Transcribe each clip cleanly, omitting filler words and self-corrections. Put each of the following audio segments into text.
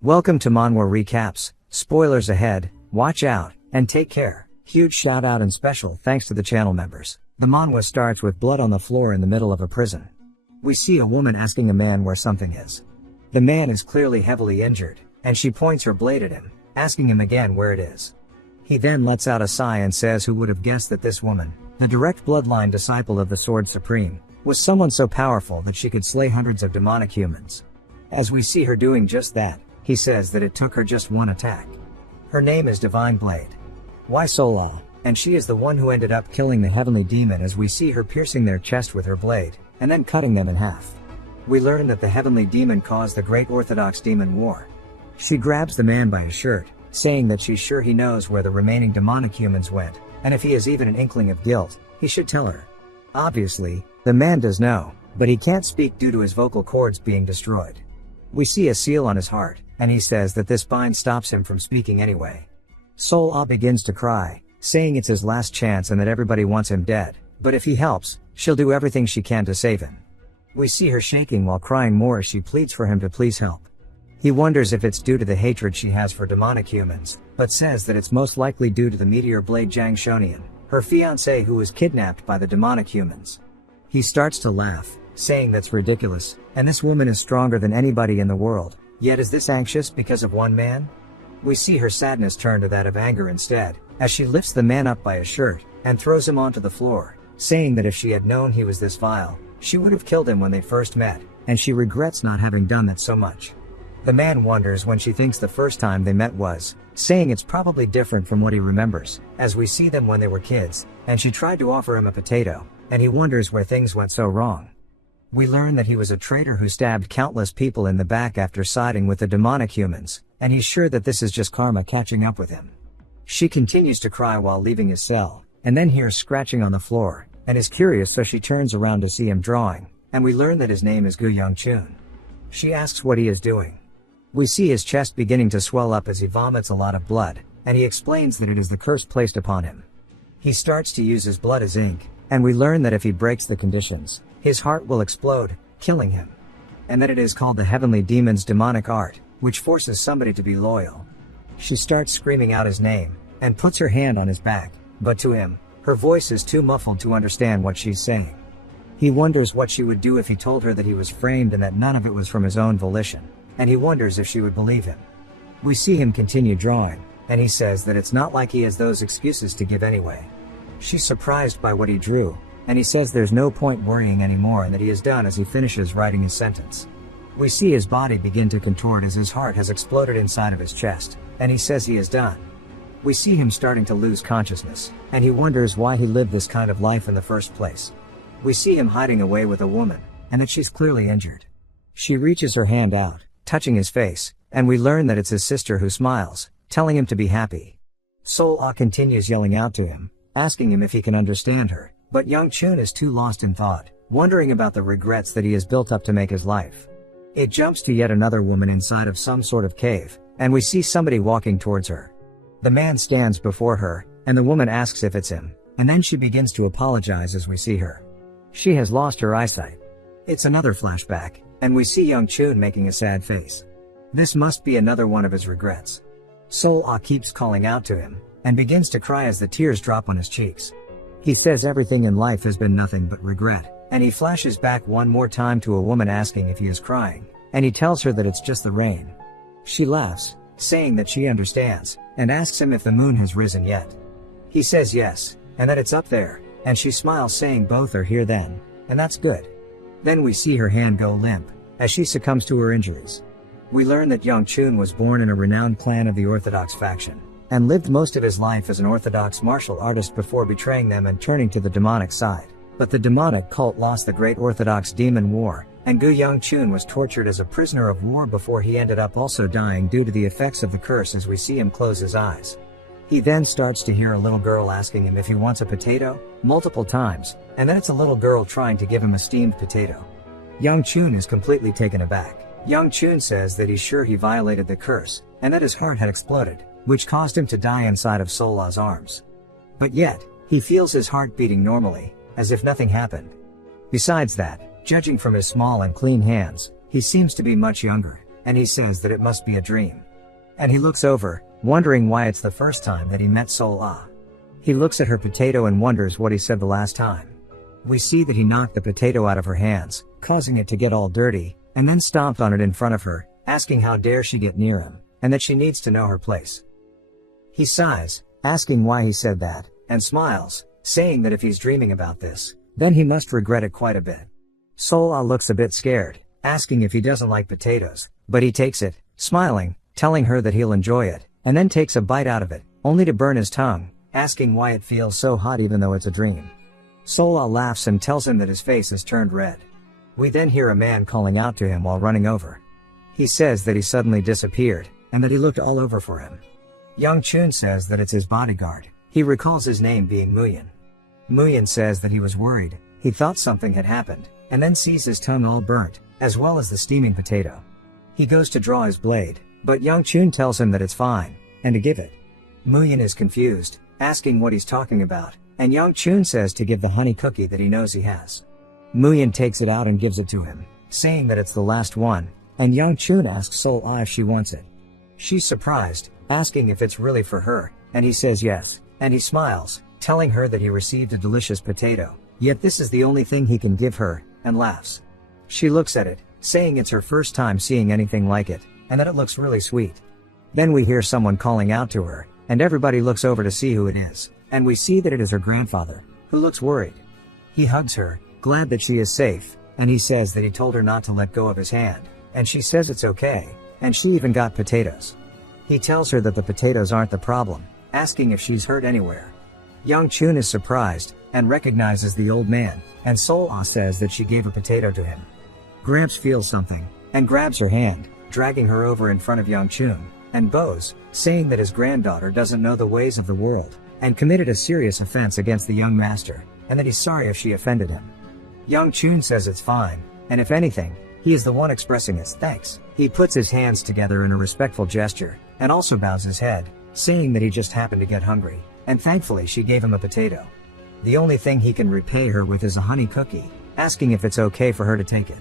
Welcome to Manhwa Recaps. Spoilers ahead, watch out, and take care. Huge shout out and special thanks to the channel members. The manhwa starts with blood on the floor in the middle of a prison. We see a woman asking a man where something is. The man is clearly heavily injured, and she points her blade at him, asking him again where it is. He then lets out a sigh and says who would have guessed that this woman, the direct bloodline disciple of the Sword Supreme, was someone so powerful that she could slay hundreds of demonic humans. As we see her doing just that, he says that it took her just one attack. Her name is Divine Blade. Why Sola? And she is the one who ended up killing the heavenly demon, as we see her piercing their chest with her blade, and then cutting them in half. We learn that the heavenly demon caused the Great Orthodox Demon War. She grabs the man by his shirt, saying that she's sure he knows where the remaining demonic humans went, and if he has even an inkling of guilt, he should tell her. Obviously, the man does know, but he can't speak due to his vocal cords being destroyed. We see a seal on his heart, and he says that this bind stops him from speaking anyway. Sola begins to cry, saying it's his last chance and that everybody wants him dead, but if he helps, she'll do everything she can to save him. We see her shaking while crying more as she pleads for him to please help. He wonders if it's due to the hatred she has for demonic humans, but says that it's most likely due to the meteor blade Jang Shonian, her fiancé, who was kidnapped by the demonic humans. He starts to laugh, saying that's ridiculous, and this woman is stronger than anybody in the world, yet is this anxious because of one man? We see her sadness turn to that of anger instead, as she lifts the man up by his shirt, and throws him onto the floor, saying that if she had known he was this vile, she would have killed him when they first met, and she regrets not having done that so much. The man wonders when she thinks the first time they met was, saying it's probably different from what he remembers, as we see them when they were kids, and she tried to offer him a potato, and he wonders where things went so wrong. We learn that he was a traitor who stabbed countless people in the back after siding with the demonic humans, and he's sure that this is just karma catching up with him. She continues to cry while leaving his cell, and then hears scratching on the floor, and is curious, so she turns around to see him drawing, and we learn that his name is Gu Young-chun. She asks what he is doing. We see his chest beginning to swell up as he vomits a lot of blood, and he explains that it is the curse placed upon him. He starts to use his blood as ink, and we learn that if he breaks the conditions, his heart will explode, killing him. And that it is called the heavenly demon's demonic art, which forces somebody to be loyal. She starts screaming out his name, and puts her hand on his back, but to him, her voice is too muffled to understand what she's saying. He wonders what she would do if he told her that he was framed and that none of it was from his own volition, and he wonders if she would believe him. We see him continue drawing, and he says that it's not like he has those excuses to give anyway. She's surprised by what he drew, and he says there's no point worrying anymore and that he is done as he finishes writing his sentence. We see his body begin to contort as his heart has exploded inside of his chest, and he says he is done. We see him starting to lose consciousness, and he wonders why he lived this kind of life in the first place. We see him hiding away with a woman, and that she's clearly injured. She reaches her hand out, touching his face, and we learn that it's his sister who smiles, telling him to be happy. Sola continues yelling out to him, asking him if he can understand her, but Young-chun is too lost in thought, wondering about the regrets that he has built up to make his life. It jumps to yet another woman inside of some sort of cave, and we see somebody walking towards her. The man stands before her, and the woman asks if it's him, and then she begins to apologize as we see her. She has lost her eyesight. It's another flashback, and we see Young-chun making a sad face. This must be another one of his regrets. Sola keeps calling out to him, and begins to cry as the tears drop on his cheeks. He says everything in life has been nothing but regret, and he flashes back one more time to a woman asking if he is crying, and he tells her that it's just the rain. She laughs, saying that she understands, and asks him if the moon has risen yet. He says yes, and that it's up there, and she smiles, saying both are here then, and that's good. Then we see her hand go limp, as she succumbs to her injuries. We learn that Young-chun was born in a renowned clan of the Orthodox faction, and lived most of his life as an Orthodox martial artist before betraying them and turning to the demonic side. But the demonic cult lost the Great Orthodox Demon War, and Gu Young-chun was tortured as a prisoner of war before he ended up also dying due to the effects of the curse, as we see him close his eyes. He then starts to hear a little girl asking him if he wants a potato, multiple times, and then it's a little girl trying to give him a steamed potato. Young-chun is completely taken aback. Young-chun says that he's sure he violated the curse, and that his heart had exploded, which caused him to die inside of Sola's arms. But yet, he feels his heart beating normally, as if nothing happened. Besides that, judging from his small and clean hands, he seems to be much younger, and he says that it must be a dream. And he looks over, wondering why it's the first time that he met Sol Ah. He looks at her potato and wonders what he said the last time. We see that he knocked the potato out of her hands, causing it to get all dirty, and then stomped on it in front of her, asking how dare she get near him, and that she needs to know her place. He sighs, asking why he said that, and smiles, saying that if he's dreaming about this, then he must regret it quite a bit. Sol Ah looks a bit scared, asking if he doesn't like potatoes, but he takes it, smiling, telling her that he'll enjoy it, and then takes a bite out of it, only to burn his tongue, asking why it feels so hot even though it's a dream. Sol Ah laughs and tells him that his face has turned red. We then hear a man calling out to him while running over. He says that he suddenly disappeared, and that he looked all over for him. Young Chun says that it's his bodyguard. He recalls his name being Muyin. Muyin says that he was worried, he thought something had happened, and then sees his tongue all burnt, as well as the steaming potato. He goes to draw his blade, but Young Chun tells him that it's fine, and to give it. Muyin is confused, asking what he's talking about, and Young Chun says to give the honey cookie that he knows he has. Muyin takes it out and gives it to him, saying that it's the last one, and Young Chun asks Sol Ah if she wants it. She's surprised, asking if it's really for her, and he says yes, and he smiles, telling her that he received a delicious potato, yet this is the only thing he can give her, and laughs. She looks at it, saying it's her first time seeing anything like it, and that it looks really sweet. Then we hear someone calling out to her, and everybody looks over to see who it is, and we see that it is her grandfather, who looks worried. He hugs her, glad that she is safe, and he says that he told her not to let go of his hand, and she says it's okay, and she even got potatoes. He tells her that the potatoes aren't the problem, asking if she's hurt anywhere. Young Chun is surprised, and recognizes the old man, and Sol Ah says that she gave a potato to him. Gramps feels something, and grabs her hand, dragging her over in front of Young Chun, and bows, saying that his granddaughter doesn't know the ways of the world, and committed a serious offense against the young master, and that he's sorry if she offended him. Young Chun says it's fine, and if anything, he is the one expressing his thanks. He puts his hands together in a respectful gesture, and also bows his head, saying that he just happened to get hungry, and thankfully she gave him a potato. The only thing he can repay her with is a honey cookie, asking if it's okay for her to take it.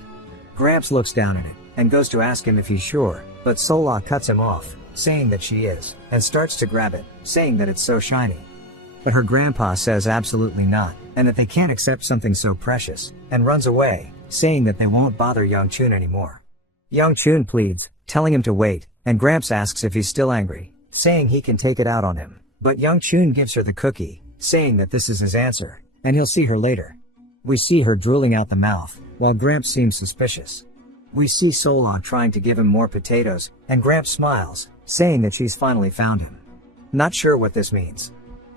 Gramps looks down at it, and goes to ask him if he's sure, but Sol Ah cuts him off, saying that she is, and starts to grab it, saying that it's so shiny. But her grandpa says absolutely not, and that they can't accept something so precious, and runs away, saying that they won't bother Young Chun anymore. Young Chun pleads, telling him to wait, and Gramps asks if he's still angry, saying he can take it out on him, but Young Chun gives her the cookie, saying that this is his answer, and he'll see her later. We see her drooling out the mouth, while Gramps seems suspicious. We see Sol Ah trying to give him more potatoes, and Gramps smiles, saying that she's finally found him. Not sure what this means.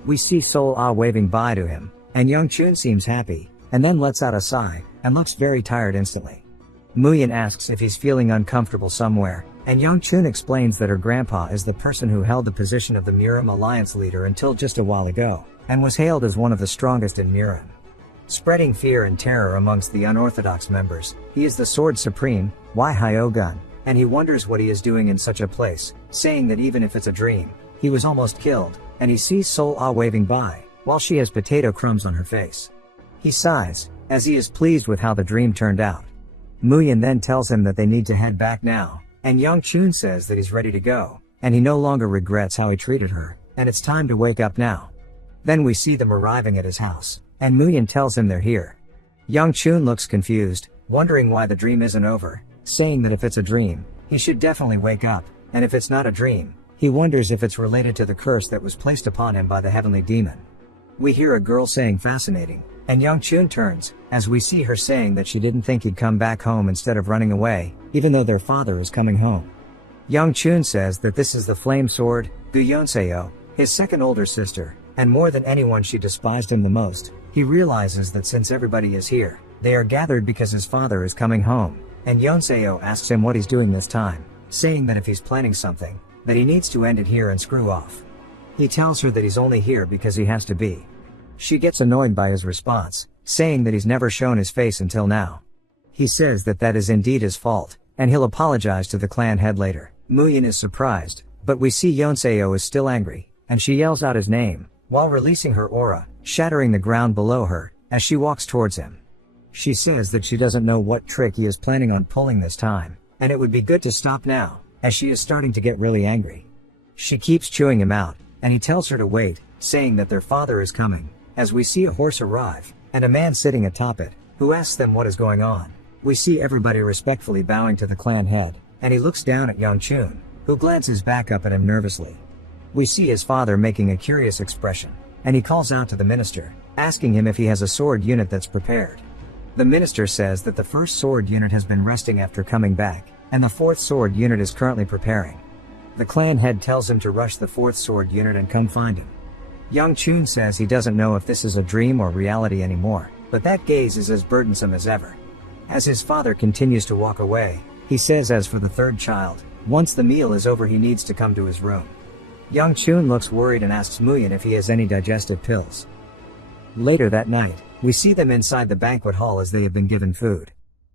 We see Sol Ah waving bye to him, and Young Chun seems happy, and then lets out a sigh, and looks very tired instantly. Muyin asks if he's feeling uncomfortable somewhere, and Young Chun explains that her grandpa is the person who held the position of the Murim Alliance leader until just a while ago, and was hailed as one of the strongest in Murim. Spreading fear and terror amongst the unorthodox members, he is the Sword Supreme, Hyogun, and he wonders what he is doing in such a place, saying that even if it's a dream, he was almost killed, and he sees Sol Ah waving by, while she has potato crumbs on her face. He sighs, as he is pleased with how the dream turned out. Muyin then tells him that they need to head back now, and Young Chun says that he's ready to go, and he no longer regrets how he treated her, and it's time to wake up now. Then we see them arriving at his house, and Muyin tells him they're here. Young Chun looks confused, wondering why the dream isn't over, saying that if it's a dream, he should definitely wake up, and if it's not a dream, he wonders if it's related to the curse that was placed upon him by the heavenly demon. We hear a girl saying fascinating, and Young Chun turns, as we see her saying that she didn't think he'd come back home instead of running away, even though their father is coming home. Young Chun says that this is the flame sword, Guyonseo, his second older sister, and more than anyone she despised him the most. He realizes that since everybody is here, they are gathered because his father is coming home, and Yonseo asks him what he's doing this time, saying that if he's planning something, that he needs to end it here and screw off. He tells her that he's only here because he has to be. She gets annoyed by his response, saying that he's never shown his face until now. He says that that is indeed his fault, and he'll apologize to the clan head later. Muyin is surprised, but we see Yonseo is still angry, and she yells out his name, while releasing her aura, shattering the ground below her, as she walks towards him. She says that she doesn't know what trick he is planning on pulling this time, and it would be good to stop now, as she is starting to get really angry. She keeps chewing him out, and he tells her to wait, saying that their father is coming, as we see a horse arrive, and a man sitting atop it, who asks them what is going on. We see everybody respectfully bowing to the clan head, and he looks down at Young Chun, who glances back up at him nervously. We see his father making a curious expression, and he calls out to the minister, asking him if he has a sword unit that's prepared. The minister says that the first sword unit has been resting after coming back, and the fourth sword unit is currently preparing. The clan head tells him to rush the fourth sword unit and come find him. Young Chun says he doesn't know if this is a dream or reality anymore, but that gaze is as burdensome as ever. As his father continues to walk away, he says as for the third child, once the meal is over he needs to come to his room. Young Chun looks worried and asks Muyan if he has any digestive pills. Later that night, we see them inside the banquet hall as they have been given food.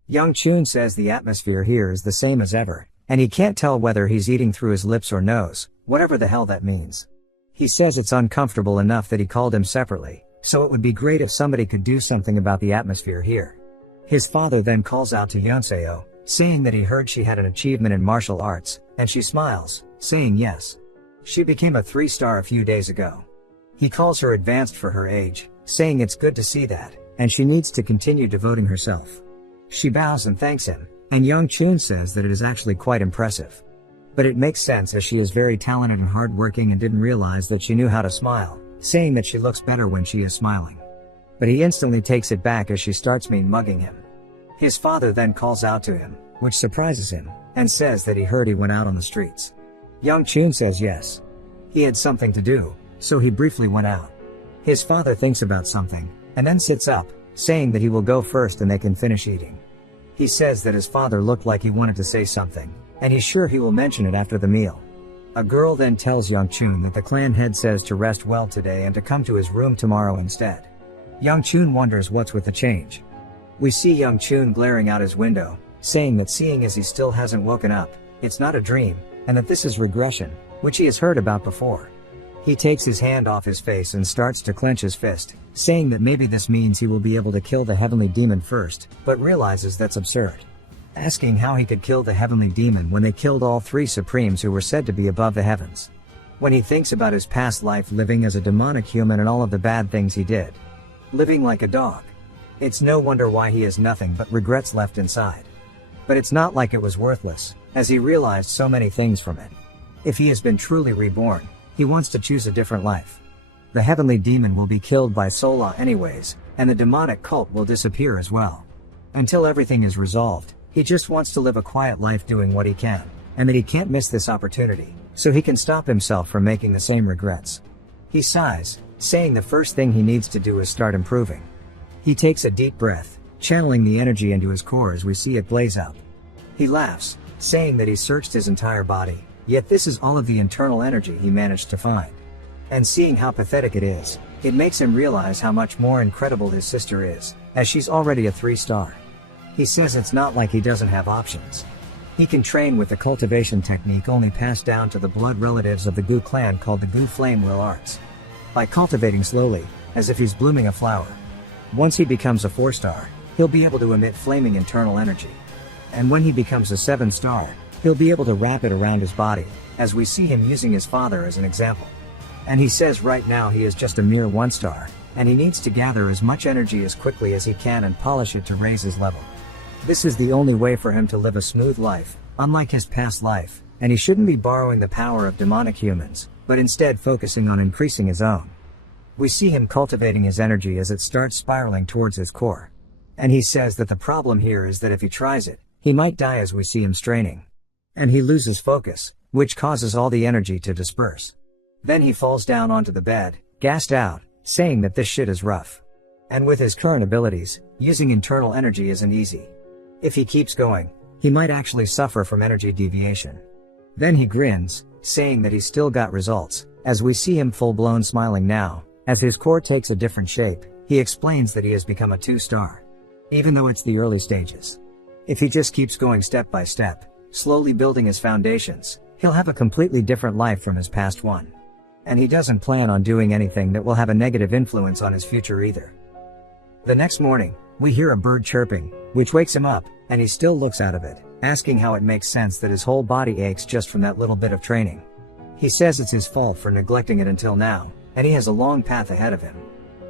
Young Chun says the atmosphere here is the same as ever, and he can't tell whether he's eating through his lips or nose, whatever the hell that means. He says it's uncomfortable enough that he called him separately, so it would be great if somebody could do something about the atmosphere here. His father then calls out to Yeonseo, saying that he heard she had an achievement in martial arts, and she smiles, saying yes. She became a 3-star a few days ago. He calls her advanced for her age, saying it's good to see that, and she needs to continue devoting herself. She bows and thanks him, and Young Chun says that it is actually quite impressive. But it makes sense as she is very talented and hardworking and didn't realize that she knew how to smile, saying that she looks better when she is smiling. But he instantly takes it back as she starts mugging him. His father then calls out to him, which surprises him, and says that he heard he went out on the streets. Young Chun says yes. He had something to do, so he briefly went out. His father thinks about something, and then sits up, saying that he will go first and they can finish eating. He says that his father looked like he wanted to say something, and he's sure he will mention it after the meal. A girl then tells Young Chun that the clan head says to rest well today and to come to his room tomorrow instead. Young Chun wonders what's with the change. We see Young Chun glaring out his window, saying that seeing as he still hasn't woken up, it's not a dream, and that this is regression, which he has heard about before. He takes his hand off his face and starts to clench his fist, saying that maybe this means he will be able to kill the heavenly demon first, but realizes that's absurd. Asking how he could kill the heavenly demon when they killed all 3 supremes who were said to be above the heavens. When he thinks about his past life living as a demonic human and all of the bad things he did. Living like a dog. It's no wonder why he has nothing but regrets left inside. But it's not like it was worthless, as he realized so many things from it. If he has been truly reborn, he wants to choose a different life. The heavenly demon will be killed by Sola anyways, and the demonic cult will disappear as well. Until everything is resolved, he just wants to live a quiet life doing what he can, and that he can't miss this opportunity, so he can stop himself from making the same regrets. He sighs, saying the first thing he needs to do is start improving. He takes a deep breath, channeling the energy into his core as we see it blaze up. He laughs, saying that he searched his entire body, yet this is all of the internal energy he managed to find. And seeing how pathetic it is, it makes him realize how much more incredible his sister is, as she's already a 3-star. He says it's not like he doesn't have options. He can train with the cultivation technique only passed down to the blood relatives of the Gu clan called the Gu Flame Will Arts. By cultivating slowly, as if he's blooming a flower. Once he becomes a 4-star, he'll be able to emit flaming internal energy. And when he becomes a 7-star, he'll be able to wrap it around his body, as we see him using his father as an example. And he says right now he is just a mere 1-star, and he needs to gather as much energy as quickly as he can and polish it to raise his level. This is the only way for him to live a smooth life, unlike his past life, and he shouldn't be borrowing the power of demonic humans, but instead focusing on increasing his own. We see him cultivating his energy as it starts spiraling towards his core. And he says that the problem here is that if he tries it, he might die as we see him straining. And he loses focus, which causes all the energy to disperse. Then he falls down onto the bed, gassed out, saying that this shit is rough. And with his current abilities, using internal energy isn't easy. If he keeps going, he might actually suffer from energy deviation. Then he grins, saying that he's still got results, as we see him full-blown smiling now. As his core takes a different shape, he explains that he has become a 2-star. Even though it's the early stages. If he just keeps going step by step, slowly building his foundations, he'll have a completely different life from his past one. And he doesn't plan on doing anything that will have a negative influence on his future either. The next morning, we hear a bird chirping, which wakes him up, and he still looks out of it, asking how it makes sense that his whole body aches just from that little bit of training. He says it's his fault for neglecting it until now, and he has a long path ahead of him.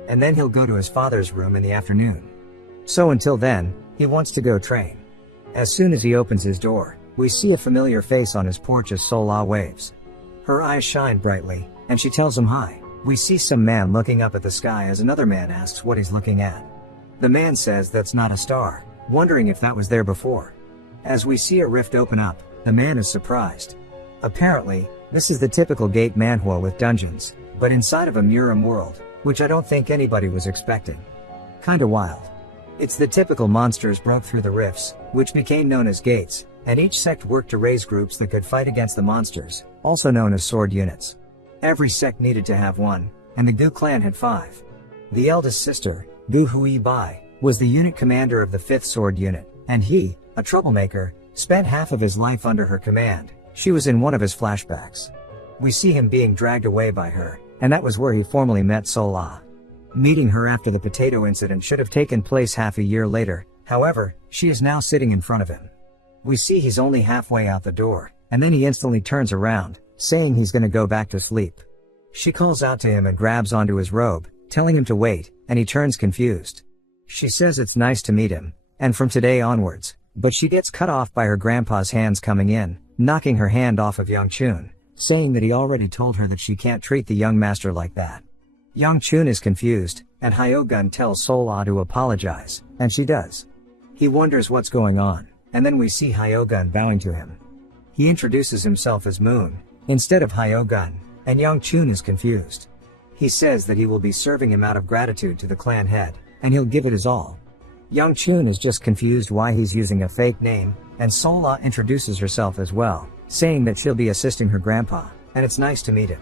And then he'll go to his father's room in the afternoon. So until then, he wants to go train. As soon as he opens his door, we see a familiar face on his porch as Sol-Ah waves. Her eyes shine brightly, and she tells him hi. We see some man looking up at the sky as another man asks what he's looking at. The man says that's not a star, wondering if that was there before. As we see a rift open up, the man is surprised. Apparently, this is the typical gate manhwa with dungeons, but inside of a Muram world, which I don't think anybody was expecting. Kinda wild. It's the typical monsters broke through the rifts, which became known as gates, and each sect worked to raise groups that could fight against the monsters, also known as sword units. Every sect needed to have one, and the Gu clan had 5. The eldest sister, Gu Hui Bai, was the unit commander of the 5th sword unit, and he, a troublemaker, spent half of his life under her command. She was in one of his flashbacks. We see him being dragged away by her, and that was where he formally met Sol-Ah. Meeting her after the potato incident should have taken place half a year later, however, she is now sitting in front of him. We see he's only halfway out the door, and then he instantly turns around, saying he's gonna go back to sleep. She calls out to him and grabs onto his robe, telling him to wait, and he turns confused. She says it's nice to meet him, and from today onwards, but she gets cut off by her grandpa's hands coming in, knocking her hand off of Young Chun, saying that he already told her that she can't treat the young master like that. Young Chun is confused, and Hyogun tells Sol-Ah to apologize, and she does. He wonders what's going on, and then we see Hyogun bowing to him. He introduces himself as Moon, instead of Hyogun, and Young Chun is confused. He says that he will be serving him out of gratitude to the clan head, and he'll give it his all. Young Chun is just confused why he's using a fake name, and Sol-Ah introduces herself as well, saying that she'll be assisting her grandpa, and it's nice to meet him.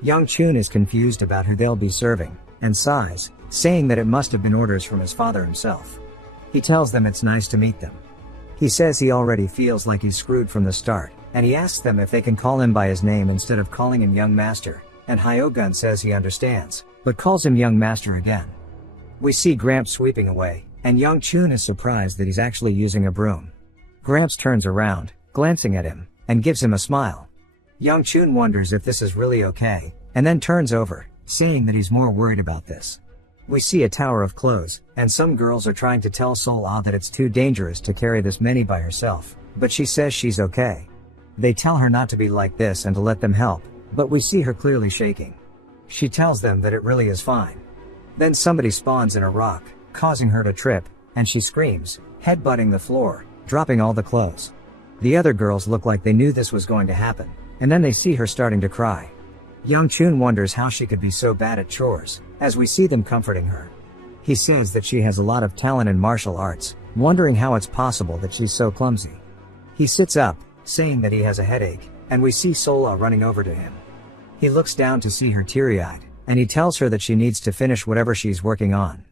Young Chun is confused about who they'll be serving, and sighs, saying that it must have been orders from his father himself. He tells them it's nice to meet them. He says he already feels like he's screwed from the start, and he asks them if they can call him by his name instead of calling him Young Master, and Hyogun says he understands, but calls him Young Master again. We see Gramps sweeping away, and Young Chun is surprised that he's actually using a broom. Gramps turns around, glancing at him, and gives him a smile. Young Chun wonders if this is really okay, and then turns over, saying that he's more worried about this. We see a tower of clothes, and some girls are trying to tell Sol-Ah that it's too dangerous to carry this many by herself, but she says she's okay. They tell her not to be like this and to let them help, but we see her clearly shaking. She tells them that it really is fine. Then somebody spawns in a rock, causing her to trip, and she screams, headbutting the floor, dropping all the clothes. The other girls look like they knew this was going to happen, and then they see her starting to cry. Young Chun wonders how she could be so bad at chores, as we see them comforting her. He says that she has a lot of talent in martial arts, wondering how it's possible that she's so clumsy. He sits up, saying that he has a headache, and we see Sol-Ah running over to him. He looks down to see her teary-eyed, and he tells her that she needs to finish whatever she's working on.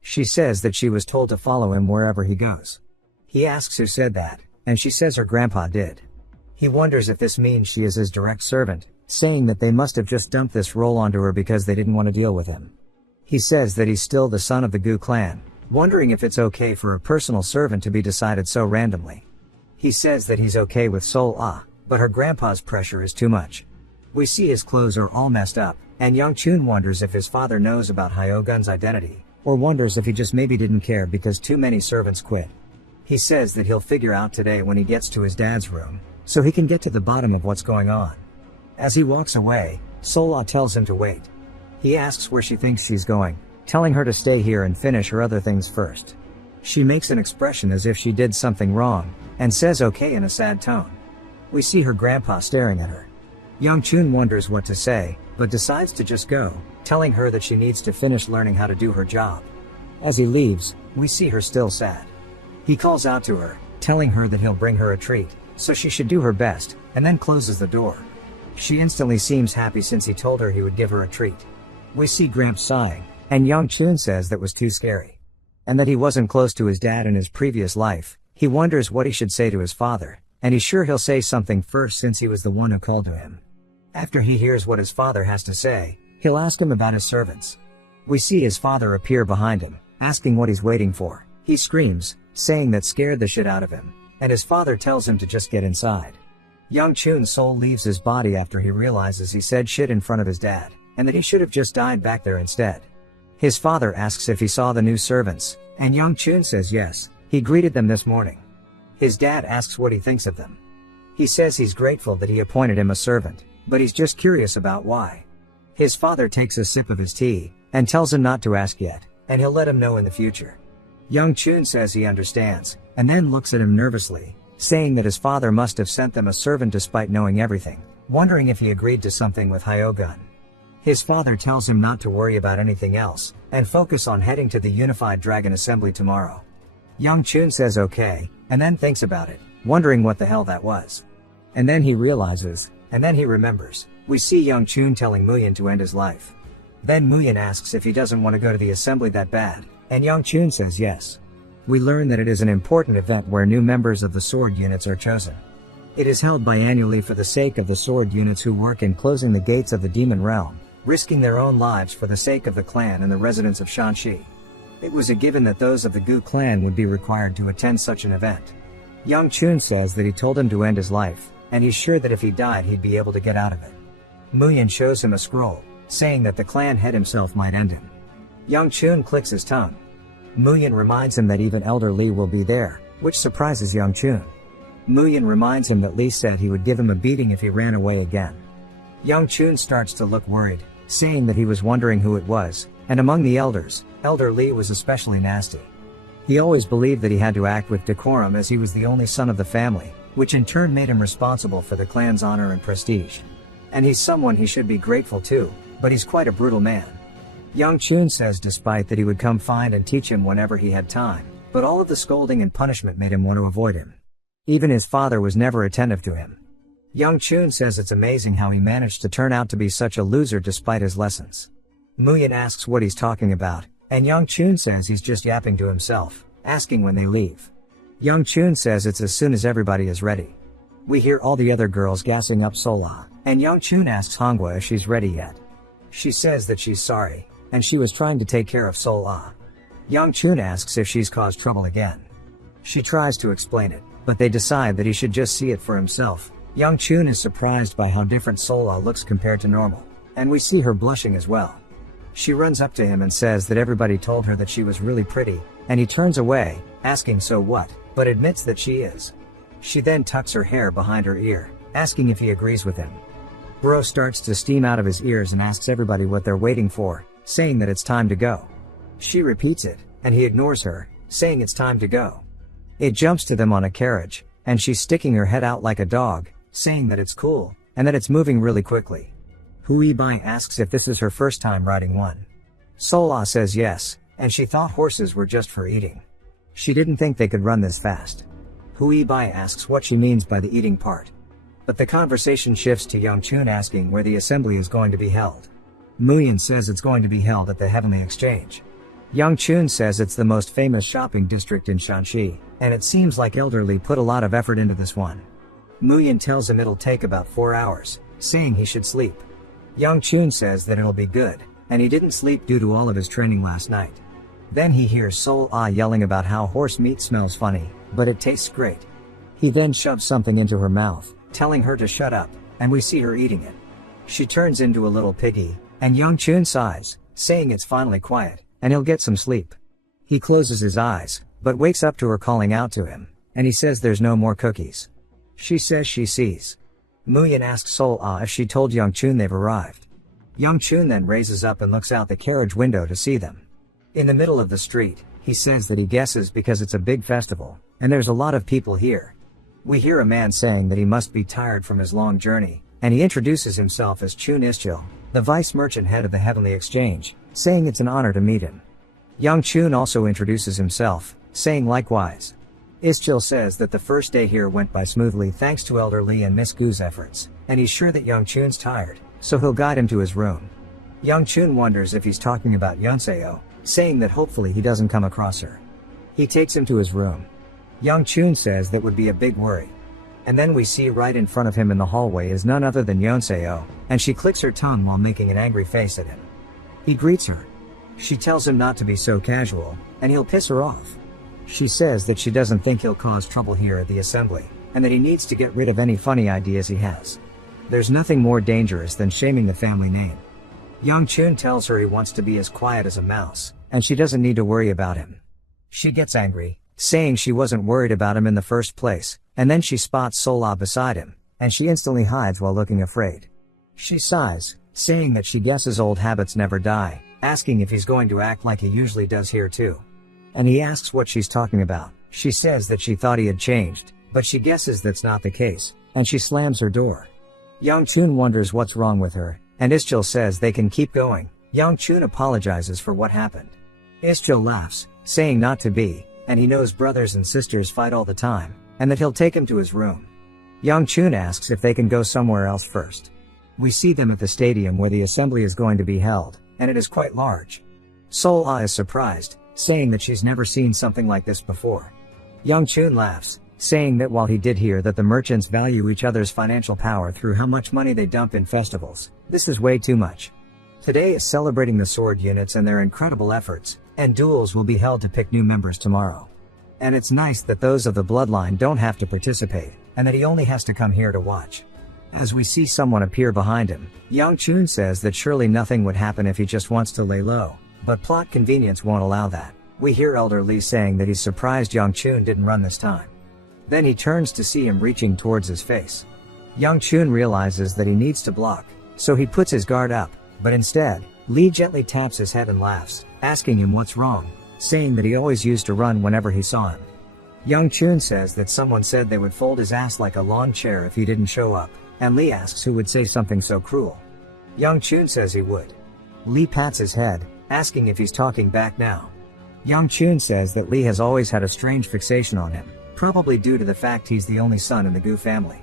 She says that she was told to follow him wherever he goes. He asks who said that, and she says her grandpa did. He wonders if this means she is his direct servant, saying that they must have just dumped this role onto her because they didn't want to deal with him. He says that he's still the son of the Gu clan, wondering if it's okay for a personal servant to be decided so randomly. He says that he's okay with Sol-Ah, but her grandpa's pressure is too much. We see his clothes are all messed up, and Young Chun wonders if his father knows about Hyogun's identity, or wonders if he just maybe didn't care because too many servants quit. He says that he'll figure out today when he gets to his dad's room, so he can get to the bottom of what's going on. As he walks away, Sol-Ah tells him to wait. He asks where she thinks she's going, telling her to stay here and finish her other things first. She makes an expression as if she did something wrong, and says okay in a sad tone. We see her grandpa staring at her. Young Chun wonders what to say, but decides to just go, telling her that she needs to finish learning how to do her job. As he leaves, we see her still sad. He calls out to her, telling her that he'll bring her a treat, so she should do her best, and then closes the door. She instantly seems happy since he told her he would give her a treat. We see Gramps sighing, and Young Chun says that was too scary. And that he wasn't close to his dad in his previous life. He wonders what he should say to his father, and he's sure he'll say something first since he was the one who called to him. After he hears what his father has to say, he'll ask him about his servants. We see his father appear behind him, asking what he's waiting for. He screams, saying that scared the shit out of him. and his father tells him to just get inside. Young Chun's soul leaves his body after he realizes he said shit in front of his dad, and that he should have just died back there instead. His father asks if he saw the new servants, and Young Chun says yes, he greeted them this morning. His dad asks what he thinks of them. He says he's grateful that he appointed him a servant, but he's just curious about why. His father takes a sip of his tea, and tells him not to ask yet, and he'll let him know in the future. Young Chun says he understands, and then looks at him nervously, saying that his father must have sent them a servant despite knowing everything, wondering if he agreed to something with Hyogun. His father tells him not to worry about anything else, and focus on heading to the Unified Dragon Assembly tomorrow. Young Chun says okay, and then thinks about it, wondering what the hell that was. And then he realizes, and then he remembers. We see Young Chun telling Muyin to end his life. Then Muyin asks if he doesn't want to go to the assembly that bad, and Young Chun says yes. We learn that it is an important event where new members of the sword units are chosen. It is held biannually for the sake of the sword units who work in closing the gates of the demon realm, risking their own lives for the sake of the clan and the residents of Shanxi. It was a given that those of the Gu clan would be required to attend such an event. Young Chun says that he told him to end his life, and he's sure that if he died he'd be able to get out of it. Muyin shows him a scroll, saying that the clan head himself might end him. Young Chun clicks his tongue. Muyin reminds him that even Elder Li will be there, which surprises Young Chun. Muyin reminds him that Li said he would give him a beating if he ran away again. Young Chun starts to look worried, saying that he was wondering who it was, and among the elders, Elder Li was especially nasty. He always believed that he had to act with decorum as he was the only son of the family, which in turn made him responsible for the clan's honor and prestige. And he's someone he should be grateful to, but he's quite a brutal man. Young Chun says despite that he would come find and teach him whenever he had time, but all of the scolding and punishment made him want to avoid him. Even his father was never attentive to him. Young Chun says it's amazing how he managed to turn out to be such a loser despite his lessons. Muyin asks what he's talking about, and Young Chun says he's just yapping to himself, asking when they leave. Young Chun says it's as soon as everybody is ready. We hear all the other girls gassing up Sola, and Young Chun asks Hongwa if she's ready yet. She says that she's sorry, and she was trying to take care of Sola. Young Chun asks if she's caused trouble again. She tries to explain it, but they decide that he should just see it for himself. Young Chun is surprised by how different Sola looks compared to normal, and we see her blushing as well. She runs up to him and says that everybody told her that she was really pretty, and he turns away, asking so what, but admits that she is. She then tucks her hair behind her ear, asking if he agrees with him. Bro starts to steam out of his ears and asks everybody what they're waiting for, saying that it's time to go. She repeats it, and he ignores her, saying it's time to go. It jumps to them on a carriage, and she's sticking her head out like a dog, saying that it's cool, and that it's moving really quickly. Hui Bai asks if this is her first time riding one. Sola says yes, and she thought horses were just for eating. She didn't think they could run this fast. Hui Bai asks what she means by the eating part. But the conversation shifts to Young Chun asking where the assembly is going to be held. Muyin says it's going to be held at the Heavenly Exchange. Young Chun says it's the most famous shopping district in Shanxi, and it seems like Elder Li put a lot of effort into this one. Muyin tells him it'll take about 4 hours, saying he should sleep. Young Chun says that it'll be good, and he didn't sleep due to all of his training last night. Then he hears Sol Ah yelling about how horse meat smells funny, but it tastes great. He then shoves something into her mouth, telling her to shut up, and we see her eating it. She turns into a little piggy, and Young Chun sighs, saying it's finally quiet, and he'll get some sleep. He closes his eyes, but wakes up to her calling out to him, and he says there's no more cookies. She says she sees. Muyin asks Sol Ah if she told Young Chun they've arrived. Young Chun then raises up and looks out the carriage window to see them. In the middle of the street, he says that he guesses because it's a big festival, and there's a lot of people here. We hear a man saying that he must be tired from his long journey, and he introduces himself as Chun Ischil, the vice merchant head of the Heavenly Exchange, saying it's an honor to meet him. Young Chun also introduces himself, saying likewise. Ischil says that the first day here went by smoothly thanks to Elder Li and Miss Gu's efforts, and he's sure that Young Chun's tired, so he'll guide him to his room. Young Chun wonders if he's talking about Yunseo, saying that hopefully he doesn't come across her. He takes him to his room. Young Chun says that would be a big worry. And then we see right in front of him in the hallway is none other than Yonseo, and she clicks her tongue while making an angry face at him. He greets her. She tells him not to be so casual, and he'll piss her off. She says that she doesn't think he'll cause trouble here at the assembly, and that he needs to get rid of any funny ideas he has. There's nothing more dangerous than shaming the family name. Young Chun tells her he wants to be as quiet as a mouse, and she doesn't need to worry about him. She gets angry, saying she wasn't worried about him in the first place, and then she spots Sola beside him, and she instantly hides while looking afraid. She sighs, saying that she guesses old habits never die, asking if he's going to act like he usually does here too. And he asks what she's talking about. She says that she thought he had changed, but she guesses that's not the case, and she slams her door. Young Chun wonders what's wrong with her, and Ischil says they can keep going. Young Chun apologizes for what happened. Ischil laughs, saying not to be, and he knows brothers and sisters fight all the time, and that he'll take him to his room. Young Chun asks if they can go somewhere else first. We see them at the stadium where the assembly is going to be held, and it is quite large. Sola is surprised, saying that she's never seen something like this before. Young Chun laughs, saying that while he did hear that the merchants value each other's financial power through how much money they dump in festivals, this is way too much. Today is celebrating the sword units and their incredible efforts, and duels will be held to pick new members tomorrow. And it's nice that those of the bloodline don't have to participate, and that he only has to come here to watch. As we see someone appear behind him, Young Chun says that surely nothing would happen if he just wants to lay low, but plot convenience won't allow that. We hear Elder Lee saying that he's surprised Young Chun didn't run this time. Then he turns to see him reaching towards his face. Young Chun realizes that he needs to block, so he puts his guard up, but instead, Lee gently taps his head and laughs, asking him what's wrong, saying that he always used to run whenever he saw him. Young Chun says that someone said they would fold his ass like a lawn chair if he didn't show up, and Lee asks who would say something so cruel. Young Chun says he would. Lee pats his head, asking if he's talking back now. Young Chun says that Lee has always had a strange fixation on him, probably due to the fact he's the only son in the Gu family.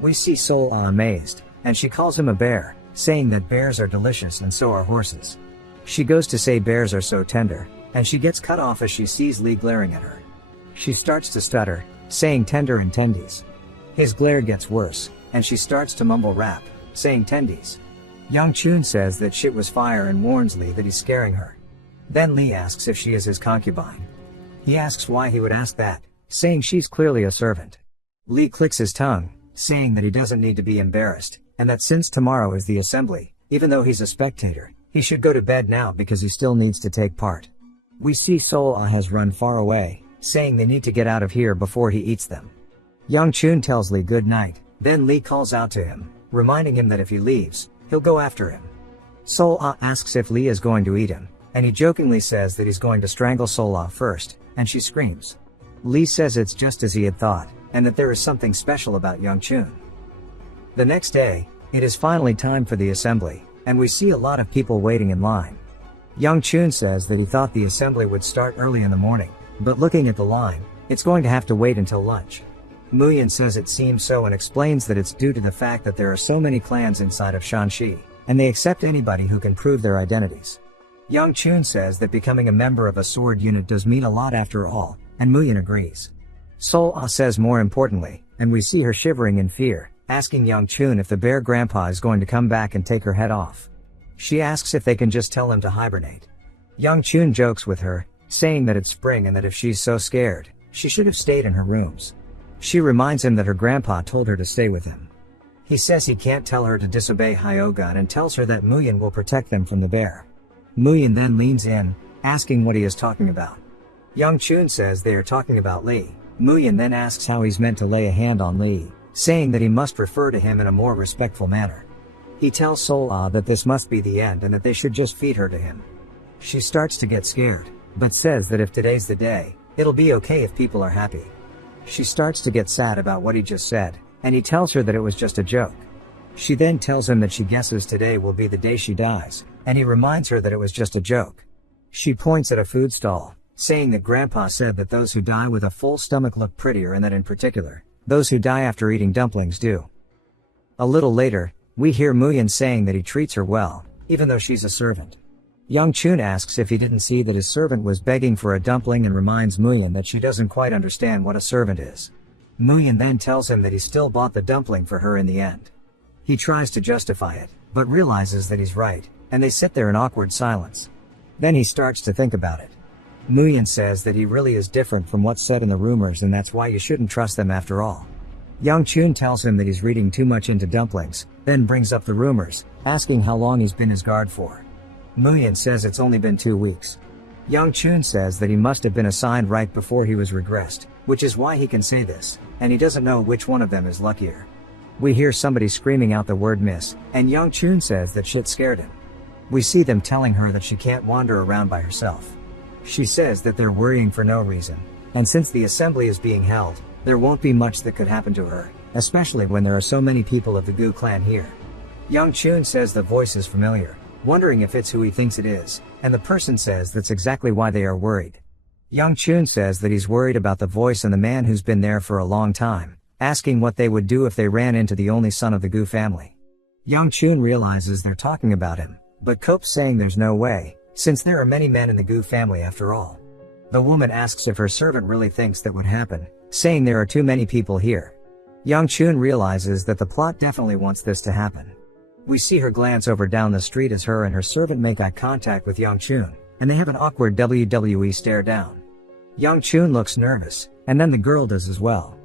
We see Sola amazed, and she calls him a bear, saying that bears are delicious and so are horses. She goes to say bears are so tender, and she gets cut off as she sees Lee glaring at her. She starts to stutter, saying tender and tendies. His glare gets worse, and she starts to mumble rap, saying tendies. Young Chun says that shit was fire and warns Lee that he's scaring her. Then Lee asks if she is his concubine. He asks why he would ask that, saying she's clearly a servant. Lee clicks his tongue, saying that he doesn't need to be embarrassed, and that since tomorrow is the assembly, even though he's a spectator, he should go to bed now because he still needs to take part. We see Sola has run far away, saying they need to get out of here before he eats them. Young Chun tells Lee good night, then Lee calls out to him, reminding him that if he leaves, he'll go after him. Sola asks if Lee is going to eat him, and he jokingly says that he's going to strangle Sola first, and she screams. Lee says it's just as he had thought, and that there is something special about Young Chun. The next day, it is finally time for the assembly, and we see a lot of people waiting in line. Young Chun says that he thought the assembly would start early in the morning, but looking at the line, it's going to have to wait until lunch. Muyin says it seems so and explains that it's due to the fact that there are so many clans inside of Shanxi, and they accept anybody who can prove their identities. Young Chun says that becoming a member of a sword unit does mean a lot after all, and Muyin agrees. Sola says more importantly, and we see her shivering in fear, asking Young Chun if the bear grandpa is going to come back and take her head off. She asks if they can just tell him to hibernate. Young Chun jokes with her, saying that it's spring and that if she's so scared, she should have stayed in her rooms. She reminds him that her grandpa told her to stay with him. He says he can't tell her to disobey Hyogun and tells her that Muyin will protect them from the bear. Muyin then leans in, asking what he is talking about. Young Chun says they are talking about Lee. Muyin then asks how he's meant to lay a hand on Lee, saying that he must refer to him in a more respectful manner. He tells Sola that this must be the end and that they should just feed her to him. She starts to get scared, but says that if today's the day, it'll be okay if people are happy. She starts to get sad about what he just said, and he tells her that it was just a joke. She then tells him that she guesses today will be the day she dies, and he reminds her that it was just a joke. She points at a food stall, saying that Grandpa said that those who die with a full stomach look prettier and that in particular, those who die after eating dumplings do. A little later, we hear Muyin saying that he treats her well, even though she's a servant. Young Chun asks if he didn't see that his servant was begging for a dumpling and reminds Muyin that she doesn't quite understand what a servant is. Muyin then tells him that he still bought the dumpling for her in the end. He tries to justify it, but realizes that he's right, and they sit there in awkward silence. Then he starts to think about it. Muyan says that he really is different from what's said in the rumors and that's why you shouldn't trust them after all. Young Chun tells him that he's reading too much into dumplings, then brings up the rumors, asking how long he's been his guard for. Muyan says it's only been 2 weeks. Young Chun says that he must have been assigned right before he was regressed, which is why he can say this, and he doesn't know which one of them is luckier. We hear somebody screaming out the word miss, and Young Chun says that shit scared him. We see them telling her that she can't wander around by herself. She says that they're worrying for no reason, and since the assembly is being held, there won't be much that could happen to her, especially when there are so many people of the Gu clan here. Young Chun says the voice is familiar, wondering if it's who he thinks it is, and the person says that's exactly why they are worried. Young Chun says that he's worried about the voice and the man who's been there for a long time, asking what they would do if they ran into the only son of the Gu family. Young Chun realizes they're talking about him, but copes saying there's no way, since there are many men in the Gu family after all. The woman asks if her servant really thinks that would happen, saying there are too many people here. Young Chun realizes that the plot definitely wants this to happen. We see her glance over down the street as her and her servant make eye contact with Young Chun, and they have an awkward WWE stare down. Young Chun looks nervous, and then the girl does as well.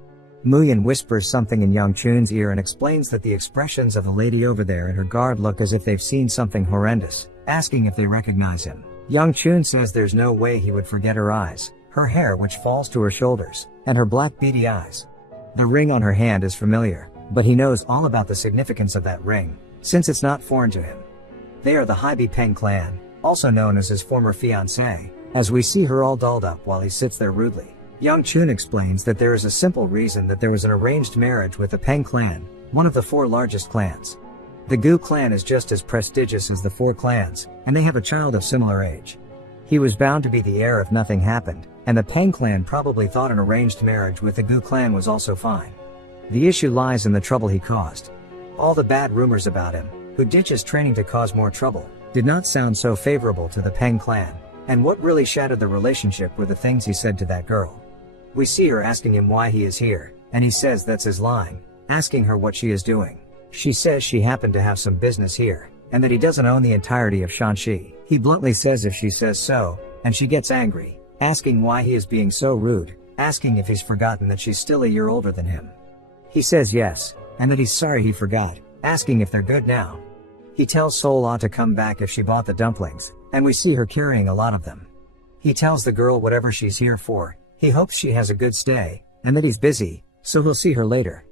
Muyan whispers something in Young Chun's ear and explains that the expressions of the lady over there and her guard look as if they've seen something horrendous, asking if they recognize him. Young Chun says there's no way he would forget her eyes, her hair which falls to her shoulders, and her black beady eyes. The ring on her hand is familiar, but he knows all about the significance of that ring, since it's not foreign to him. They are the Haibi Peng clan, also known as his former fiancée, as we see her all dolled up while he sits there rudely. Young Chun explains that there is a simple reason that there was an arranged marriage with the Peng clan, one of the 4 largest clans. The Gu clan is just as prestigious as the 4 clans, and they have a child of similar age. He was bound to be the heir if nothing happened, and the Peng clan probably thought an arranged marriage with the Gu clan was also fine. The issue lies in the trouble he caused. All the bad rumors about him, who ditches training to cause more trouble, did not sound so favorable to the Peng clan, and what really shattered the relationship were the things he said to that girl. We see her asking him why he is here, and he says that's his lying, asking her what she is doing. She says she happened to have some business here, and that he doesn't own the entirety of Shanxi. He bluntly says if she says so, and she gets angry, asking why he is being so rude, asking if he's forgotten that she's still a year older than him. He says yes, and that he's sorry he forgot, asking if they're good now. He tells Sol-Ah to come back if she bought the dumplings, and we see her carrying a lot of them. He tells the girl whatever she's here for, he hopes she has a good stay, and that he's busy, so he'll see her later.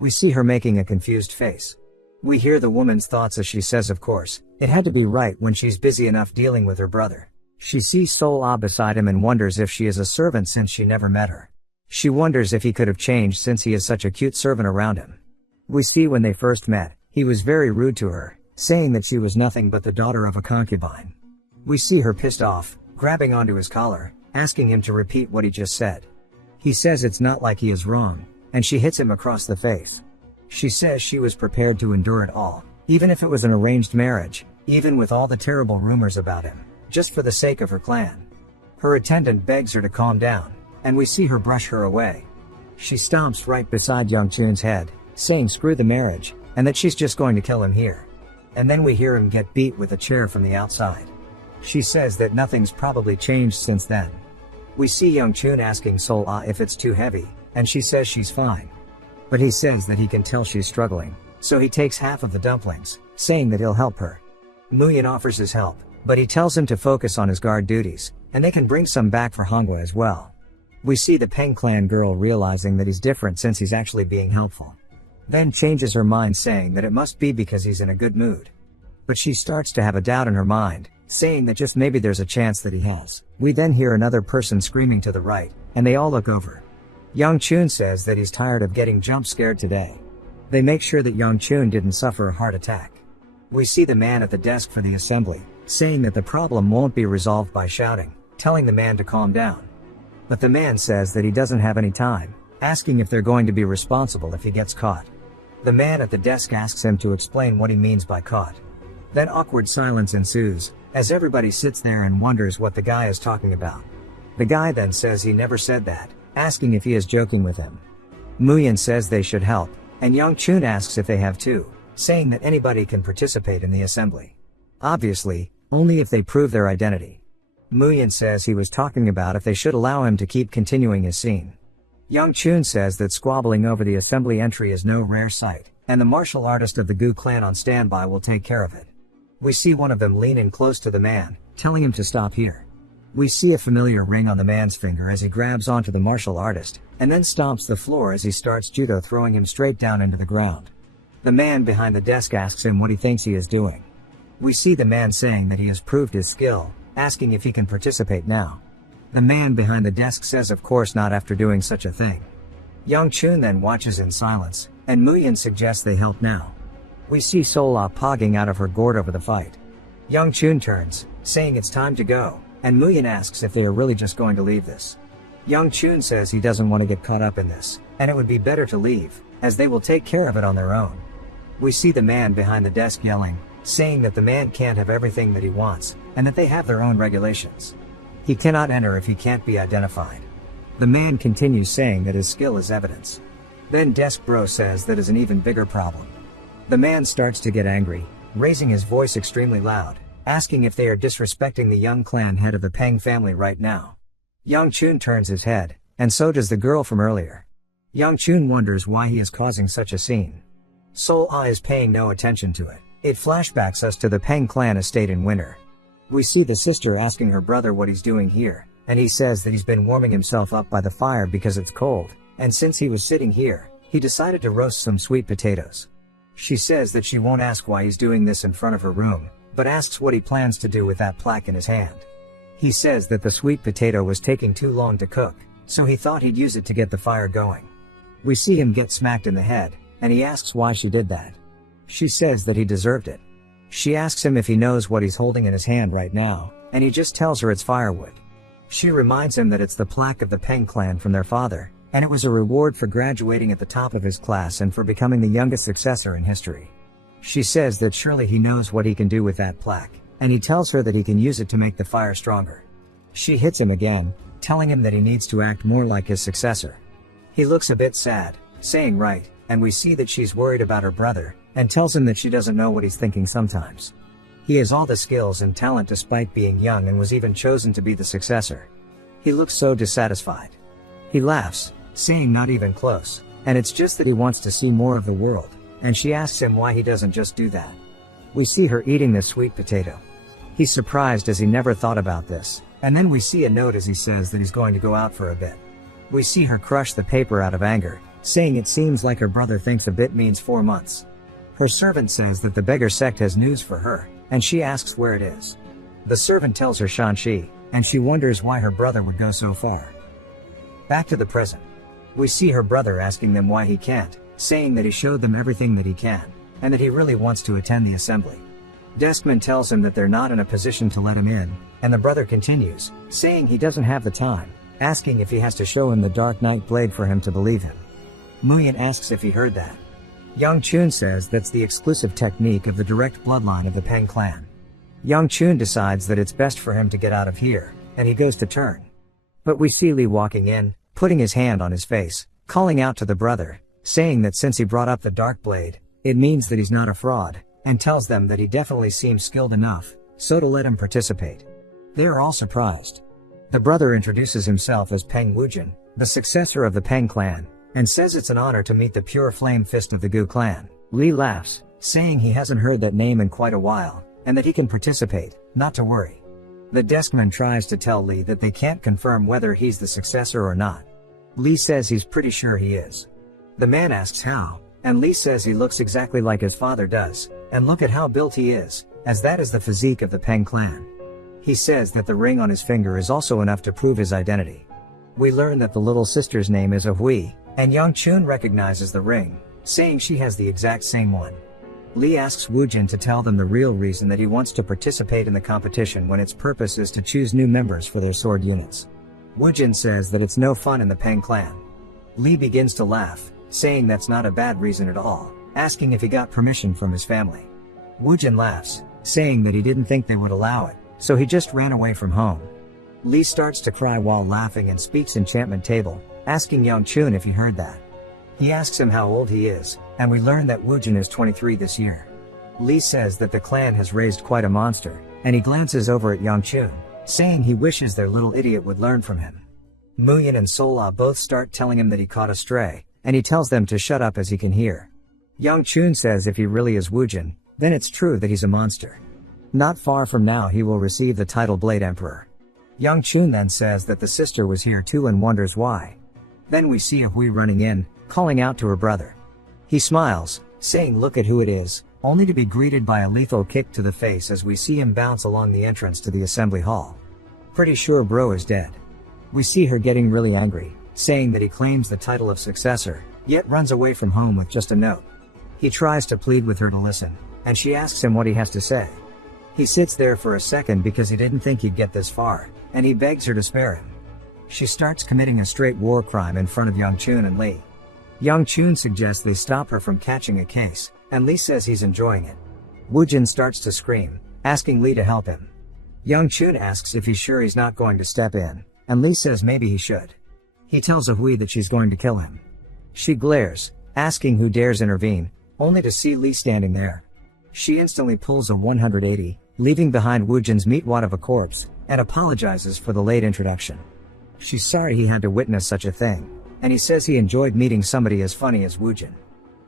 We see her making a confused face. We hear the woman's thoughts as she says of course, it had to be right when she's busy enough dealing with her brother. She sees Sol-Ah beside him and wonders if she is a servant since she never met her. She wonders if he could have changed since he is such a cute servant around him. We see when they first met, he was very rude to her, saying that she was nothing but the daughter of a concubine. We see her pissed off, grabbing onto his collar, asking him to repeat what he just said. He says it's not like he is wrong, and she hits him across the face. She says she was prepared to endure it all, even if it was an arranged marriage, even with all the terrible rumors about him, just for the sake of her clan. Her attendant begs her to calm down, and we see her brush her away. She stomps right beside Young Chun's head, saying screw the marriage, and that she's just going to kill him here. And then we hear him get beat with a chair from the outside. She says that nothing's probably changed since then. We see Young Chun asking Sol-Ah if it's too heavy, and she says she's fine. But he says that he can tell she's struggling, so he takes half of the dumplings, saying that he'll help her. Muyan offers his help, but he tells him to focus on his guard duties, and they can bring some back for Hongwa as well. We see the Peng clan girl realizing that he's different since he's actually being helpful. Then changes her mind saying that it must be because he's in a good mood. But she starts to have a doubt in her mind, saying that just maybe there's a chance that he has. We then hear another person screaming to the right, and they all look over. Young Chun says that he's tired of getting jump scared today. They make sure that Young Chun didn't suffer a heart attack. We see the man at the desk for the assembly, saying that the problem won't be resolved by shouting, telling the man to calm down. But the man says that he doesn't have any time, asking if they're going to be responsible if he gets caught. The man at the desk asks him to explain what he means by caught. Then awkward silence ensues, as everybody sits there and wonders what the guy is talking about. The guy then says he never said that, asking if he is joking with him. Muyan says they should help, and Young Chun asks if they have too, saying that anybody can participate in the assembly. Obviously, only if they prove their identity. Muyin says he was talking about if they should allow him to keep continuing his scene. Young Chun says that squabbling over the assembly entry is no rare sight, and the martial artist of the Gu clan on standby will take care of it. We see one of them lean in close to the man, telling him to stop here. We see a familiar ring on the man's finger as he grabs onto the martial artist, and then stomps the floor as he starts judo, throwing him straight down into the ground. The man behind the desk asks him what he thinks he is doing. We see the man saying that he has proved his skill, asking if he can participate now. The man behind the desk says of course not after doing such a thing. Young Chun then watches in silence, and Muyin suggests they help now. We see Sola pogging out of her gourd over the fight. Young Chun turns, saying it's time to go, and Muyin asks if they are really just going to leave this. Young Chun says he doesn't want to get caught up in this, and it would be better to leave, as they will take care of it on their own. We see the man behind the desk yelling, saying that the man can't have everything that he wants, and that they have their own regulations. He cannot enter if he can't be identified. The man continues saying that his skill is evidence. Then Desk Bro says that is an even bigger problem. The man starts to get angry, raising his voice extremely loud, asking if they are disrespecting the young clan head of the Peng family right now. Young Chun turns his head, and so does the girl from earlier. Young Chun wonders why he is causing such a scene. Sol Ah is paying no attention to it. It flashbacks us to the Peng clan estate in winter. We see the sister asking her brother what he's doing here, and he says that he's been warming himself up by the fire because it's cold, and since he was sitting here, he decided to roast some sweet potatoes. She says that she won't ask why he's doing this in front of her room, but asks what he plans to do with that plaque in his hand. He says that the sweet potato was taking too long to cook, so he thought he'd use it to get the fire going. We see him get smacked in the head, and he asks why she did that. She says that he deserved it. She asks him if he knows what he's holding in his hand right now, and he just tells her it's firewood. She reminds him that it's the plaque of the Peng clan from their father, and it was a reward for graduating at the top of his class and for becoming the youngest successor in history. She says that surely he knows what he can do with that plaque, and he tells her that he can use it to make the fire stronger. She hits him again, telling him that he needs to act more like his successor. He looks a bit sad, saying right, and we see that she's worried about her brother, and tells him that she doesn't know what he's thinking sometimes. He has all the skills and talent despite being young and was even chosen to be the successor. He looks so dissatisfied. He laughs, saying not even close, and it's just that he wants to see more of the world, and she asks him why he doesn't just do that. We see her eating the sweet potato. He's surprised as he never thought about this, and then we see a note as he says that he's going to go out for a bit. We see her crush the paper out of anger, saying it seems like her brother thinks a bit means 4 months. Her servant says that the beggar sect has news for her, and she asks where it is. The servant tells her Shanxi, and she wonders why her brother would go so far. Back to the present. We see her brother asking them why he can't, saying that he showed them everything that he can, and that he really wants to attend the assembly. Deskman tells him that they're not in a position to let him in, and the brother continues, saying he doesn't have the time, asking if he has to show him the Dark Knight blade for him to believe him. Muyin asks if he heard that. Young Chun says that's the exclusive technique of the direct bloodline of the Peng clan. Young Chun decides that it's best for him to get out of here, and he goes to turn. But we see Lee walking in, putting his hand on his face, calling out to the brother, saying that since he brought up the dark blade, it means that he's not a fraud, and tells them that he definitely seems skilled enough, so to let him participate. They are all surprised. The brother introduces himself as Peng Wujin, the successor of the Peng clan, and says it's an honor to meet the pure flame fist of the Gu clan. Lee laughs, saying he hasn't heard that name in quite a while, and that he can participate, not to worry. The deskman tries to tell Lee that they can't confirm whether he's the successor or not. Lee says he's pretty sure he is. The man asks how, and Lee says he looks exactly like his father does, and look at how built he is, as that is the physique of the Peng clan. He says that the ring on his finger is also enough to prove his identity. We learn that the little sister's name is Ahui, and Young Chun recognizes the ring, saying she has the exact same one. Lee asks Wujin to tell them the real reason that he wants to participate in the competition when its purpose is to choose new members for their sword units. Wujin says that it's no fun in the Peng clan. Lee begins to laugh, saying that's not a bad reason at all, asking if he got permission from his family. Wujin laughs, saying that he didn't think they would allow it, so he just ran away from home. Lee starts to cry while laughing and speaks enchantment table, asking Young Chun if he heard that. He asks him how old he is, and we learn that Wujin is 23 this year. Lee says that the clan has raised quite a monster, and he glances over at Young Chun, saying he wishes their little idiot would learn from him. Muyin and Sola both start telling him that he caught a stray, and he tells them to shut up as he can hear. Young Chun says if he really is Woojin, then it's true that he's a monster. Not far from now he will receive the title Blade Emperor. Young Chun then says that the sister was here too and wonders why. Then we see Hui running in, calling out to her brother. He smiles, saying look at who it is, only to be greeted by a lethal kick to the face as we see him bounce along the entrance to the assembly hall. Pretty sure bro is dead. We see her getting really angry, saying that he claims the title of successor, yet runs away from home with just a note. He tries to plead with her to listen, and she asks him what he has to say. He sits there for a second because he didn't think he'd get this far, and he begs her to spare him. She starts committing a straight war crime in front of Young Chun and Lee. Young Chun suggests they stop her from catching a case, and Lee says he's enjoying it. Woojin starts to scream, asking Lee to help him. Young Chun asks if he's sure he's not going to step in, and Lee says maybe he should. He tells Hui that she's going to kill him. She glares, asking who dares intervene, only to see Lee standing there. She instantly pulls a 180, leaving behind Woojin's meatwad of a corpse, and apologizes for the late introduction. She's sorry he had to witness such a thing, and he says he enjoyed meeting somebody as funny as Woojin.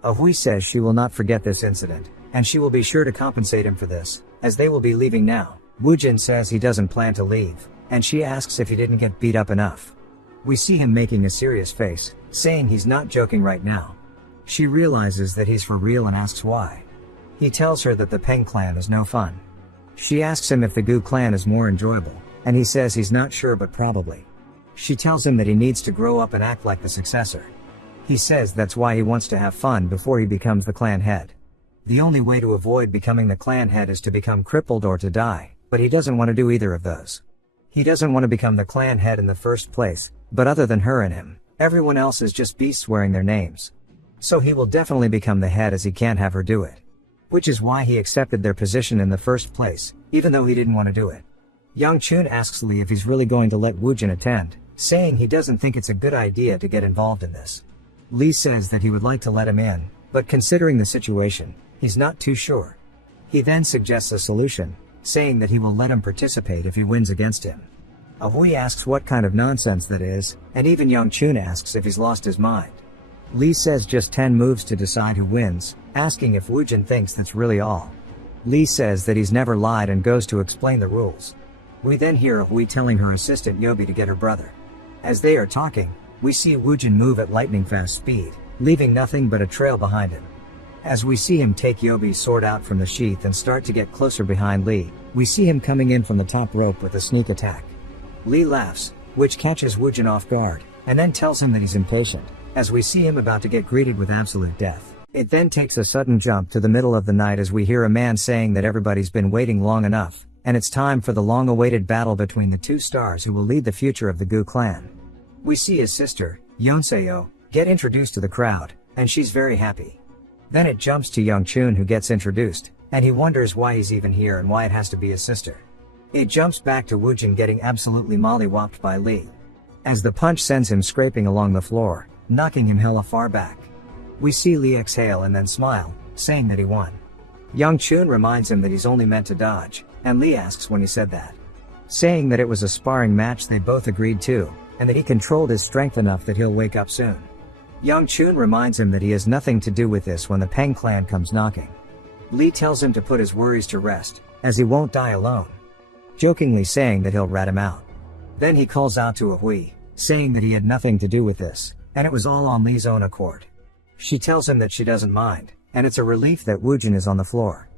Hui says she will not forget this incident, and she will be sure to compensate him for this, as they will be leaving now. Woojin says he doesn't plan to leave, and she asks if he didn't get beat up enough. We see him making a serious face, saying he's not joking right now. She realizes that he's for real and asks why. He tells her that the Peng clan is no fun. She asks him if the Gu clan is more enjoyable, and he says he's not sure but probably. She tells him that he needs to grow up and act like the successor. He says that's why he wants to have fun before he becomes the clan head. The only way to avoid becoming the clan head is to become crippled or to die, but he doesn't want to do either of those. He doesn't want to become the clan head in the first place, but other than her and him, everyone else is just beasts wearing their names. So he will definitely become the head as he can't have her do it. Which is why he accepted their position in the first place, even though he didn't want to do it. Young Chun asks Lee if he's really going to let Woojin attend, saying he doesn't think it's a good idea to get involved in this. Lee says that he would like to let him in, but considering the situation, he's not too sure. He then suggests a solution, saying that he will let him participate if he wins against him. Hui asks what kind of nonsense that is, and even Young Chun asks if he's lost his mind. Lee says just 10 moves to decide who wins, asking if Woojin thinks that's really all. Lee says that he's never lied and goes to explain the rules. We then hear Hui telling her assistant Yobi to get her brother. As they are talking, we see Woojin move at lightning fast speed, leaving nothing but a trail behind him. As we see him take Yobi's sword out from the sheath and start to get closer behind Lee, we see him coming in from the top rope with a sneak attack. Lee laughs, which catches Woojin off guard, and then tells him that he's impatient, as we see him about to get greeted with absolute death. It then takes a sudden jump to the middle of the night as we hear a man saying that everybody's been waiting long enough, and it's time for the long-awaited battle between the two stars who will lead the future of the Gu clan. We see his sister, Yeonseo, get introduced to the crowd, and she's very happy. Then it jumps to Young Chun who gets introduced, and he wonders why he's even here and why it has to be his sister. It jumps back to Woojin getting absolutely mollywopped by Lee. As the punch sends him scraping along the floor, knocking him hella far back. We see Lee exhale and then smile, saying that he won. Young Chun reminds him that he's only meant to dodge, and Lee asks when he said that. Saying that it was a sparring match they both agreed to, and that he controlled his strength enough that he'll wake up soon. Young Chun reminds him that he has nothing to do with this when the Peng clan comes knocking. Lee tells him to put his worries to rest, as he won't die alone. Jokingly saying that he'll rat him out. Then he calls out to Hui, saying that he had nothing to do with this, and it was all on Lee's own accord. She tells him that she doesn't mind, and it's a relief that Woojin is on the floor.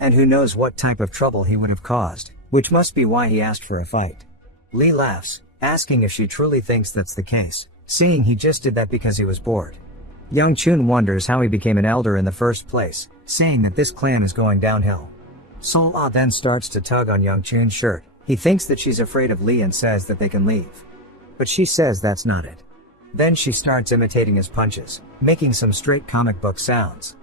And who knows what type of trouble he would have caused, which must be why he asked for a fight. Lee laughs, asking if she truly thinks that's the case, saying he just did that because he was bored. Young Chun wonders how he became an elder in the first place, saying that this clan is going downhill. Sol Ah then starts to tug on Young Chun's shirt. He thinks that she's afraid of Lee and says that they can leave. But she says that's not it. Then she starts imitating his punches, making some straight comic book sounds.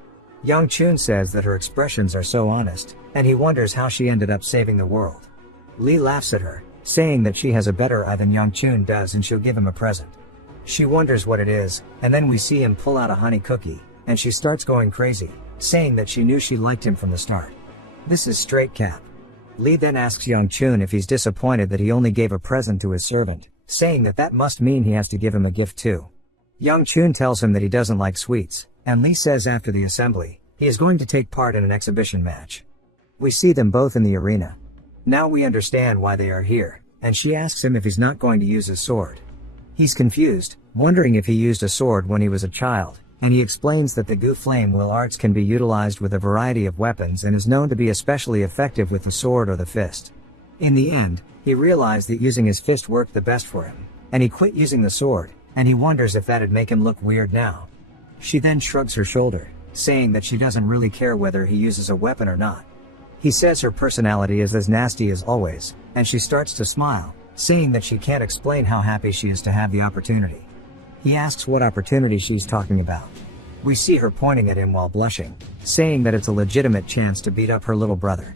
Young Chun says that her expressions are so honest, and he wonders how she ended up saving the world. Lee laughs at her, saying that she has a better eye than Young Chun does and she'll give him a present. She wonders what it is, and then we see him pull out a honey cookie, and she starts going crazy, saying that she knew she liked him from the start. This is straight cap. Lee then asks Young Chun if he's disappointed that he only gave a present to his servant, saying that that must mean he has to give him a gift too. Young Chun tells him that he doesn't like sweets, and Lee says after the assembly, he is going to take part in an exhibition match. We see them both in the arena. Now we understand why they are here, and she asks him if he's not going to use his sword. He's confused, wondering if he used a sword when he was a child, and he explains that the Gu Flame Will arts can be utilized with a variety of weapons and is known to be especially effective with the sword or the fist. In the end, he realized that using his fist worked the best for him, and he quit using the sword, and he wonders if that'd make him look weird now. She then shrugs her shoulder, saying that she doesn't really care whether he uses a weapon or not. He says her personality is as nasty as always, and she starts to smile, saying that she can't explain how happy she is to have the opportunity. He asks what opportunity she's talking about. We see her pointing at him while blushing, saying that it's a legitimate chance to beat up her little brother.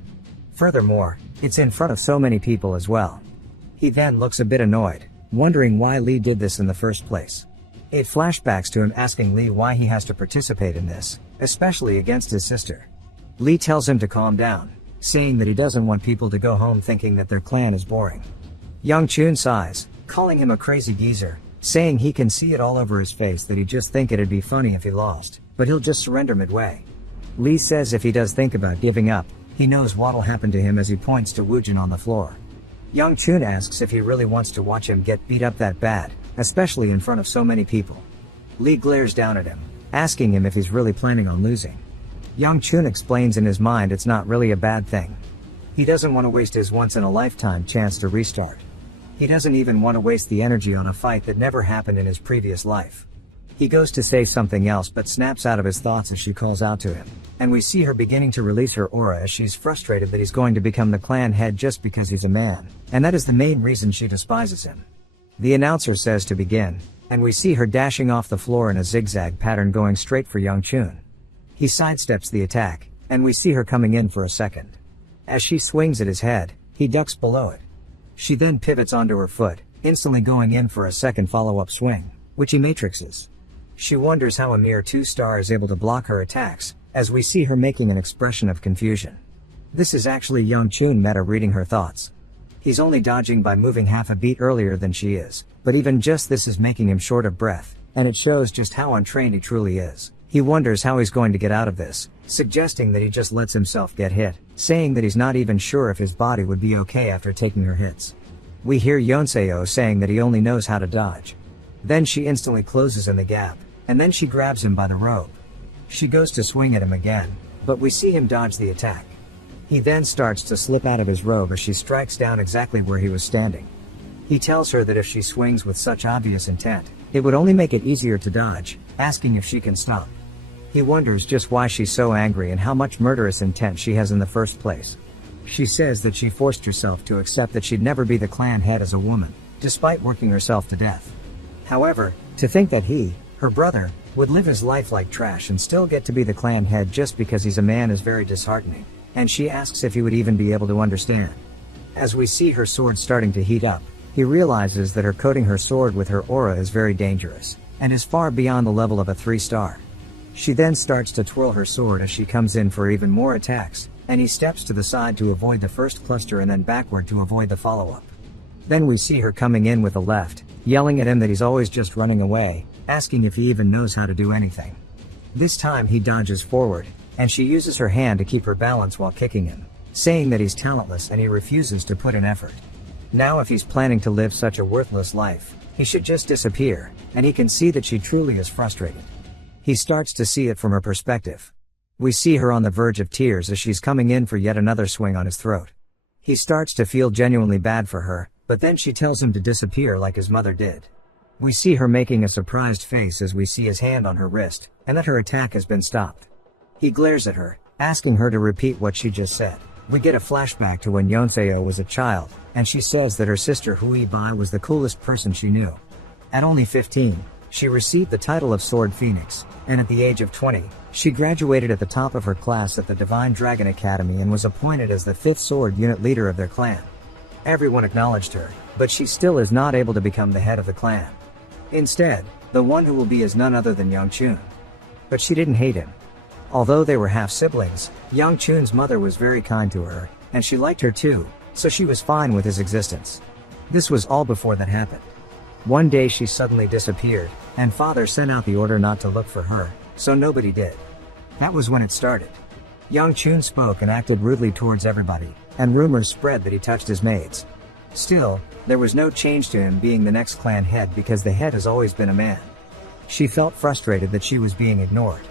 Furthermore, it's in front of so many people as well. He then looks a bit annoyed, wondering why Lee did this in the first place. It flashbacks to him asking Lee why he has to participate in this, especially against his sister. Lee tells him to calm down, saying that he doesn't want people to go home thinking that their clan is boring. Young Chun sighs, calling him a crazy geezer, saying he can see it all over his face that he just think it'd be funny if he lost, but he'll just surrender midway. Lee says if he does think about giving up, he knows what'll happen to him as he points to Woojin on the floor. Young Chun asks if he really wants to watch him get beat up that bad, especially in front of so many people. Lee glares down at him, asking him if he's really planning on losing. Young Chun explains in his mind it's not really a bad thing. He doesn't want to waste his once-in-a-lifetime chance to restart. He doesn't even want to waste the energy on a fight that never happened in his previous life. He goes to say something else but snaps out of his thoughts as she calls out to him, and we see her beginning to release her aura as she's frustrated that he's going to become the clan head just because he's a man, and that is the main reason she despises him. The announcer says to begin, and we see her dashing off the floor in a zigzag pattern going straight for Young Chun. He sidesteps the attack, and we see her coming in for a second. As she swings at his head, he ducks below it. She then pivots onto her foot, instantly going in for a second follow-up swing, which he matrixes. She wonders how a mere 2-star is able to block her attacks, as we see her making an expression of confusion. This is actually Young Chun meta reading her thoughts. He's only dodging by moving half a beat earlier than she is, but even just this is making him short of breath, and it shows just how untrained he truly is. He wonders how he's going to get out of this, suggesting that he just lets himself get hit, saying that he's not even sure if his body would be okay after taking her hits. We hear Yonseo saying that he only knows how to dodge. Then she instantly closes in the gap, and then she grabs him by the robe. She goes to swing at him again, but we see him dodge the attack. He then starts to slip out of his robe as she strikes down exactly where he was standing. He tells her that if she swings with such obvious intent, it would only make it easier to dodge, asking if she can stop. He wonders just why she's so angry and how much murderous intent she has in the first place. She says that she forced herself to accept that she'd never be the clan head as a woman, despite working herself to death. However, to think that he, her brother, would live his life like trash and still get to be the clan head just because he's a man is very disheartening, and she asks if he would even be able to understand. As we see her sword starting to heat up, he realizes that her coating her sword with her aura is very dangerous, and is far beyond the level of a 3-star. She then starts to twirl her sword as she comes in for even more attacks, and he steps to the side to avoid the first cluster and then backward to avoid the follow-up. Then we see her coming in with a left, yelling at him that he's always just running away, asking if he even knows how to do anything. This time he dodges forward, and she uses her hand to keep her balance while kicking him, saying that he's talentless and he refuses to put in effort. Now if he's planning to live such a worthless life, he should just disappear, and he can see that she truly is frustrated. He starts to see it from her perspective. We see her on the verge of tears as she's coming in for yet another swing on his throat. He starts to feel genuinely bad for her, but then she tells him to disappear like his mother did. We see her making a surprised face as we see his hand on her wrist, and that her attack has been stopped. He glares at her, asking her to repeat what she just said. We get a flashback to when Yonseo was a child, and she says that her sister Hui Bai was the coolest person she knew. At only 15, she received the title of Sword Phoenix, and at the age of 20, she graduated at the top of her class at the Divine Dragon Academy and was appointed as the 5th sword unit leader of their clan. Everyone acknowledged her, but she still is not able to become the head of the clan. Instead, the one who will be is none other than Young Chun. But she didn't hate him. Although they were half-siblings, Young Chun's mother was very kind to her, and she liked her too, so she was fine with his existence. This was all before that happened. One day she suddenly disappeared, and father sent out the order not to look for her, so nobody did. That was when it started. Young Chun spoke and acted rudely towards everybody, and rumors spread that he touched his maids. Still, there was no change to him being the next clan head because the head has always been a man. She felt frustrated that she was being ignored.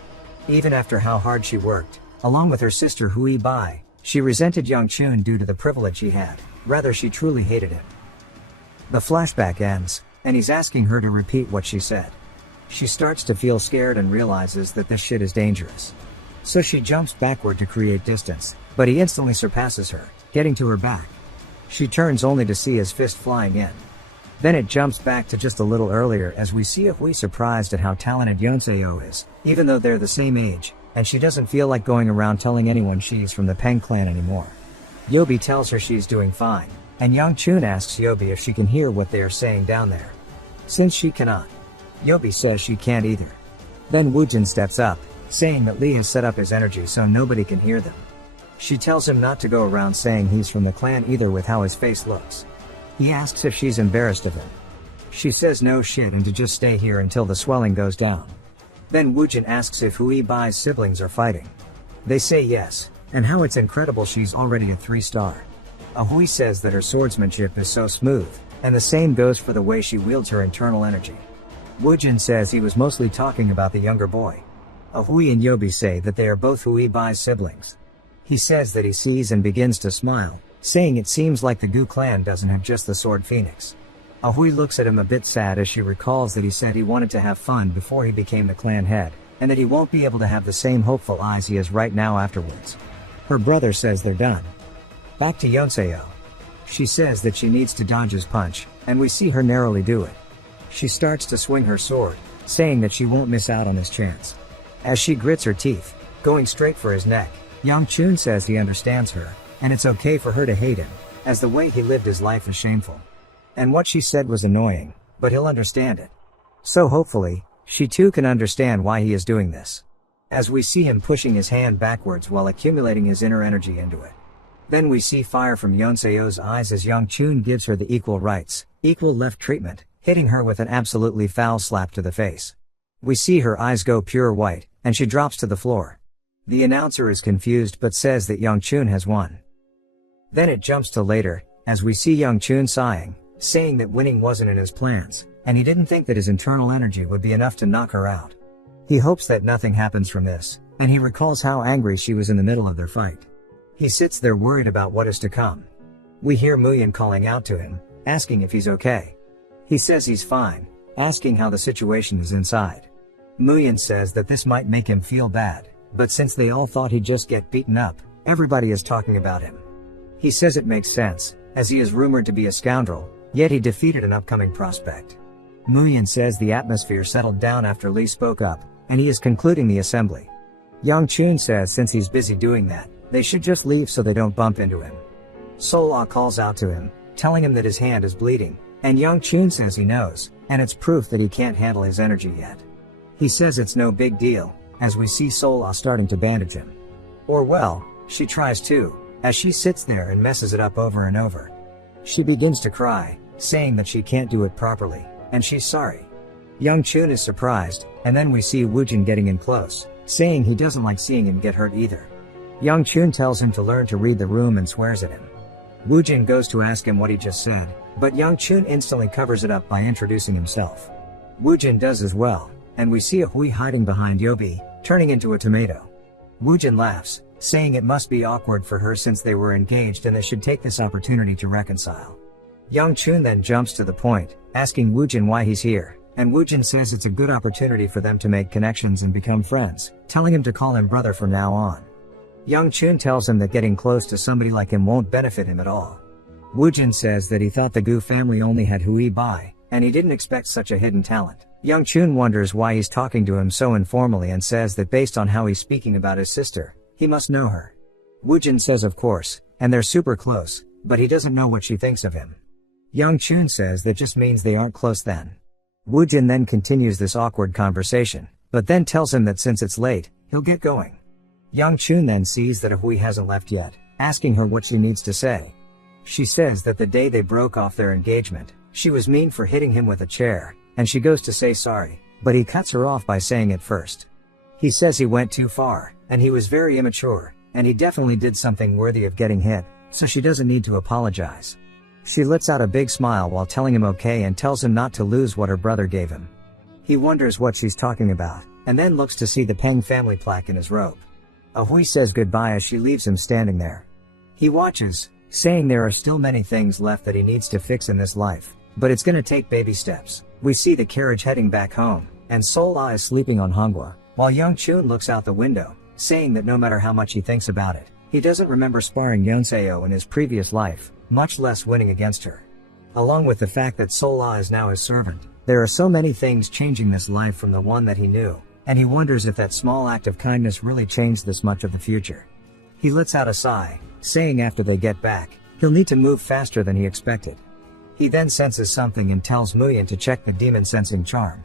Even after how hard she worked, along with her sister Hui Bai, she resented Young Chun due to the privilege he had. Rather, she truly hated him. The flashback ends, and he's asking her to repeat what she said. She starts to feel scared and realizes that this shit is dangerous. So she jumps backward to create distance, but he instantly surpasses her, getting to her back. She turns only to see his fist flying in. Then it jumps back to just a little earlier as we see Hui surprised at how talented Yeonseo is, even though they're the same age, and she doesn't feel like going around telling anyone she's from the Peng clan anymore. Yobi tells her she's doing fine, and Young Chun asks Yobi if she can hear what they are saying down there. Since she cannot, Yobi says she can't either. Then Woojin steps up, saying that Lee has set up his energy so nobody can hear them. She tells him not to go around saying he's from the clan either with how his face looks. He asks if she's embarrassed of him. She says no shit and to just stay here until the swelling goes down. Then Woojin asks if Hui Bai's siblings are fighting. They say yes, and how it's incredible she's already a 3-star. Hui says that her swordsmanship is so smooth, and the same goes for the way she wields her internal energy. Woojin says he was mostly talking about the younger boy. Hui and Yobi say that they are both Hui Bai's siblings. He says that he sees and begins to smile, saying it seems like the Gu clan doesn't have just the sword phoenix. Hui looks at him a bit sad as she recalls that he said he wanted to have fun before he became the clan head, and that he won't be able to have the same hopeful eyes he has right now afterwards. Her brother says they're done. Back to Yeonseo. She says that she needs to dodge his punch, and we see her narrowly do it. She starts to swing her sword, saying that she won't miss out on his chance. As she grits her teeth, going straight for his neck, Young Chun says he understands her, and it's okay for her to hate him, as the way he lived his life is shameful. And what she said was annoying, but he'll understand it. So hopefully, she too can understand why he is doing this. As we see him pushing his hand backwards while accumulating his inner energy into it. Then we see fire from Yeonseo's eyes as Young Chun gives her the equal rights, equal left treatment, hitting her with an absolutely foul slap to the face. We see her eyes go pure white, and she drops to the floor. The announcer is confused but says that Young Chun has won. Then it jumps to later, as we see Young Chun sighing, saying that winning wasn't in his plans, and he didn't think that his internal energy would be enough to knock her out. He hopes that nothing happens from this, and he recalls how angry she was in the middle of their fight. He sits there worried about what is to come. We hear Muyan calling out to him, asking if he's okay. He says he's fine, asking how the situation is inside. Muyan says that this might make him feel bad, but since they all thought he'd just get beaten up, everybody is talking about him. He says it makes sense, as he is rumored to be a scoundrel, yet he defeated an upcoming prospect. Muyan says the atmosphere settled down after Lee spoke up, and he is concluding the assembly. Young Chun says since he's busy doing that, they should just leave so they don't bump into him. Sola calls out to him, telling him that his hand is bleeding, and Young Chun says he knows, and it's proof that he can't handle his energy yet. He says it's no big deal, as we see Sola starting to bandage him. Or well, she tries to, as she sits there and messes it up over and over. She begins to cry, saying that she can't do it properly, and she's sorry. Young Chun is surprised, and then we see Woojin getting in close, saying he doesn't like seeing him get hurt either. Young Chun tells him to learn to read the room and swears at him. Woojin goes to ask him what he just said, but Young Chun instantly covers it up by introducing himself. Woojin does as well, and we see a Hui hiding behind Yobi, turning into a tomato. Woojin laughs, saying it must be awkward for her since they were engaged and they should take this opportunity to reconcile. Young Chun then jumps to the point, asking Woojin why he's here, and Woojin says it's a good opportunity for them to make connections and become friends, telling him to call him brother from now on. Young Chun tells him that getting close to somebody like him won't benefit him at all. Woojin says that he thought the Gu family only had Hui Bai, and he didn't expect such a hidden talent. Young Chun wonders why he's talking to him so informally and says that based on how he's speaking about his sister, he must know her. Woojin says of course, and they're super close, but he doesn't know what she thinks of him. Young Chun says that just means they aren't close then. Woojin then continues this awkward conversation, but then tells him that since it's late, he'll get going. Young Chun then sees that Hui hasn't left yet, asking her what she needs to say. She says that the day they broke off their engagement, she was mean for hitting him with a chair, and she goes to say sorry, but he cuts her off by saying it first. He says he went too far, and he was very immature, and he definitely did something worthy of getting hit, so she doesn't need to apologize. She lets out a big smile while telling him okay and tells him not to lose what her brother gave him. He wonders what she's talking about, and then looks to see the Peng family plaque in his robe. Ahui says goodbye as she leaves him standing there. He watches, saying there are still many things left that he needs to fix in this life, but it's gonna take baby steps. We see the carriage heading back home, and Sol-Ah is sleeping on Manhwa, while Young Chun looks out the window, saying that no matter how much he thinks about it, he doesn't remember sparring Yeonseo in his previous life, much less winning against her. Along with the fact that Sol-Ah is now his servant, there are so many things changing this life from the one that he knew, and he wonders if that small act of kindness really changed this much of the future. He lets out a sigh, saying after they get back, he'll need to move faster than he expected. He then senses something and tells Muyin to check the demon sensing charm.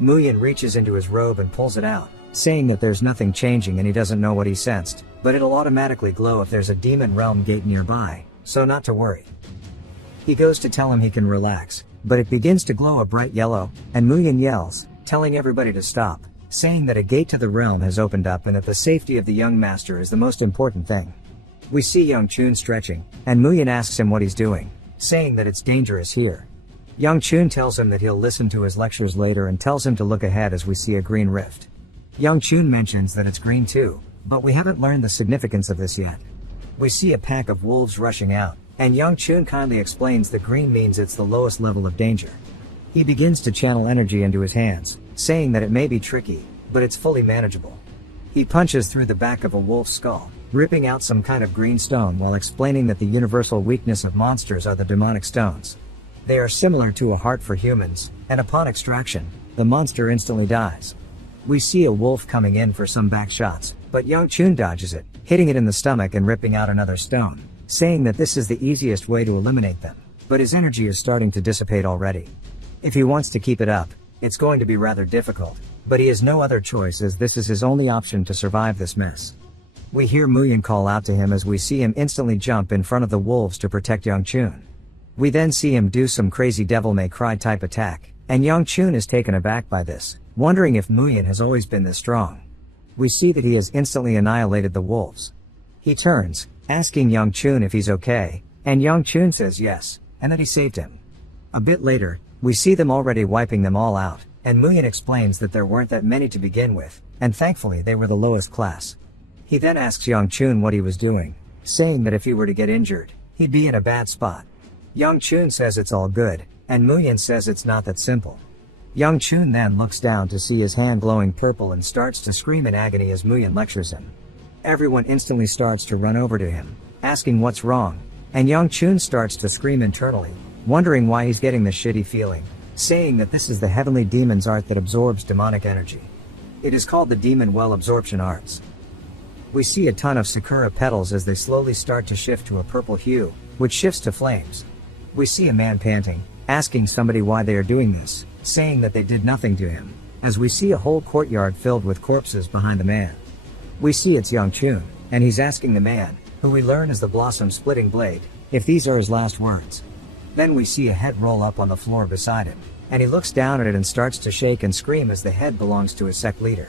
Muyin reaches into his robe and pulls it out, saying that there's nothing changing and he doesn't know what he sensed, but it'll automatically glow if there's a demon realm gate nearby, so not to worry. He goes to tell him he can relax, but it begins to glow a bright yellow, and Muyin yells, telling everybody to stop, saying that a gate to the realm has opened up and that the safety of the young master is the most important thing. We see Young Chun stretching, and Muyin asks him what he's doing, saying that it's dangerous here. Young Chun tells him that he'll listen to his lectures later and tells him to look ahead as we see a green rift. Young Chun mentions that it's green too, but we haven't learned the significance of this yet. We see a pack of wolves rushing out, and Young Chun kindly explains that green means it's the lowest level of danger. He begins to channel energy into his hands, saying that it may be tricky, but it's fully manageable. He punches through the back of a wolf's skull, ripping out some kind of green stone while explaining that the universal weakness of monsters are the demonic stones. They are similar to a heart for humans, and upon extraction, the monster instantly dies. We see a wolf coming in for some back shots, but Young Chun dodges it, hitting it in the stomach and ripping out another stone, saying that this is the easiest way to eliminate them, but his energy is starting to dissipate already. If he wants to keep it up, it's going to be rather difficult, but he has no other choice as this is his only option to survive this mess. We hear Muyin call out to him as we see him instantly jump in front of the wolves to protect Young Chun. We then see him do some crazy devil may cry type attack, and Young Chun is taken aback by this, wondering if Muyin has always been this strong. We see that he has instantly annihilated the wolves. He turns, asking Young Chun if he's okay, and Young Chun says yes, and that he saved him. A bit later, we see them already wiping them all out, and Muyin explains that there weren't that many to begin with, and thankfully they were the lowest class. He then asks Young Chun what he was doing, saying that if he were to get injured, he'd be in a bad spot. Young Chun says it's all good, and Muyin says it's not that simple. Young Chun then looks down to see his hand glowing purple and starts to scream in agony as Muyin lectures him. Everyone instantly starts to run over to him, asking what's wrong, and Young Chun starts to scream internally, wondering why he's getting this shitty feeling, saying that this is the heavenly demon's art that absorbs demonic energy. It is called the Demon Well Absorption Arts. We see a ton of sakura petals as they slowly start to shift to a purple hue, which shifts to flames. We see a man panting, asking somebody why they are doing this, saying that they did nothing to him, as we see a whole courtyard filled with corpses behind the man. We see it's Young Chun, and he's asking the man, who we learn is the blossom splitting blade, if these are his last words. Then we see a head roll up on the floor beside him, and he looks down at it and starts to shake and scream as the head belongs to his sect leader.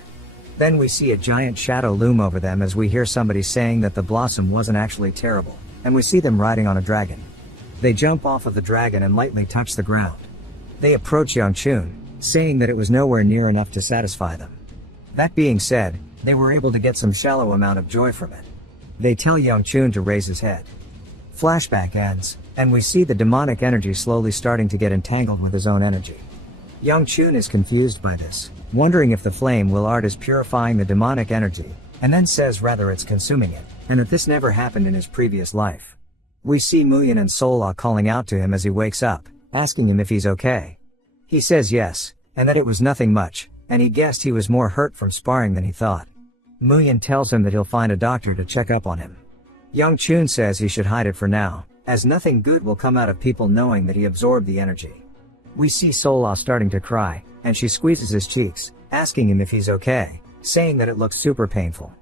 Then we see a giant shadow loom over them as we hear somebody saying that the blossom wasn't actually terrible, and we see them riding on a dragon. They jump off of the dragon and lightly touch the ground. They approach Young Chun, saying that it was nowhere near enough to satisfy them. That being said, they were able to get some shallow amount of joy from it. They tell Young Chun to raise his head. Flashback ends, and we see the demonic energy slowly starting to get entangled with his own energy. Young Chun is confused by this, wondering if the flame will art is purifying the demonic energy, and then says rather it's consuming it, and that this never happened in his previous life. We see Muyin and Sol-Ah calling out to him as he wakes up, asking him if he's okay. He says yes, and that it was nothing much, and he guessed he was more hurt from sparring than he thought. Muyin tells him that he'll find a doctor to check up on him. Young Chun says he should hide it for now, as nothing good will come out of people knowing that he absorbed the energy. We see Sol-Ah starting to cry, and she squeezes his cheeks, asking him if he's okay, saying that it looks super painful.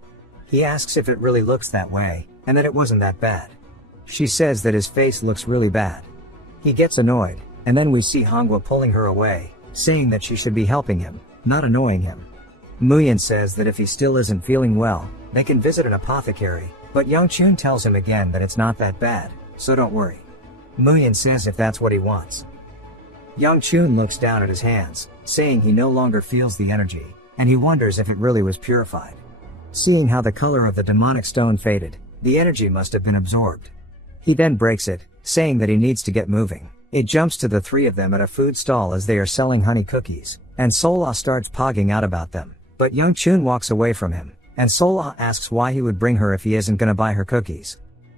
He asks if it really looks that way, and that it wasn't that bad. She says that his face looks really bad. He gets annoyed, and then we see Hongwa pulling her away, saying that she should be helping him, not annoying him. Muyin says that if he still isn't feeling well, they can visit an apothecary, but Young-chun tells him again that it's not that bad, so don't worry. Muyin says if that's what he wants. Young-chun looks down at his hands, saying he no longer feels the energy, and he wonders if it really was purified. Seeing how the color of the demonic stone faded, the energy must have been absorbed. He then breaks it, saying that he needs to get moving. It jumps to the three of them at a food stall as they are selling honey cookies, and Sola starts pogging out about them, but Young-chun walks away from him, and Sola asks why he would bring her if he isn't gonna buy her cookies.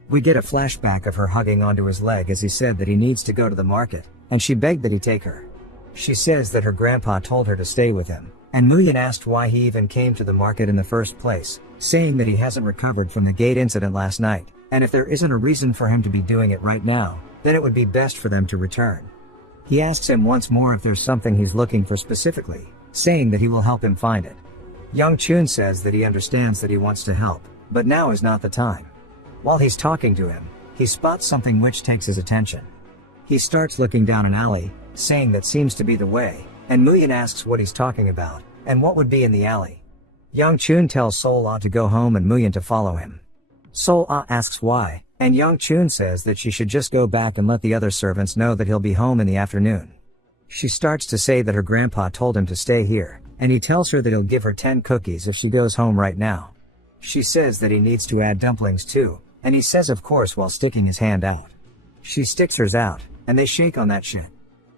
We get a flashback of her hugging onto his leg as he said that he needs to go to the market, and she begged that he take her. She says that her grandpa told her to stay with him, and Muyin asked why he even came to the market in the first place, saying that he hasn't recovered from the gate incident last night, and if there isn't a reason for him to be doing it right now, then it would be best for them to return. He asks him once more if there's something he's looking for specifically, saying that he will help him find it. Young-chun says that he understands that he wants to help, but now is not the time. While he's talking to him, he spots something which takes his attention. He starts looking down an alley, saying that seems to be the way, and Muyin asks what he's talking about, and what would be in the alley. Young-chun tells Sol-ah to go home and Muyin to follow him. Sol-ah asks why, and Young-chun says that she should just go back and let the other servants know that he'll be home in the afternoon. She starts to say that her grandpa told him to stay here, and he tells her that he'll give her 10 cookies if she goes home right now. She says that he needs to add dumplings too, and he says of course while sticking his hand out. She sticks hers out, and they shake on that shit.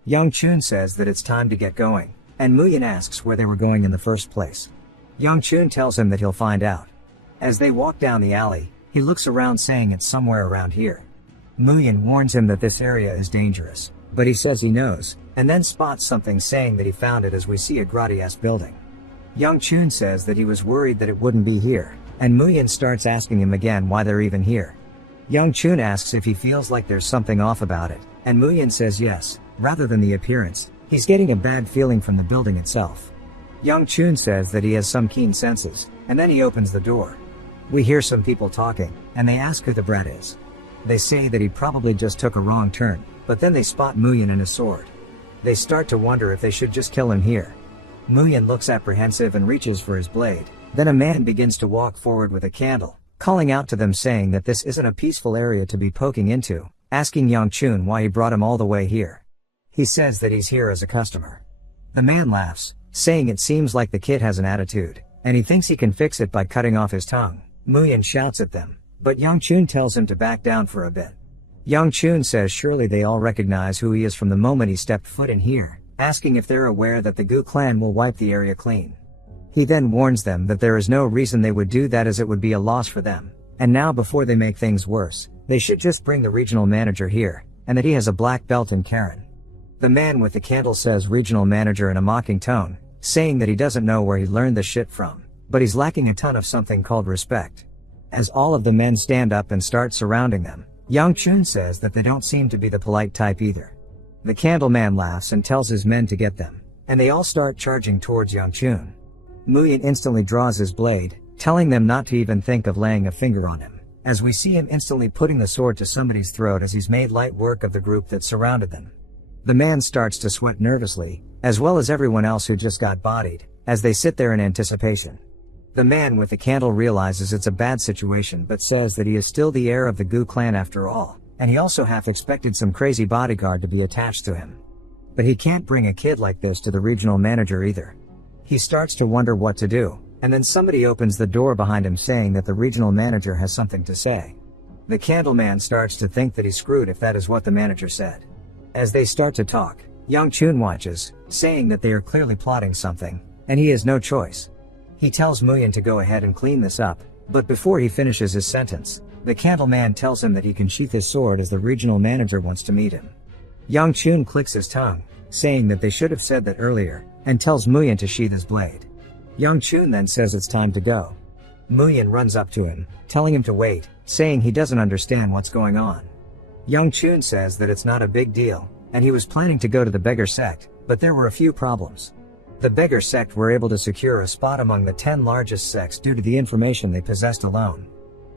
Young-chun says that it's time to get going, and Muyin asks where they were going in the first place. Young-chun tells him that he'll find out. As they walk down the alley, he looks around saying it's somewhere around here. Muyin warns him that this area is dangerous, but he says he knows, and then spots something saying that he found it as we see a grotty-ass building. Young-chun says that he was worried that it wouldn't be here, and Muyin starts asking him again why they're even here. Young-chun asks if he feels like there's something off about it, and Muyin says yes, rather than the appearance, he's getting a bad feeling from the building itself. Young-chun says that he has some keen senses, and then he opens the door. We hear some people talking, and they ask who the brat is. They say that he probably just took a wrong turn, but then they spot Muyin and his sword. They start to wonder if they should just kill him here. Muyin looks apprehensive and reaches for his blade. Then a man begins to walk forward with a candle, calling out to them saying that this isn't a peaceful area to be poking into, asking Young-chun why he brought him all the way here. He says that he's here as a customer. The man laughs, saying it seems like the kid has an attitude, and he thinks he can fix it by cutting off his tongue. Muyin shouts at them, but Young-chun tells him to back down for a bit. Young-chun says surely they all recognize who he is from the moment he stepped foot in here, asking if they're aware that the Gu clan will wipe the area clean. He then warns them that there is no reason they would do that as it would be a loss for them, and now before they make things worse, they should just bring the regional manager here, and that he has a black belt in Karen. The man with the candle says regional manager in a mocking tone, saying that he doesn't know where he learned the shit from, but he's lacking a ton of something called respect. As all of the men stand up and start surrounding them, Young-chun says that they don't seem to be the polite type either. The candle man laughs and tells his men to get them, and they all start charging towards Young-chun. Muyin instantly draws his blade, telling them not to even think of laying a finger on him, as we see him instantly putting the sword to somebody's throat as he's made light work of the group that surrounded them. The man starts to sweat nervously, as well as everyone else who just got bodied, as they sit there in anticipation. The man with the candle realizes it's a bad situation but says that he is still the heir of the Gu clan after all, and he also half expected some crazy bodyguard to be attached to him. But he can't bring a kid like this to the regional manager either. He starts to wonder what to do, and then somebody opens the door behind him saying that the regional manager has something to say. The candle man starts to think that he's screwed if that is what the manager said. As they start to talk, Young-chun watches, saying that they are clearly plotting something, and he has no choice. He tells Muyin to go ahead and clean this up, but before he finishes his sentence, the candle man tells him that he can sheath his sword as the regional manager wants to meet him. Young-chun clicks his tongue, saying that they should have said that earlier, and tells Muyin to sheath his blade. Young-chun then says it's time to go. Muyin runs up to him, telling him to wait, saying he doesn't understand what's going on. Young-chun says that it's not a big deal, and he was planning to go to the beggar sect, but there were a few problems. The beggar sect were able to secure a spot among the 10 largest sects due to the information they possessed alone.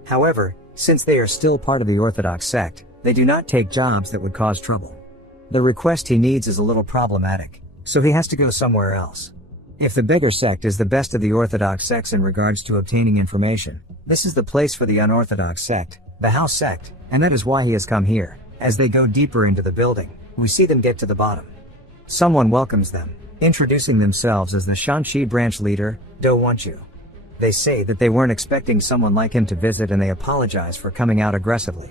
However, since they are still part of the Orthodox sect, they do not take jobs that would cause trouble. The request he needs is a little problematic, so he has to go somewhere else. If the beggar sect is the best of the Orthodox sects in regards to obtaining information, this is the place for the unorthodox sect, the house sect, and that is why he has come here. As they go deeper into the building, we see them get to the bottom. Someone welcomes them, introducing themselves as the Shanxi branch leader, Do Wanchu. They say that they weren't expecting someone like him to visit and they apologize for coming out aggressively.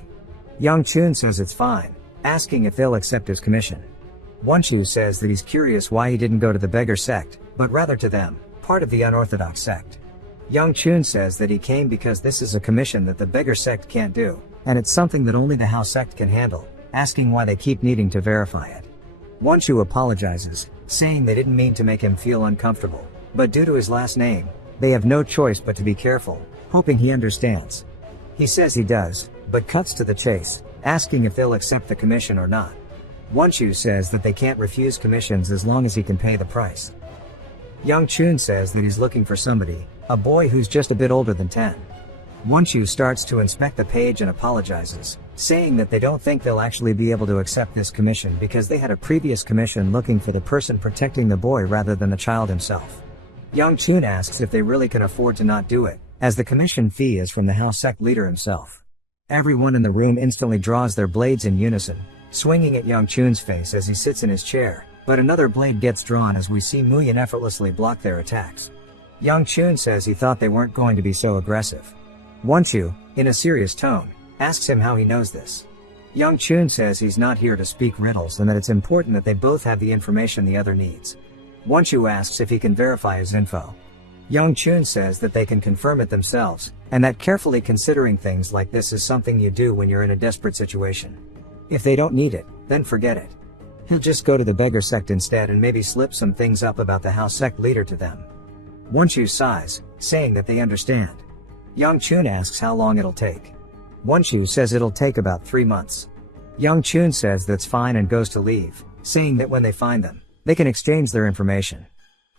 Yang Chun says it's fine, asking if they'll accept his commission. Wanchu says that he's curious why he didn't go to the beggar sect, but rather to them, part of the unorthodox sect. Yang Chun says that he came because this is a commission that the beggar sect can't do, and it's something that only the house sect can handle, asking why they keep needing to verify it. Wanchu apologizes, saying they didn't mean to make him feel uncomfortable, but due to his last name, they have no choice but to be careful, hoping he understands. He says he does, but cuts to the chase, asking if they'll accept the commission or not. Wanchu says that they can't refuse commissions as long as he can pay the price. Yang Chun says that he's looking for somebody, a boy who's just a bit older than 10. Wanchu starts to inspect the page and apologizes, saying that they don't think they'll actually be able to accept this commission because they had a previous commission looking for the person protecting the boy rather than the child himself. Yang Chun asks if they really can afford to not do it, as the commission fee is from the house sect leader himself. Everyone in the room instantly draws their blades in unison, swinging at Yang Chun's face as he sits in his chair, but another blade gets drawn as we see Muyan effortlessly block their attacks. Yang Chun says he thought they weren't going to be so aggressive. Wanchu, in a serious tone, asks him how he knows this. Yang Chun says he's not here to speak riddles and that it's important that they both have the information the other needs. Wanchu asks if he can verify his info. Yang Chun says that they can confirm it themselves, and that carefully considering things like this is something you do when you're in a desperate situation. If they don't need it, then forget it. He'll just go to the beggar sect instead and maybe slip some things up about the house sect leader to them. Wanchu sighs, saying that they understand. Yang Chun asks how long it'll take. Wanchu says it'll take about 3 months. Yang Chun says that's fine and goes to leave, saying that when they find them, they can exchange their information.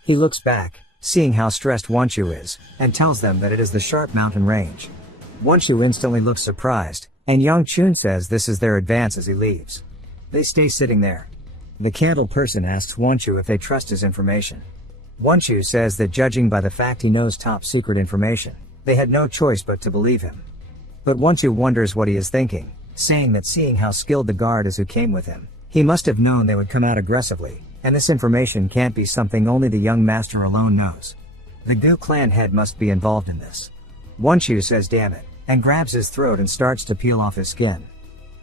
He looks back, seeing how stressed Wanchu is, and tells them that it is the Sharp Mountain Range. Wanchu instantly looks surprised, and Yang Chun says this is their advance as he leaves. They stay sitting there. The candle person asks Wanchu if they trust his information. Wanchu says that judging by the fact he knows top secret information, they had no choice but to believe him. But Wanchu wonders what he is thinking, saying that seeing how skilled the guard is who came with him, he must have known they would come out aggressively, and this information can't be something only the young master alone knows. The Gu clan head must be involved in this. Wanchu says damn it, and grabs his throat and starts to peel off his skin.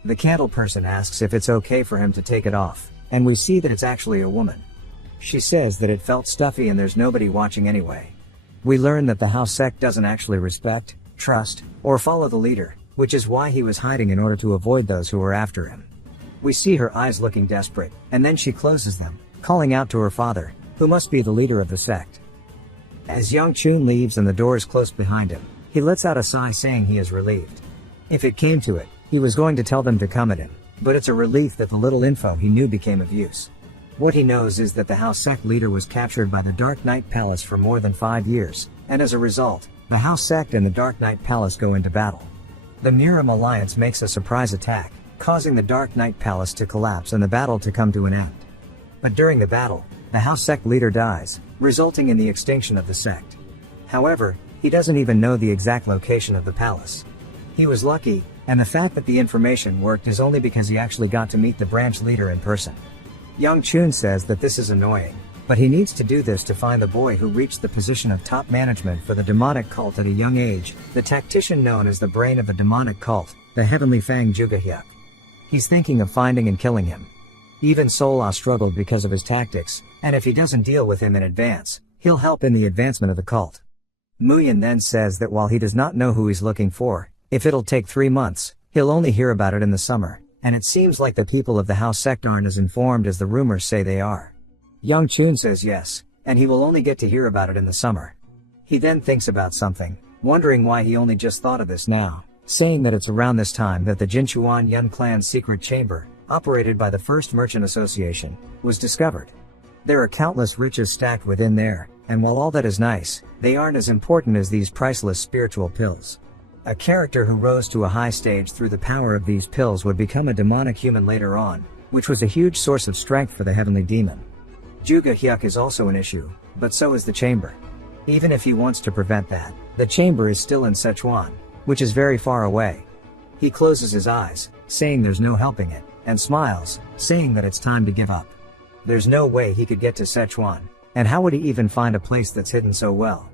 The candle person asks if it's okay for him to take it off, and we see that it's actually a woman. She says that it felt stuffy and there's nobody watching anyway. We learn that the house sect doesn't actually respect, trust, or follow the leader, which is why he was hiding in order to avoid those who were after him. We see her eyes looking desperate, and then she closes them, calling out to her father, who must be the leader of the sect. As Yang Chun leaves and the doors close behind him, he lets out a sigh saying he is relieved. If it came to it, he was going to tell them to come at him, but it's a relief that the little info he knew became of use. What he knows is that the house sect leader was captured by the Dark Knight Palace for more than 5 years, and as a result, the house sect and the Dark Knight Palace go into battle. The Miram Alliance makes a surprise attack, causing the Dark Knight Palace to collapse and the battle to come to an end. But during the battle, the house sect leader dies, resulting in the extinction of the sect. However, he doesn't even know the exact location of the palace. He was lucky, and the fact that the information worked is only because he actually got to meet the branch leader in person. Yang Chun says that this is annoying, but he needs to do this to find the boy who reached the position of top management for the demonic cult at a young age, the tactician known as the brain of the demonic cult, the Heavenly Fang Jugahyuk. He's thinking of finding and killing him. Even Sola struggled because of his tactics, and if he doesn't deal with him in advance, he'll help in the advancement of the cult. Muyan then says that while he does not know who he's looking for, if it'll take 3 months, he'll only hear about it in the summer, and it seems like the people of the house sect aren't as informed as the rumors say they are. Yang Chun says yes, and he will only get to hear about it in the summer. He then thinks about something, wondering why he only just thought of this now, saying that it's around this time that the Jinchuan Yun clan's secret chamber, operated by the First Merchant Association, was discovered. There are countless riches stacked within there, and while all that is nice, they aren't as important as these priceless spiritual pills. A character who rose to a high stage through the power of these pills would become a demonic human later on, which was a huge source of strength for the heavenly demon. Juga Hyuk is also an issue, but so is the chamber. Even if he wants to prevent that, the chamber is still in Sichuan, which is very far away. He closes his eyes, saying there's no helping it, and smiles, saying that it's time to give up. There's no way he could get to Sichuan, and how would he even find a place that's hidden so well?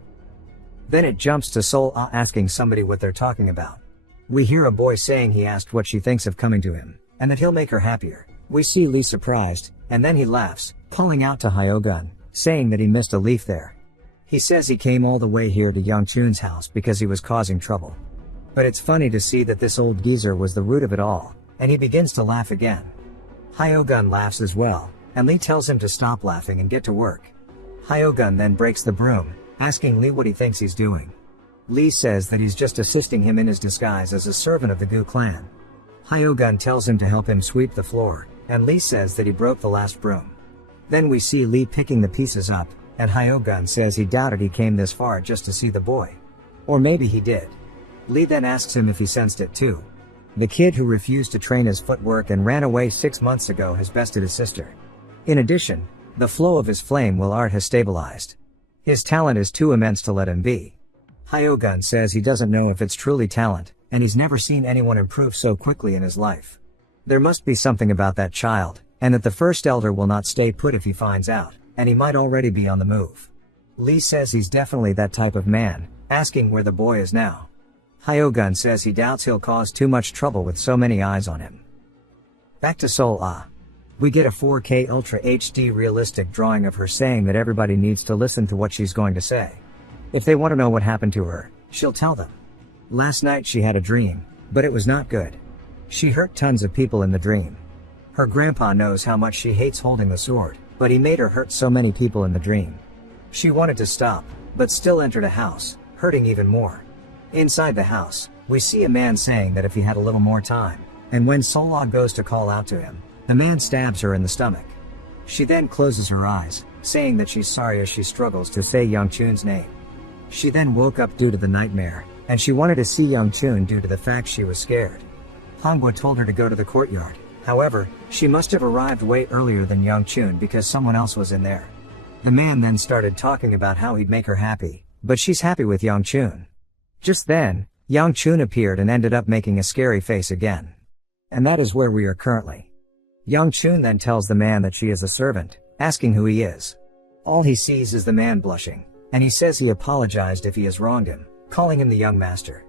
Then it jumps to Sol Ah asking somebody what they're talking about. We hear a boy saying he asked what she thinks of coming to him, and that he'll make her happier. We see Lee surprised, and then he laughs, calling out to Hyogun, saying that he missed a leaf there. He says he came all the way here to Young Chun's house because he was causing trouble. But it's funny to see that this old geezer was the root of it all, and he begins to laugh again. Hyogun laughs as well, and Lee tells him to stop laughing and get to work. Hyogun then breaks the broom, asking Lee what he thinks he's doing. Lee says that he's just assisting him in his disguise as a servant of the Gu clan. Hyogun tells him to help him sweep the floor, and Lee says that he broke the last broom. Then we see Lee picking the pieces up, and Hyogun says he doubted he came this far just to see the boy. Or maybe he did. Lee then asks him if he sensed it too. The kid who refused to train his footwork and ran away 6 months ago has bested his sister. In addition, the flow of his flame will art has stabilized. His talent is too immense to let him be. Hyogun says he doesn't know if it's truly talent, and he's never seen anyone improve so quickly in his life. There must be something about that child, and that the first elder will not stay put if he finds out, and he might already be on the move. Lee says he's definitely that type of man, asking where the boy is now. Hyogun says he doubts he'll cause too much trouble with so many eyes on him. Back to Sol Ah. We get a 4K Ultra HD realistic drawing of her saying that everybody needs to listen to what she's going to say. If they want to know what happened to her, she'll tell them. Last night she had a dream, but it was not good. She hurt tons of people in the dream. Her grandpa knows how much she hates holding the sword, but he made her hurt so many people in the dream. She wanted to stop, but still entered a house, hurting even more. Inside the house, we see a man saying that if he had a little more time, and when Sola goes to call out to him, the man stabs her in the stomach. She then closes her eyes, saying that she's sorry as she struggles to say Young Chun's name. She then woke up due to the nightmare, and she wanted to see Young Chun due to the fact she was scared. Hongwa told her to go to the courtyard. However, she must have arrived way earlier than Young Chun because someone else was in there. The man then started talking about how he'd make her happy, but she's happy with Young Chun. Just then, Young Chun appeared and ended up making a scary face again. And that is where we are currently. Young Chun then tells the man that she is a servant, asking who he is. All he sees is the man blushing, and he says he apologized if he has wronged him, calling him the young master.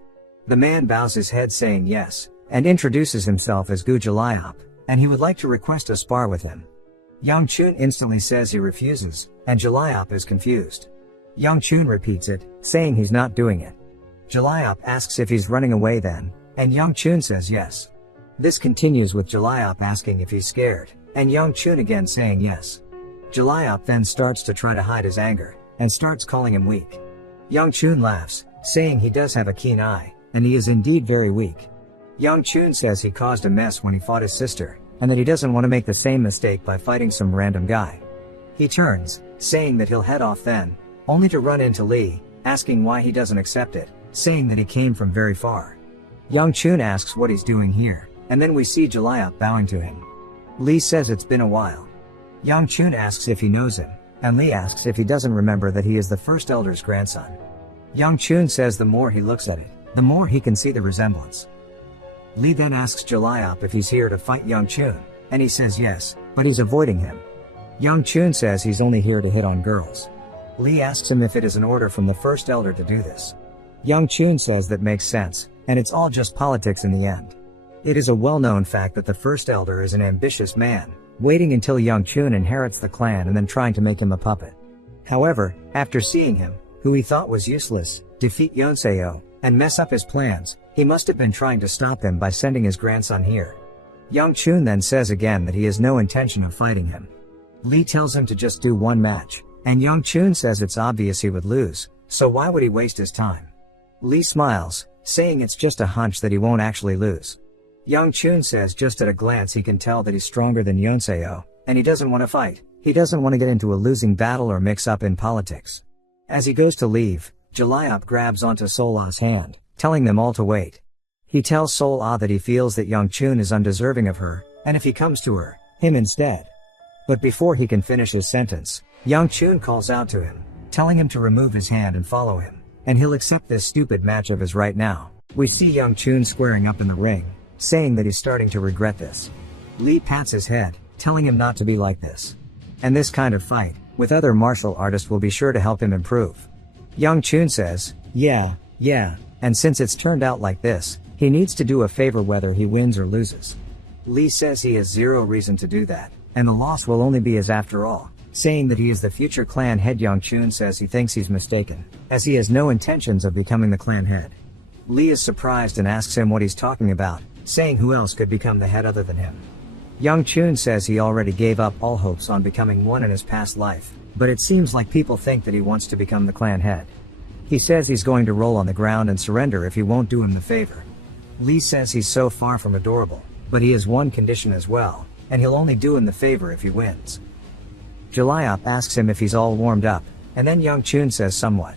The man bows his head saying yes, and introduces himself as Gu Jalayop, and he would like to request a spar with him. Young Chun instantly says he refuses, and Jalayop is confused. Young Chun repeats it, saying he's not doing it. Jalayop asks if he's running away then, and Young Chun says yes. This continues with Jalayop asking if he's scared, and Young Chun again saying yes. Jalayop then starts to try to hide his anger, and starts calling him weak. Young Chun laughs, saying he does have a keen eye, and he is indeed very weak. Young Chun says he caused a mess when he fought his sister, and that he doesn't want to make the same mistake by fighting some random guy. He turns, saying that he'll head off then, only to run into Lee, asking why he doesn't accept it, saying that he came from very far. Young Chun asks what he's doing here, and then we see Jalayop bowing to him. Lee says it's been a while. Young Chun asks if he knows him, and Lee asks if he doesn't remember that he is the first elder's grandson. Young Chun says the more he looks at it, the more he can see the resemblance. Lee then asks Jalayop if he's here to fight Young Chun, and he says yes, but he's avoiding him. Young Chun says he's only here to hit on girls. Lee asks him if it is an order from the first elder to do this. Young Chun says that makes sense, and it's all just politics in the end. It is a well-known fact that the first elder is an ambitious man, waiting until Young Chun inherits the clan and then trying to make him a puppet. However, after seeing him, who he thought was useless, defeat Yonseo, and mess up his plans, he must have been trying to stop him by sending his grandson here. Young Chun then says again that he has no intention of fighting him. Lee tells him to just do one match, and Young Chun says it's obvious he would lose, so why would he waste his time? Lee smiles, saying it's just a hunch that he won't actually lose. Young Chun says just at a glance he can tell that he's stronger than Yonseo, and he doesn't want to fight. He doesn't want to get into a losing battle or mix up in politics. As he goes to leave, Jalayop grabs onto Sola's hand, telling them all to wait. He tells Sol Ah that he feels that Young Chun is undeserving of her, and if he comes to her, him instead. But before he can finish his sentence, Young Chun calls out to him, telling him to remove his hand and follow him, and he'll accept this stupid match of his right now. We see Young Chun squaring up in the ring, saying that he's starting to regret this. Lee pats his head, telling him not to be like this. And this kind of fight, with other martial artists will be sure to help him improve. Young Chun says, yeah, and since it's turned out like this, he needs to do a favor whether he wins or loses. Lee says he has zero reason to do that, and the loss will only be his after all, saying that he is the future clan head. Young Chun says he thinks he's mistaken, as he has no intentions of becoming the clan head. Lee is surprised and asks him what he's talking about, saying who else could become the head other than him. Young Chun says he already gave up all hopes on becoming one in his past life, but it seems like people think that he wants to become the clan head. He says he's going to roll on the ground and surrender if he won't do him the favor. Lee says he's so far from adorable, but he has one condition as well, and he'll only do him the favor if he wins. Jaliop asks him if he's all warmed up, and then Young Chun says somewhat.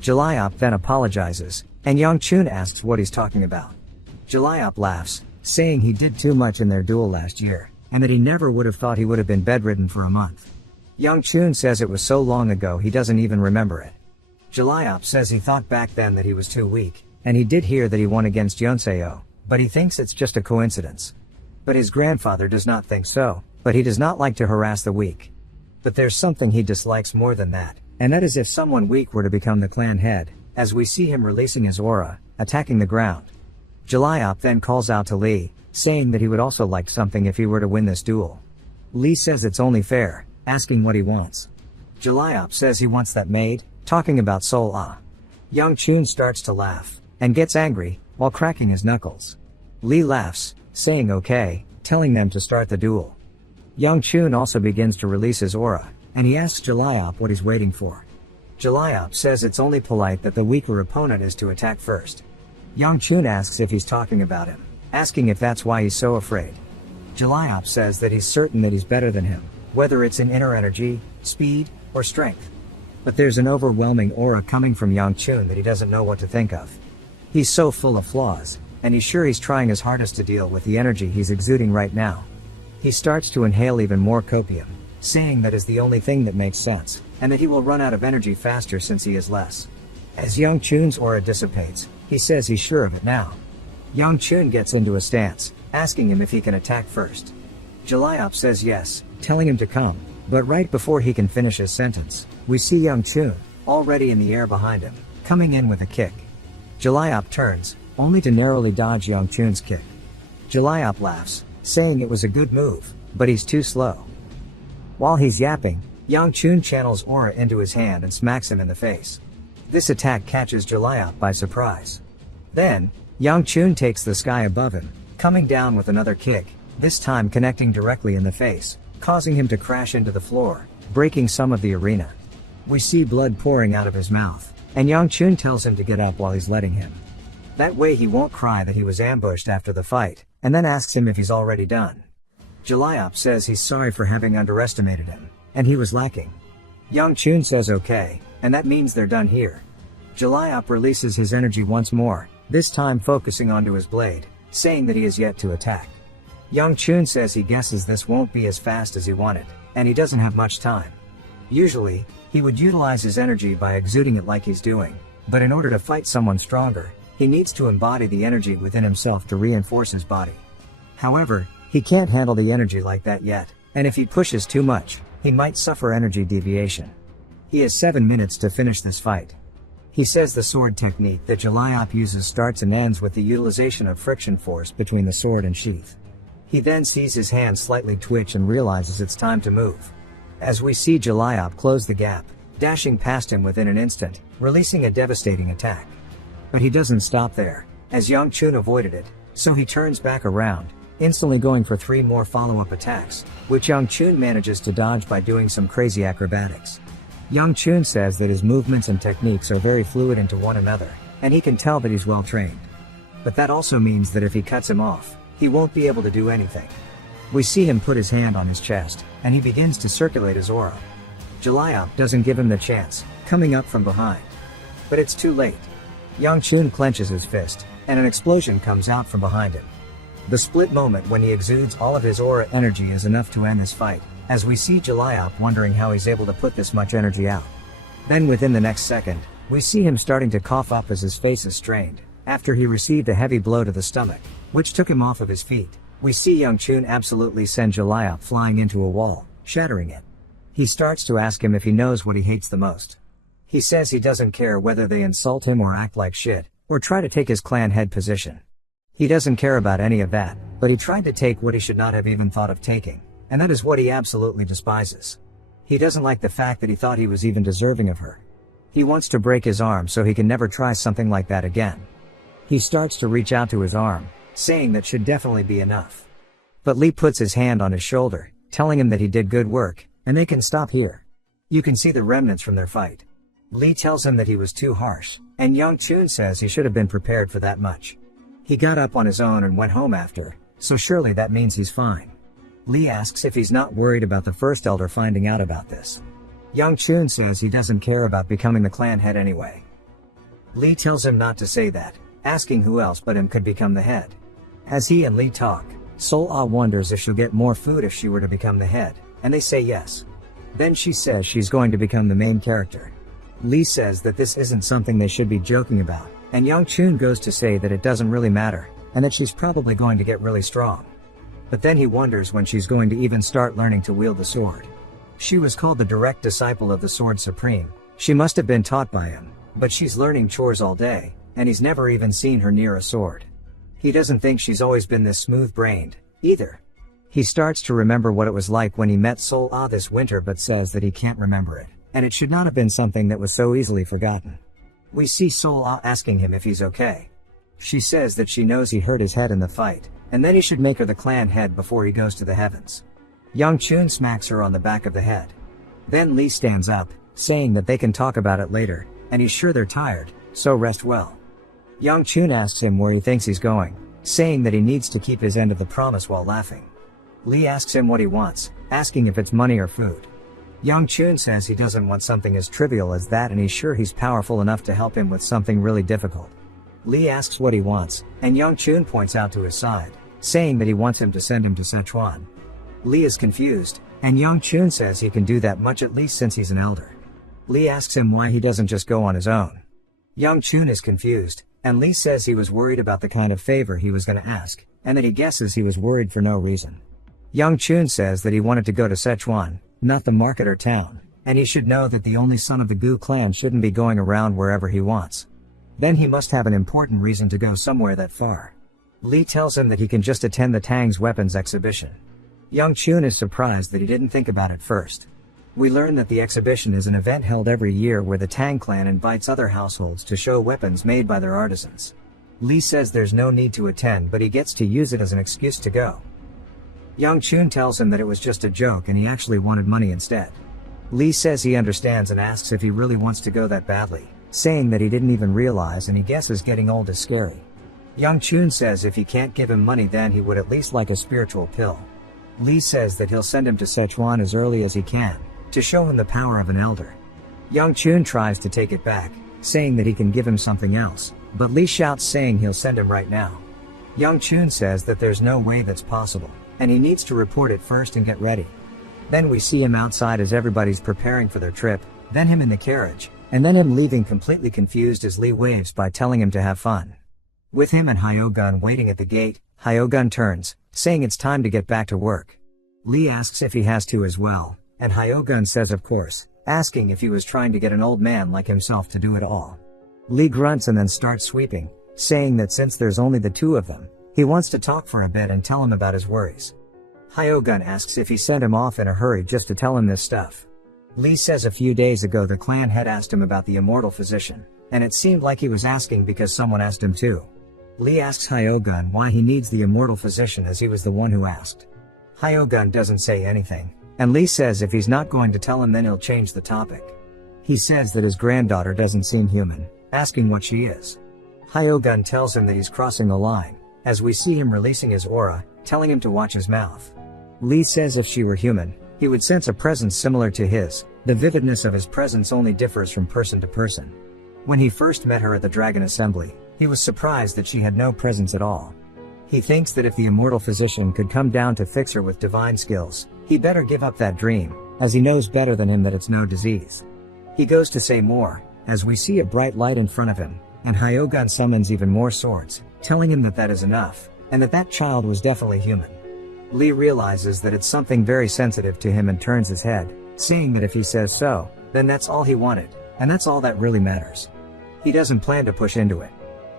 Jaliop then apologizes, and Young Chun asks what he's talking about. Jaliop laughs, saying he did too much in their duel last year, and that he never would have thought he would have been bedridden for a month. Young Chun says it was so long ago he doesn't even remember it. Jaliop says he thought back then that he was too weak, and he did hear that he won against Yonseo, but he thinks it's just a coincidence. But his grandfather does not think so, but he does not like to harass the weak. But there's something he dislikes more than that, and that is if someone weak were to become the clan head, as we see him releasing his aura, attacking the ground. Jaliop then calls out to Lee, saying that he would also like something if he were to win this duel. Lee says it's only fair, asking what he wants. Jaliop says he wants that maid, talking about Sol Ah. Young Chun starts to laugh, and gets angry, while cracking his knuckles. Lee laughs, saying okay, telling them to start the duel. Young Chun also begins to release his aura, and he asks Jaliop what he's waiting for. Jaliop says it's only polite that the weaker opponent is to attack first. Young Chun asks if he's talking about him, asking if that's why he's so afraid. Jaliop says that he's certain that he's better than him, whether it's in inner energy, speed, or strength. But there's an overwhelming aura coming from Young Chun that he doesn't know what to think of. He's so full of flaws, and he's sure he's trying his hardest to deal with the energy he's exuding right now. He starts to inhale even more copium, saying that is the only thing that makes sense, and that he will run out of energy faster since he is less. As Young Chun's aura dissipates, he says he's sure of it now. Young Chun gets into a stance, asking him if he can attack first. Jaliop says yes, telling him to come, but right before he can finish his sentence, we see Young Chun, already in the air behind him, coming in with a kick. Jaliop turns, only to narrowly dodge Young Chun's kick. Jaliop laughs, saying it was a good move, but he's too slow. While he's yapping, Young Chun channels aura into his hand and smacks him in the face. This attack catches Jaliop by surprise. Then, Young Chun takes the sky above him, coming down with another kick, this time connecting directly in the face, causing him to crash into the floor, breaking some of the arena. We see blood pouring out of his mouth, and Young Chun tells him to get up while he's letting him. That way he won't cry that he was ambushed after the fight, and then asks him if he's already done. Jaliop says he's sorry for having underestimated him, and he was lacking. Young Chun says okay, and that means they're done here. Jaliop releases his energy once more, this time focusing onto his blade, saying that he is yet to attack. Young Chun says he guesses this won't be as fast as he wanted, and he doesn't have much time. Usually, he would utilize his energy by exuding it like he's doing, but in order to fight someone stronger, he needs to embody the energy within himself to reinforce his body. However, he can't handle the energy like that yet, and if he pushes too much, he might suffer energy deviation. He has 7 minutes to finish this fight. He says the sword technique that Jaliop uses starts and ends with the utilization of friction force between the sword and sheath. He then sees his hand slightly twitch and realizes it's time to move. As we see Jaliop close the gap, dashing past him within an instant, releasing a devastating attack. But he doesn't stop there, as Young Chun avoided it, so he turns back around, instantly going for 3 more follow-up attacks, which Young Chun manages to dodge by doing some crazy acrobatics. Young Chun says that his movements and techniques are very fluid into one another, and he can tell that he's well trained. But that also means that if he cuts him off, he won't be able to do anything. We see him put his hand on his chest, and he begins to circulate his aura. Jaliop doesn't give him the chance, coming up from behind. But it's too late. Young Chun clenches his fist, and an explosion comes out from behind him. The split moment when he exudes all of his aura energy is enough to end this fight, as we see Jaliop wondering how he's able to put this much energy out. Then within the next second, we see him starting to cough up as his face is strained, after he received a heavy blow to the stomach, which took him off of his feet. We see Young Chun absolutely send Jaliop flying into a wall, shattering it. He starts to ask him if he knows what he hates the most. He says he doesn't care whether they insult him or act like shit, or try to take his clan head position. He doesn't care about any of that, but he tried to take what he should not have even thought of taking, and that is what he absolutely despises. He doesn't like the fact that he thought he was even deserving of her. He wants to break his arm so he can never try something like that again. He starts to reach out to his arm, saying that should definitely be enough. But Lee puts his hand on his shoulder, telling him that he did good work, and they can stop here. You can see the remnants from their fight. Lee tells him that he was too harsh, and Young Chun says he should have been prepared for that much. He got up on his own and went home after, so surely that means he's fine. Lee asks if he's not worried about the first elder finding out about this. Young Chun says he doesn't care about becoming the clan head anyway. Lee tells him not to say that, asking who else but him could become the head. As he and Lee talk, Sol-Ah wonders if she'll get more food if she were to become the head, and they say yes. Then she says she's going to become the main character. Lee says that this isn't something they should be joking about, and Young Chun goes to say that it doesn't really matter, and that she's probably going to get really strong. But then he wonders when she's going to even start learning to wield the sword. She was called the direct disciple of the Sword Supreme. She must have been taught by him, but she's learning chores all day, and he's never even seen her near a sword. He doesn't think she's always been this smooth-brained, either. He starts to remember what it was like when he met Sol-Ah this winter but says that he can't remember it, and it should not have been something that was so easily forgotten. We see Sol-Ah asking him if he's okay. She says that she knows he hurt his head in the fight, and then he should make her the clan head before he goes to the heavens. Young Chun smacks her on the back of the head. Then Lee stands up, saying that they can talk about it later, and he's sure they're tired, so rest well. Young Chun asks him where he thinks he's going, saying that he needs to keep his end of the promise while laughing. Lee asks him what he wants, asking if it's money or food. Young Chun says he doesn't want something as trivial as that, and he's sure he's powerful enough to help him with something really difficult. Lee asks what he wants, and Young Chun points out to his side, saying that he wants him to send him to Sichuan. Lee is confused, and Young Chun says he can do that much at least since he's an elder. Lee asks him why he doesn't just go on his own. Young Chun is confused, and Lee says he was worried about the kind of favor he was going to ask, and that he guesses he was worried for no reason. Young Chun says that he wanted to go to Sichuan, not the market or town, and he should know that the only son of the Gu clan shouldn't be going around wherever he wants. Then he must have an important reason to go somewhere that far. Lee tells him that he can just attend the Tang's weapons exhibition. Young Chun is surprised that he didn't think about it first. We learn that the exhibition is an event held every year where the Tang clan invites other households to show weapons made by their artisans. Lee says there's no need to attend, but he gets to use it as an excuse to go. Young Chun tells him that it was just a joke and he actually wanted money instead. Lee says he understands and asks if he really wants to go that badly, saying that he didn't even realize and he guesses getting old is scary. Young Chun says if he can't give him money then he would at least like a spiritual pill. Lee says that he'll send him to Sichuan as early as he can, to show him the power of an elder. Young Chun tries to take it back, saying that he can give him something else, but Lee shouts saying he'll send him right now. Young Chun says that there's no way that's possible, and he needs to report it first and get ready. Then we see him outside as everybody's preparing for their trip, then him in the carriage, and then him leaving completely confused as Lee waves by telling him to have fun. With him and Hyogun waiting at the gate, Hyogun turns, saying it's time to get back to work. Lee asks if he has to as well, and Hyogun says of course, asking if he was trying to get an old man like himself to do it all. Lee grunts and then starts sweeping, saying that since there's only the two of them, he wants to talk for a bit and tell him about his worries. Hyogun asks if he sent him off in a hurry just to tell him this stuff. Lee says a few days ago the clan had asked him about the immortal physician, and it seemed like he was asking because someone asked him too. Lee asks Hyogun why he needs the immortal physician as he was the one who asked. Hyogun doesn't say anything, and Lee says if he's not going to tell him then he'll change the topic. He says that his granddaughter doesn't seem human, asking what she is. Hyogun tells him that he's crossing the line, as we see him releasing his aura, telling him to watch his mouth. Lee says if she were human, he would sense a presence similar to his. The vividness of his presence only differs from person to person. When he first met her at the Dragon Assembly, he was surprised that she had no presence at all. He thinks that if the immortal physician could come down to fix her with divine skills, he better give up that dream, as he knows better than him that it's no disease. He goes to say more, as we see a bright light in front of him, and Hyogun summons even more swords, telling him that that is enough, and that that child was definitely human. Lee realizes that it's something very sensitive to him and turns his head, saying that if he says so, then that's all he wanted, and that's all that really matters. He doesn't plan to push into it.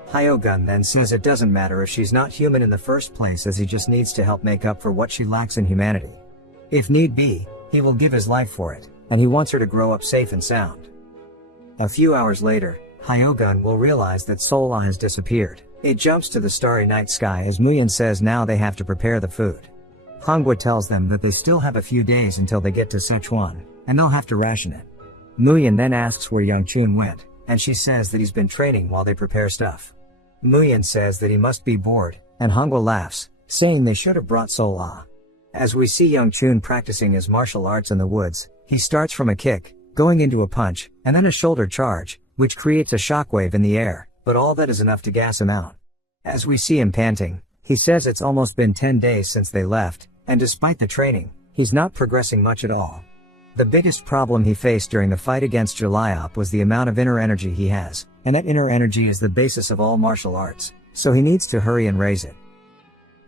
Hyogun then says it doesn't matter if she's not human in the first place, as he just needs to help make up for what she lacks in humanity. If need be, he will give his life for it, and he wants her to grow up safe and sound. A few hours later, Hyogun will realize that Sola has disappeared. It jumps to the starry night sky as Muyin says now they have to prepare the food. Hongwa tells them that they still have a few days until they get to Sichuan, and they'll have to ration it. Muyin then asks where Youngchun went, and she says that he's been training while they prepare stuff. Muyin says that he must be bored, and Hongwa laughs, saying they should have brought Sola. As we see Youngchun practicing his martial arts in the woods, he starts from a kick, going into a punch, and then a shoulder charge, which creates a shockwave in the air, but all that is enough to gas him out. As we see him panting, he says it's almost been 10 days since they left, and despite the training, he's not progressing much at all. The biggest problem he faced during the fight against Juliop was the amount of inner energy he has, and that inner energy is the basis of all martial arts, so he needs to hurry and raise it.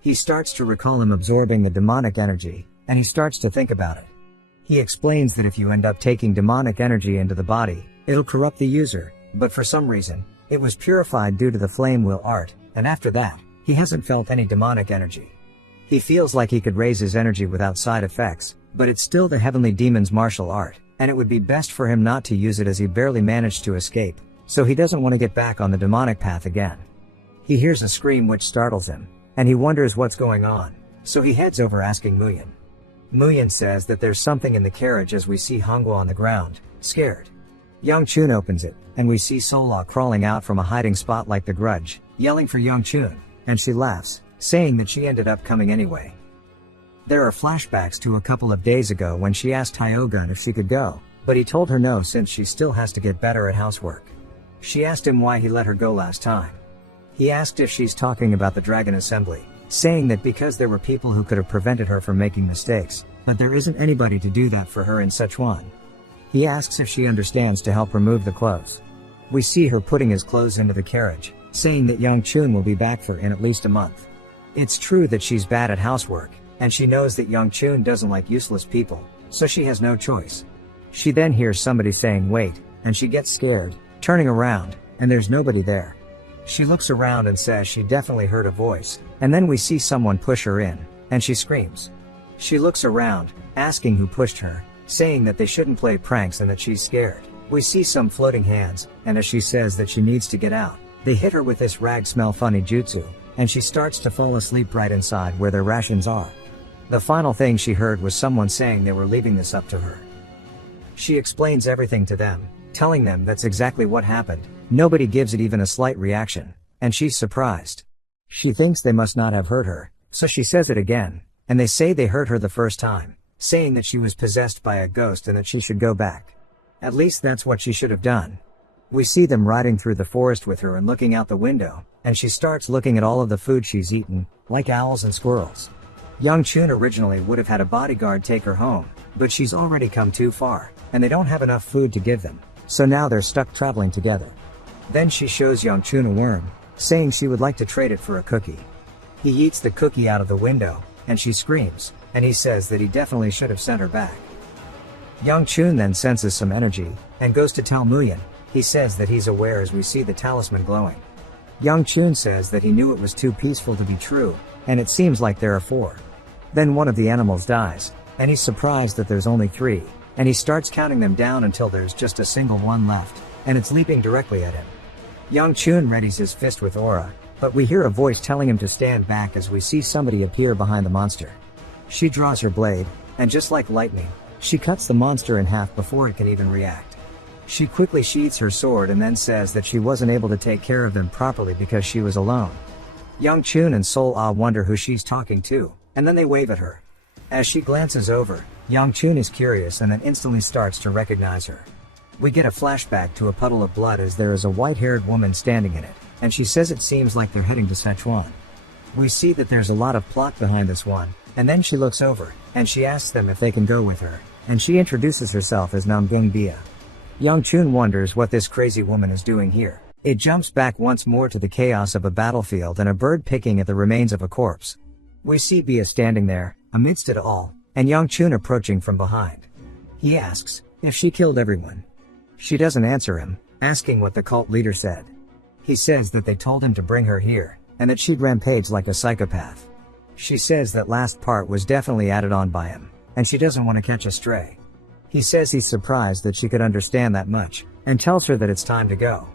He starts to recall him absorbing the demonic energy, and he starts to think about it. He explains that if you end up taking demonic energy into the body, it'll corrupt the user, but for some reason, it was purified due to the flame will art, and after that, he hasn't felt any demonic energy. He feels like he could raise his energy without side effects, but it's still the heavenly demon's martial art, and it would be best for him not to use it as he barely managed to escape, so he doesn't want to get back on the demonic path again. He hears a scream which startles him, and he wonders what's going on, so he heads over asking Muyin. Muyin says that there's something in the carriage as we see Hongwa on the ground, scared. Youngchun opens it, and we see Sola crawling out from a hiding spot like the Grudge, yelling for Youngchun, and she laughs, saying that she ended up coming anyway. There are flashbacks to a couple of days ago when she asked Hyogun if she could go, but he told her no since she still has to get better at housework. She asked him why he let her go last time. He asked if she's talking about the Dragon Assembly, saying that because there were people who could have prevented her from making mistakes, but there isn't anybody to do that for her in Sichuan. He asks if she understands to help remove the clothes. We see her putting his clothes into the carriage, saying that Youngchun will be back for in at least a month. It's true that she's bad at housework, and she knows that Youngchun doesn't like useless people, so she has no choice. She then hears somebody saying wait, and she gets scared, turning around, and there's nobody there. She looks around and says she definitely heard a voice, and then we see someone push her in, and she screams. She looks around, asking who pushed her, saying that they shouldn't play pranks and that she's scared. We see some floating hands, and as she says that she needs to get out, they hit her with this rag smell funny jutsu, and she starts to fall asleep right inside where their rations are. The final thing she heard was someone saying they were leaving this up to her. She explains everything to them, telling them that's exactly what happened. Nobody gives it even a slight reaction, and she's surprised. She thinks they must not have heard her, so she says it again, and they say they heard her the first time, saying that she was possessed by a ghost and that she should go back. At least that's what she should have done. We see them riding through the forest with her and looking out the window, and she starts looking at all of the food she's eaten, like owls and squirrels. Youngchun originally would have had a bodyguard take her home, but she's already come too far, and they don't have enough food to give them, so now they're stuck traveling together. Then she shows Youngchun a worm, saying she would like to trade it for a cookie. He eats the cookie out of the window, and she screams, and he says that he definitely should have sent her back. Youngchun then senses some energy, and goes to tell Muyin. He says that he's aware as we see the talisman glowing. Youngchun says that he knew it was too peaceful to be true, and it seems like there are 4. Then one of the animals dies, and he's surprised that there's only 3, and he starts counting them down until there's just a single one left, and it's leaping directly at him. Youngchun readies his fist with aura, but we hear a voice telling him to stand back as we see somebody appear behind the monster. She draws her blade, and just like lightning, she cuts the monster in half before it can even react. She quickly sheathes her sword and then says that she wasn't able to take care of them properly because she was alone. Youngchun and Sol Ah wonder who she's talking to, and then they wave at her. As she glances over, Youngchun is curious and then instantly starts to recognize her. We get a flashback to a puddle of blood as there is a white-haired woman standing in it, and she says it seems like they're heading to Sichuan. We see that there's a lot of plot behind this one, and then she looks over, and she asks them if they can go with her, and she introduces herself as Namgung Bia. Young Chun wonders what this crazy woman is doing here. It jumps back once more to the chaos of a battlefield and a bird picking at the remains of a corpse. We see Bia standing there, amidst it all, and Young Chun approaching from behind. He asks if she killed everyone. She doesn't answer him, asking what the cult leader said. He says that they told him to bring her here, and that she'd rampage like a psychopath. She says that last part was definitely added on by him, and she doesn't want to catch a stray. He says he's surprised that she could understand that much, and tells her that it's time to go.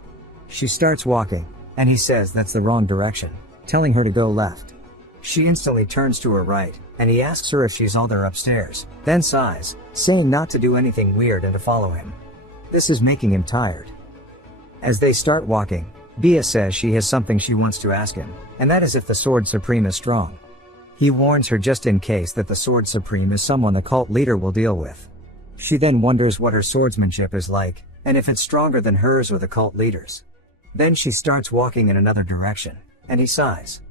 She starts walking, and he says that's the wrong direction, telling her to go left. She instantly turns to her right, and he asks her if she's all there upstairs, then sighs, saying not to do anything weird and to follow him. This is making him tired. As they start walking, Bia says she has something she wants to ask him, and that is if the Sword Supreme is strong. He warns her just in case that the Sword Supreme is someone the cult leader will deal with. She then wonders what her swordsmanship is like, and if it's stronger than hers or the cult leader's. Then she starts walking in another direction, and he sighs.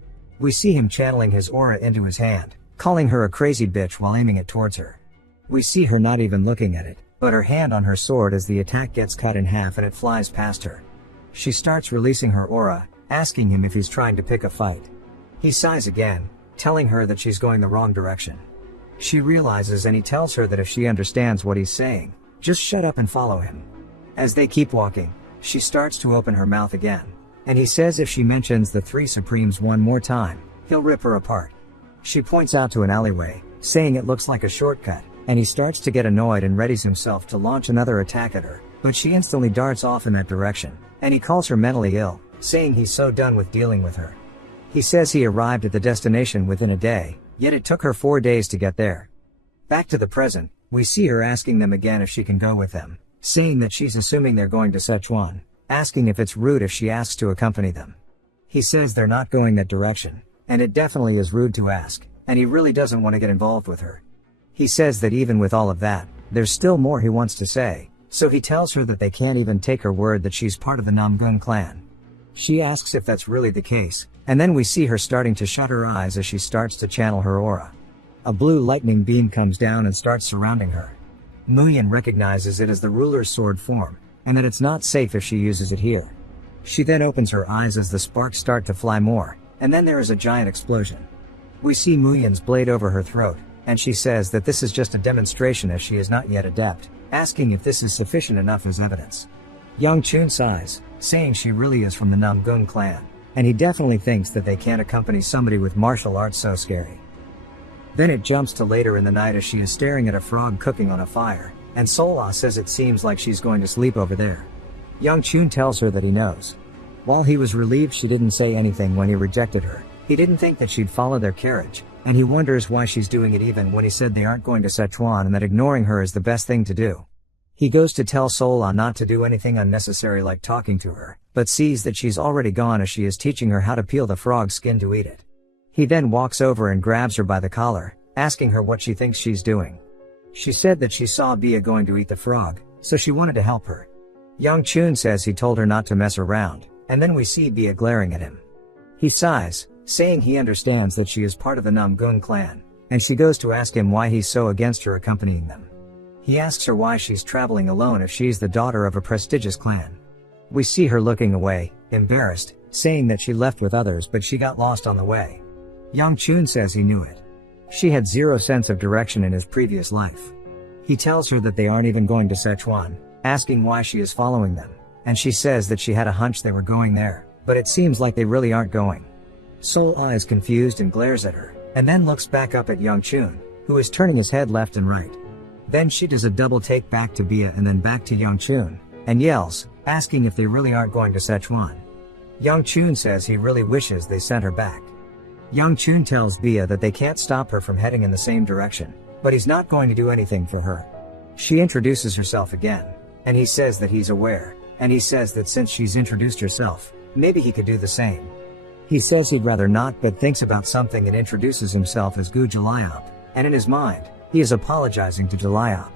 We see him channeling his aura into his hand, calling her a crazy bitch while aiming it towards her. We see her not even looking at it, but her hand on her sword as the attack gets cut in half and it flies past her. She starts releasing her aura, asking him if he's trying to pick a fight. He sighs again, telling her that she's going the wrong direction. She realizes and he tells her that if she understands what he's saying, just shut up and follow him. As they keep walking, she starts to open her mouth again, and he says if she mentions the three Supremes one more time, he'll rip her apart. She points out to an alleyway, saying it looks like a shortcut, and he starts to get annoyed and readies himself to launch another attack at her, but she instantly darts off in that direction, and he calls her mentally ill, saying he's so done with dealing with her. He says he arrived at the destination within a day, yet it took her 4 days to get there. Back to the present, we see her asking them again if she can go with them, saying that she's assuming they're going to Sichuan, asking if it's rude if she asks to accompany them. He says they're not going that direction, and it definitely is rude to ask, and he really doesn't want to get involved with her. He says that even with all of that, there's still more he wants to say, so he tells her that they can't even take her word that she's part of the Namgung clan. She asks if that's really the case, and then we see her starting to shut her eyes as she starts to channel her aura. A blue lightning beam comes down and starts surrounding her. Muyin recognizes it as the ruler's sword form, and that it's not safe if she uses it here. She then opens her eyes as the sparks start to fly more, and then there is a giant explosion. We see Muyin's blade over her throat, and she says that this is just a demonstration as she is not yet adept, asking if this is sufficient enough as evidence. Young Chun sighs, saying she really is from the Namgung clan, and he definitely thinks that they can't accompany somebody with martial arts so scary. Then it jumps to later in the night as she is staring at a frog cooking on a fire, and Sola says it seems like she's going to sleep over there. Young Chun tells her that he knows. While he was relieved she didn't say anything when he rejected her, he didn't think that she'd follow their carriage, and he wonders why she's doing it even when he said they aren't going to Sichuan and that ignoring her is the best thing to do. He goes to tell Sola not to do anything unnecessary like talking to her, but sees that she's already gone as she is teaching her how to peel the frog's skin to eat it. He then walks over and grabs her by the collar, asking her what she thinks she's doing. She said that she saw Bia going to eat the frog, so she wanted to help her. Young Chun says he told her not to mess around, and then we see Bia glaring at him. He sighs, saying he understands that she is part of the Namgung clan, and she goes to ask him why he's so against her accompanying them. He asks her why she's traveling alone if she's the daughter of a prestigious clan. We see her looking away, embarrassed, saying that she left with others but she got lost on the way. Young Chun says he knew it. She had zero sense of direction in his previous life. He tells her that they aren't even going to Sichuan, asking why she is following them, and she says that she had a hunch they were going there, but it seems like they really aren't going. Sola is confused and glares at her, and then looks back up at Young Chun, who is turning his head left and right. Then she does a double take back to Bia and then back to Young Chun, and yells, asking if they really aren't going to Sichuan. Young Chun says he really wishes they sent her back. Young Chun tells Bia that they can't stop her from heading in the same direction, but he's not going to do anything for her. She introduces herself again, and he says that he's aware, and he says that since she's introduced herself, maybe he could do the same. He says he'd rather not but thinks about something and introduces himself as Gu Jalayop, and in his mind, he is apologizing to Jalayop.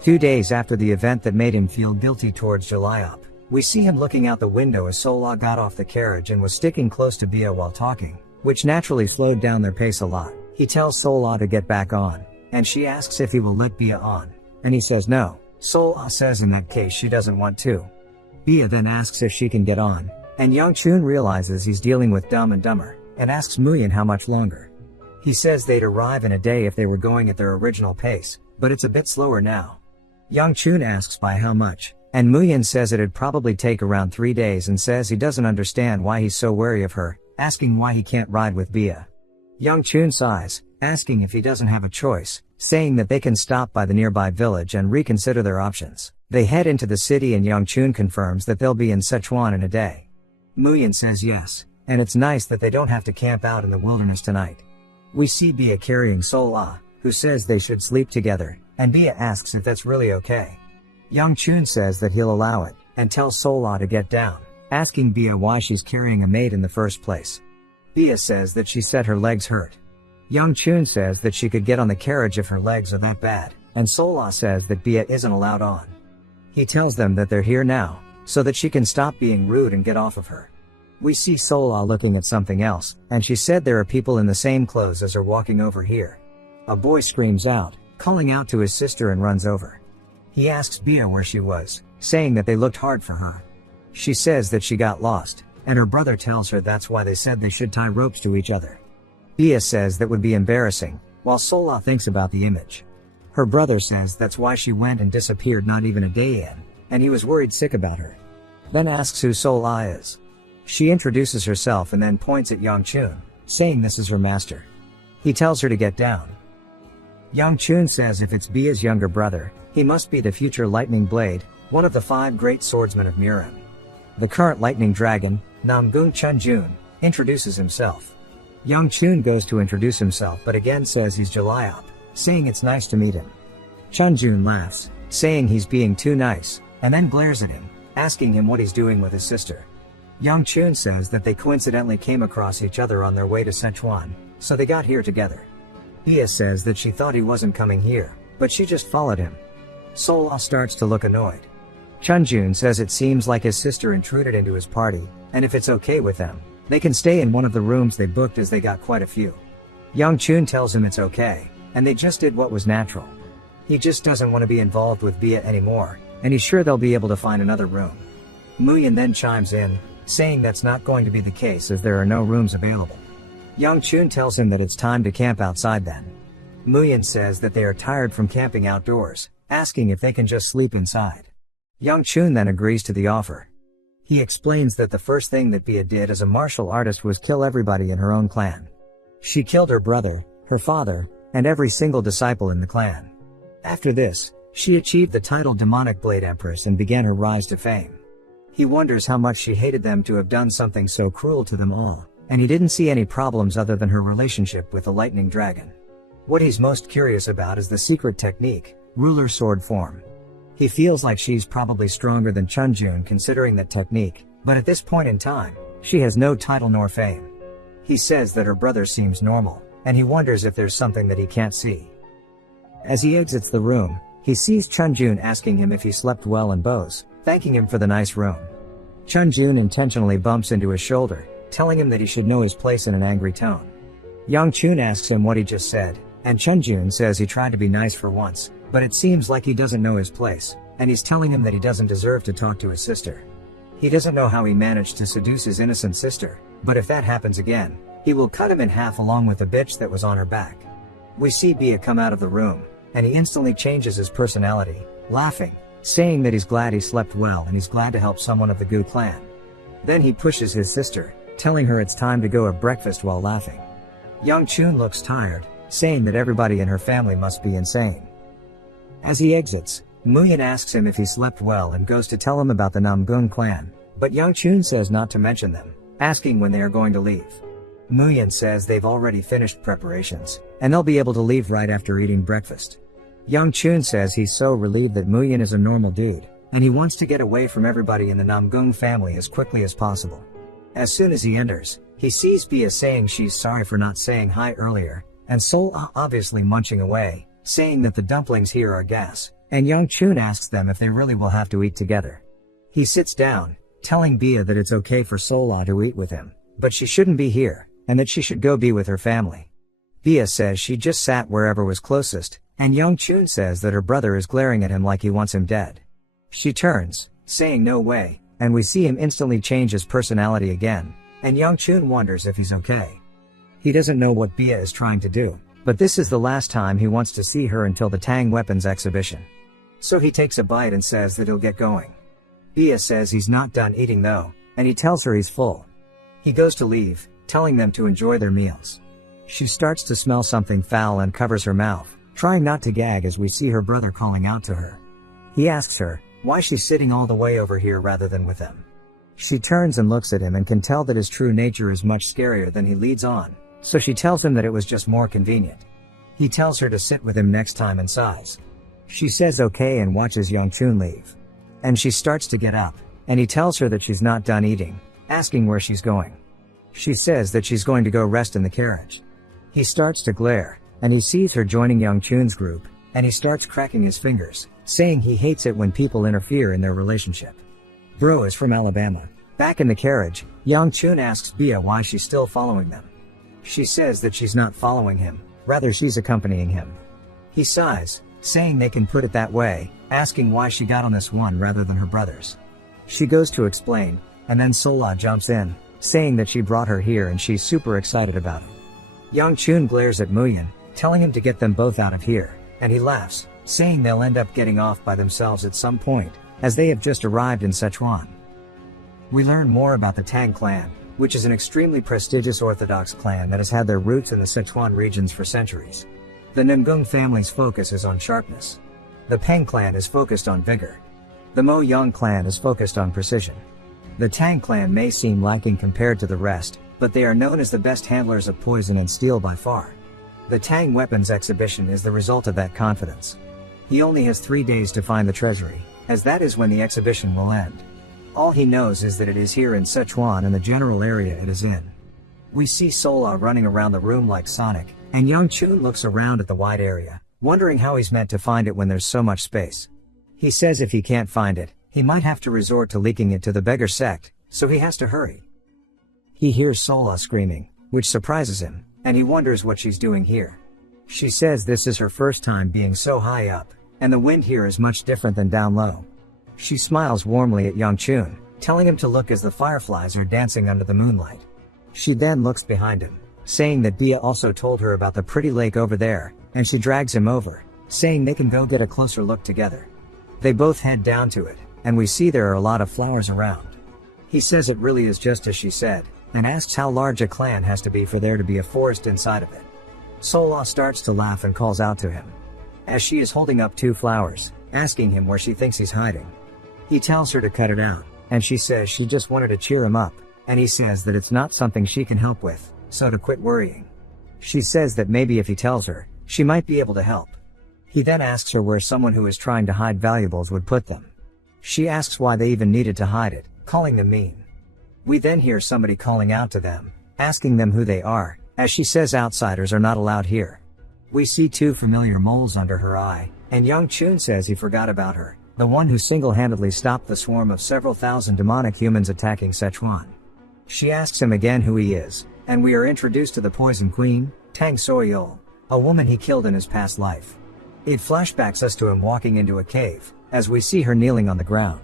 2 days after the event that made him feel guilty towards Juliop, we see him looking out the window as Sola got off the carriage and was sticking close to Bia while talking, which naturally slowed down their pace a lot. He tells Sola to get back on, and she asks if he will let Bia on, and he says no. Sola says in that case she doesn't want to. Bia then asks if she can get on, and Youngchun realizes he's dealing with Dumb and Dumber, and asks Muyin how much longer. He says they'd arrive in a day if they were going at their original pace, but it's a bit slower now. Youngchun asks by how much, and Muyin says it'd probably take around 3 days and says he doesn't understand why he's so wary of her, asking why he can't ride with Bia. Youngchun sighs, asking if he doesn't have a choice, saying that they can stop by the nearby village and reconsider their options. They head into the city and Youngchun confirms that they'll be in Sichuan in a day. Muyin says yes, and it's nice that they don't have to camp out in the wilderness tonight. We see Bia carrying Sola, who says they should sleep together, and Bia asks if that's really okay. Youngchun says that he'll allow it, and tells Sola to get down, asking Bia why she's carrying a maid in the first place. Bia says that she said her legs hurt. Youngchun says that she could get on the carriage if her legs are that bad, and Sola says that Bia isn't allowed on. He tells them that they're here now, so that she can stop being rude and get off of her. We see Sola looking at something else, and she said there are people in the same clothes as her walking over here. A boy screams out, calling out to his sister and runs over. He asks Bia where she was, saying that they looked hard for her. She says that she got lost, and her brother tells her that's why they said they should tie ropes to each other. Bia says that would be embarrassing, while Sola thinks about the image. Her brother says that's why she went and disappeared not even a day in, and he was worried sick about her. Then asks who Sola is. She introduces herself and then points at Youngchun, saying this is her master. He tells her to get down. Youngchun says if it's Bia's younger brother, he must be the future Lightning Blade, one of the 5 great swordsmen of Miran. The current Lightning Dragon, Namgung Chunjun, introduces himself. Youngchun goes to introduce himself but again says he's Juliop, saying it's nice to meet him. Chunjun laughs, saying he's being too nice, and then glares at him, asking him what he's doing with his sister. Youngchun says that they coincidentally came across each other on their way to Sichuan, so they got here together. Bia says that she thought he wasn't coming here, but she just followed him. Sola starts to look annoyed. Chunjun says it seems like his sister intruded into his party, and if it's okay with them, they can stay in one of the rooms they booked as they got quite a few. Youngchun tells him it's okay, and they just did what was natural. He just doesn't want to be involved with Bia anymore, and he's sure they'll be able to find another room. Muyin then chimes in, saying that's not going to be the case as there are no rooms available. Youngchun tells him that it's time to camp outside then. Muyin says that they are tired from camping outdoors, asking if they can just sleep inside. Youngchun then agrees to the offer. He explains that the first thing that Bia did as a martial artist was kill everybody in her own clan. She killed her brother, her father, and every single disciple in the clan. After this, she achieved the title Demonic Blade Empress and began her rise to fame. He wonders how much she hated them to have done something so cruel to them all, and he didn't see any problems other than her relationship with the Lightning Dragon. What he's most curious about is the secret technique, ruler sword form. He feels like she's probably stronger than Chunjun considering that technique, but at this point in time, she has no title nor fame. He says that her brother seems normal, and he wonders if there's something that he can't see. As he exits the room, he sees Chunjun asking him if he slept well and bows, thanking him for the nice room. Chunjun intentionally bumps into his shoulder, telling him that he should know his place in an angry tone. Youngchun asks him what he just said, and Chunjun says he tried to be nice for once, but it seems like he doesn't know his place, and he's telling him that he doesn't deserve to talk to his sister. He doesn't know how he managed to seduce his innocent sister, but if that happens again, he will cut him in half along with the bitch that was on her back. We see Bia come out of the room, and he instantly changes his personality, laughing, saying that he's glad he slept well and he's glad to help someone of the Gu clan. Then he pushes his sister, telling her it's time to go have breakfast while laughing. Youngchun looks tired, saying that everybody in her family must be insane. As he exits, Muyin asks him if he slept well and goes to tell him about the Namgung clan, but Youngchun says not to mention them, asking when they are going to leave. Muyin says they've already finished preparations, and they'll be able to leave right after eating breakfast. Youngchun says he's so relieved that Muyin is a normal dude, and he wants to get away from everybody in the Namgung family as quickly as possible. As soon as he enters, he sees Bia saying she's sorry for not saying hi earlier, and Sol obviously munching away, saying that the dumplings here are gas, and Young Chun asks them if they really will have to eat together. He sits down, telling Bia that it's okay for Sola to eat with him, but she shouldn't be here, and that she should go be with her family. Bia says she just sat wherever was closest, and Young Chun says that her brother is glaring at him like he wants him dead. She turns, saying no way, and we see him instantly change his personality again, and Young Chun wonders if he's okay. He doesn't know what Bia is trying to do, but this is the last time he wants to see her until the Tang weapons exhibition. So he takes a bite and says that he'll get going. Bia says he's not done eating though, and he tells her he's full. He goes to leave, telling them to enjoy their meals. She starts to smell something foul and covers her mouth, trying not to gag as we see her brother calling out to her. He asks her why she's sitting all the way over here rather than with him. She turns and looks at him and can tell that his true nature is much scarier than he leads on, so she tells him that it was just more convenient. He tells her to sit with him next time and sighs. She says okay and watches Young Chun leave. And she starts to get up, and he tells her that she's not done eating, asking where she's going. She says that she's going to go rest in the carriage. He starts to glare, and he sees her joining Young Chun's group, and he starts cracking his fingers, saying he hates it when people interfere in their relationship. Bro is from Alabama. Back in the carriage, Young Chun asks Bia why she's still following them. She says that she's not following him, rather she's accompanying him. He sighs, saying they can put it that way, asking why she got on this one rather than her brothers. She goes to explain, and then Sola jumps in, saying that she brought her here and she's super excited about it. Young Chun glares at Muyan, telling him to get them both out of here, and he laughs, saying they'll end up getting off by themselves at some point, as they have just arrived in Sichuan. We learn more about the Tang clan, which is an extremely prestigious Orthodox clan that has had their roots in the Sichuan regions for centuries. The Ngungung family's focus is on sharpness. The Peng clan is focused on vigor. The Mo Yang clan is focused on precision. The Tang clan may seem lacking compared to the rest, but they are known as the best handlers of poison and steel by far. The Tang weapons exhibition is the result of that confidence. He only has 3 days to find the treasury, as that is when the exhibition will end. All he knows is that it is here in Sichuan and the general area it is in. We see Sola running around the room like Sonic, and Young Chun looks around at the wide area, wondering how he's meant to find it when there's so much space. He says if he can't find it, he might have to resort to leaking it to the beggar sect, so he has to hurry. He hears Sola screaming, which surprises him, and he wonders what she's doing here. She says this is her first time being so high up, and the wind here is much different than down low. She smiles warmly at Young Chun, telling him to look as the fireflies are dancing under the moonlight. She then looks behind him, saying that Bia also told her about the pretty lake over there, and she drags him over, saying they can go get a closer look together. They both head down to it, and we see there are a lot of flowers around. He says it really is just as she said, and asks how large a clan has to be for there to be a forest inside of it. Sola starts to laugh and calls out to him, as she is holding up 2 flowers, asking him where she thinks he's hiding. He tells her to cut it out, and she says she just wanted to cheer him up, and he says that it's not something she can help with, so to quit worrying. She says that maybe if he tells her, she might be able to help. He then asks her where someone who is trying to hide valuables would put them. She asks why they even needed to hide it, calling them mean. We then hear somebody calling out to them, asking them who they are, as she says outsiders are not allowed here. We see 2 familiar moles under her eye, and Young Chun says he forgot about her, the one who single-handedly stopped the swarm of several thousand demonic humans attacking Sichuan. She asks him again who he is, and we are introduced to the Poison Queen, Tang Soyol, a woman he killed in his past life. It flashbacks us to him walking into a cave, as we see her kneeling on the ground.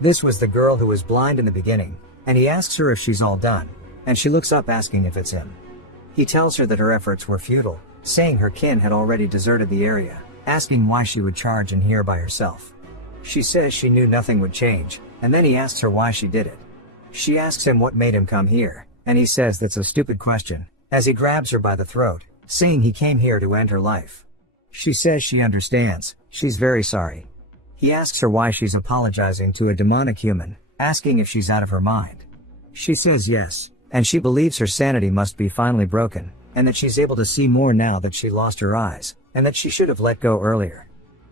This was the girl who was blind in the beginning, and he asks her if she's all done, and she looks up asking if it's him. He tells her that her efforts were futile, saying her kin had already deserted the area, asking why she would charge in here by herself. She says she knew nothing would change, and then he asks her why she did it. She asks him what made him come here, and he says that's a stupid question, as he grabs her by the throat, saying he came here to end her life. She says she understands, she's very sorry. He asks her why she's apologizing to a demonic human, asking if she's out of her mind. She says yes, and she believes her sanity must be finally broken, and that she's able to see more now that she lost her eyes, and that she should have let go earlier.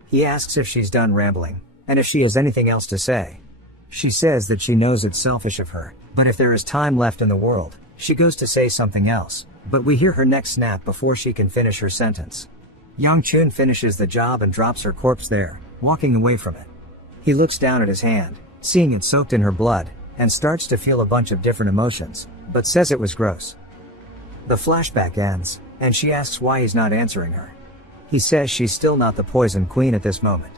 He asks if she's done rambling, and if she has anything else to say. She says that she knows it's selfish of her, but if there is time left in the world, she goes to say something else, but we hear her neck snap before she can finish her sentence. Young Chun finishes the job and drops her corpse there, walking away from it. He looks down at his hand, seeing it soaked in her blood, and starts to feel a bunch of different emotions, but says it was gross. The flashback ends, and she asks why he's not answering her. He says she's still not the poison queen at this moment.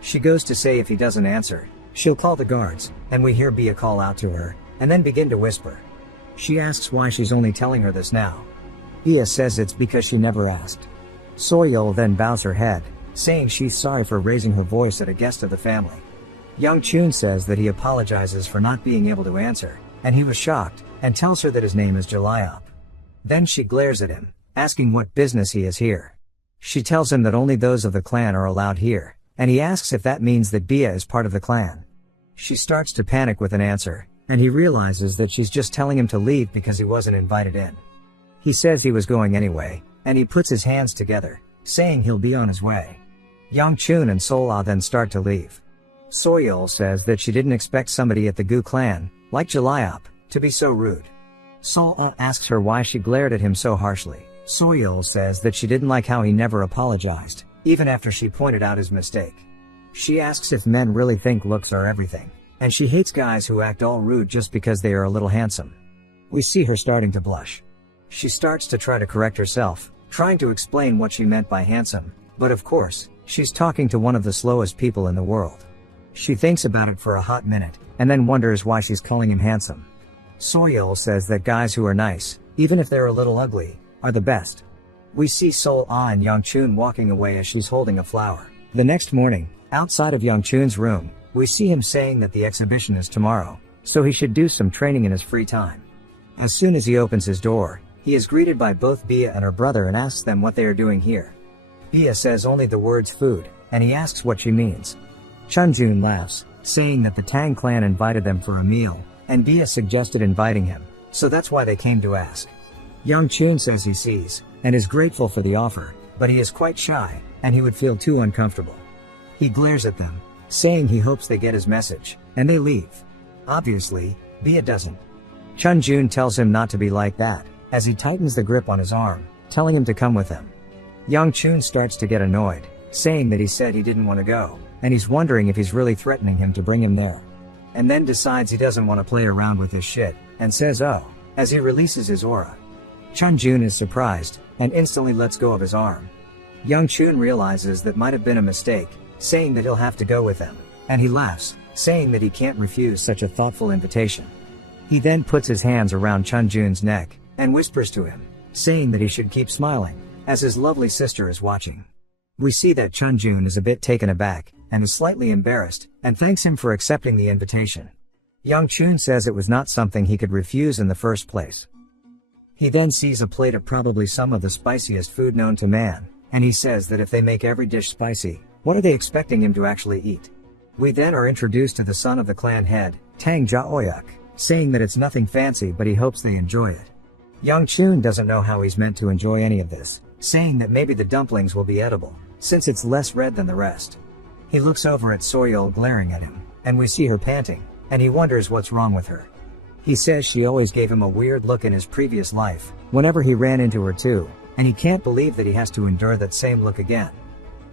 She goes to say if he doesn't answer, she'll call the guards, and we hear Bia call out to her, and then begin to whisper. She asks why she's only telling her this now. Bia says it's because she never asked. Soyeol then bows her head, saying she's sorry for raising her voice at a guest of the family. Young Chun says that he apologizes for not being able to answer, and he was shocked, and tells her that his name is Jalayop. Then she glares at him, asking what business he is here. She tells him that only those of the clan are allowed here, and he asks if that means that Bia is part of the clan. She starts to panic with an answer, and he realizes that she's just telling him to leave because he wasn't invited in. He says he was going anyway, and he puts his hands together, saying he'll be on his way. Young Chun and Sol-ah then start to leave. Soyeol says that she didn't expect somebody at the Gu clan, like Jalayop, to be so rude. Sol-ah asks her why she glared at him so harshly. Soyeol says that she didn't like how he never apologized, even after she pointed out his mistake. She asks if men really think looks are everything, and she hates guys who act all rude just because they are a little handsome. We see her starting to blush. She starts to try to correct herself, trying to explain what she meant by handsome, but of course, she's talking to one of the slowest people in the world. She thinks about it for a hot minute, and then wonders why she's calling him handsome. Soyeol says that guys who are nice, even if they're a little ugly, are the best. We see Sol-ah and Young Chun walking away as she's holding a flower. The next morning, outside of Young Chun's room, we see him saying that the exhibition is tomorrow, so he should do some training in his free time. As soon as he opens his door, he is greeted by both Bia and her brother and asks them what they are doing here. Bia says only the words food, and he asks what she means. Chunjun laughs, saying that the Tang clan invited them for a meal, and Bia suggested inviting him, so that's why they came to ask. Young Chun says he sees, and is grateful for the offer, but he is quite shy, and he would feel too uncomfortable. He glares at them, saying he hopes they get his message, and they leave. Obviously, Bia doesn't. Chunjun tells him not to be like that, as he tightens the grip on his arm, telling him to come with him. Young Chun starts to get annoyed, saying that he said he didn't want to go, and he's wondering if he's really threatening him to bring him there. And then decides he doesn't want to play around with his shit, and says oh, as he releases his aura. Chunjun is surprised, and instantly lets go of his arm. Young Chun realizes that might have been a mistake, saying that he'll have to go with them, and he laughs, saying that he can't refuse such a thoughtful invitation. He then puts his hands around Chunjun's neck, and whispers to him, saying that he should keep smiling, as his lovely sister is watching. We see that Chunjun is a bit taken aback, and is slightly embarrassed, and thanks him for accepting the invitation. Young Chun says it was not something he could refuse in the first place. He then sees a plate of probably some of the spiciest food known to man, and he says that if they make every dish spicy, what are they expecting him to actually eat? We then are introduced to the son of the clan head, Tang Jaoyak, saying that it's nothing fancy but he hopes they enjoy it. Young Chun doesn't know how he's meant to enjoy any of this, saying that maybe the dumplings will be edible, since it's less red than the rest. He looks over at Soyeol glaring at him, and we see her panting, and he wonders what's wrong with her. He says she always gave him a weird look in his previous life, whenever he ran into her too, and he can't believe that he has to endure that same look again.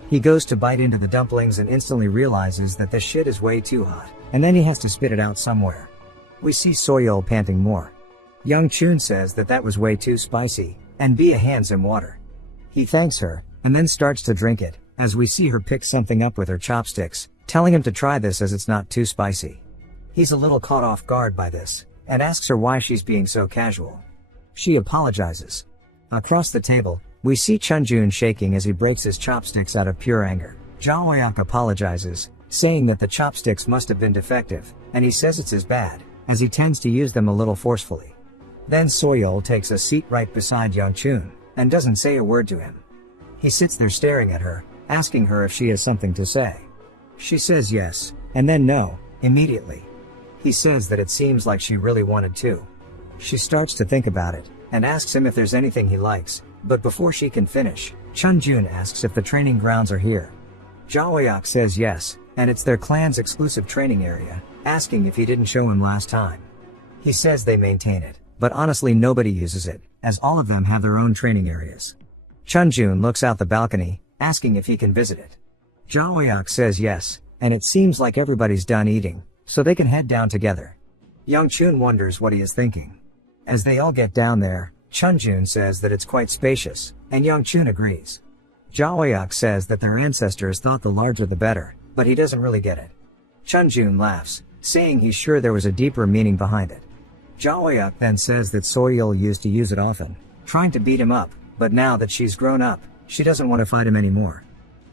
He goes to bite into the dumplings and instantly realizes that this shit is way too hot, and then he has to spit it out somewhere. We see Soyeol panting more. Young Chun says that that was way too spicy, and Bia hands him water. He thanks her, and then starts to drink it, as we see her pick something up with her chopsticks, telling him to try this as it's not too spicy. He's a little caught off guard by this, and asks her why she's being so casual. She apologizes. Across the table, we see Chunjun shaking as he breaks his chopsticks out of pure anger. Jaoyak apologizes, saying that the chopsticks must have been defective, and he says it's his bad, as he tends to use them a little forcefully. Then Soyeol takes a seat right beside Young Chun, and doesn't say a word to him. He sits there staring at her, asking her if she has something to say. She says yes, and then no, immediately. He says that it seems like she really wanted to. She starts to think about it, and asks him if there's anything he likes, but before she can finish, Chunjun asks if the training grounds are here. Jaoyak says yes, and it's their clan's exclusive training area, asking if he didn't show him last time. He says they maintain it, but honestly nobody uses it, as all of them have their own training areas. Chunjun looks out the balcony, asking if he can visit it. Jaoyak says yes, and it seems like everybody's done eating, so they can head down together. Youngchun wonders what he is thinking. As they all get down there, Chunjun says that it's quite spacious, and Youngchun agrees. Jaoyak says that their ancestors thought the larger the better, but he doesn't really get it. Chunjun laughs, saying he's sure there was a deeper meaning behind it. Jaoyak then says that Soyul used to use it often, trying to beat him up, but now that she's grown up, she doesn't want to fight him anymore.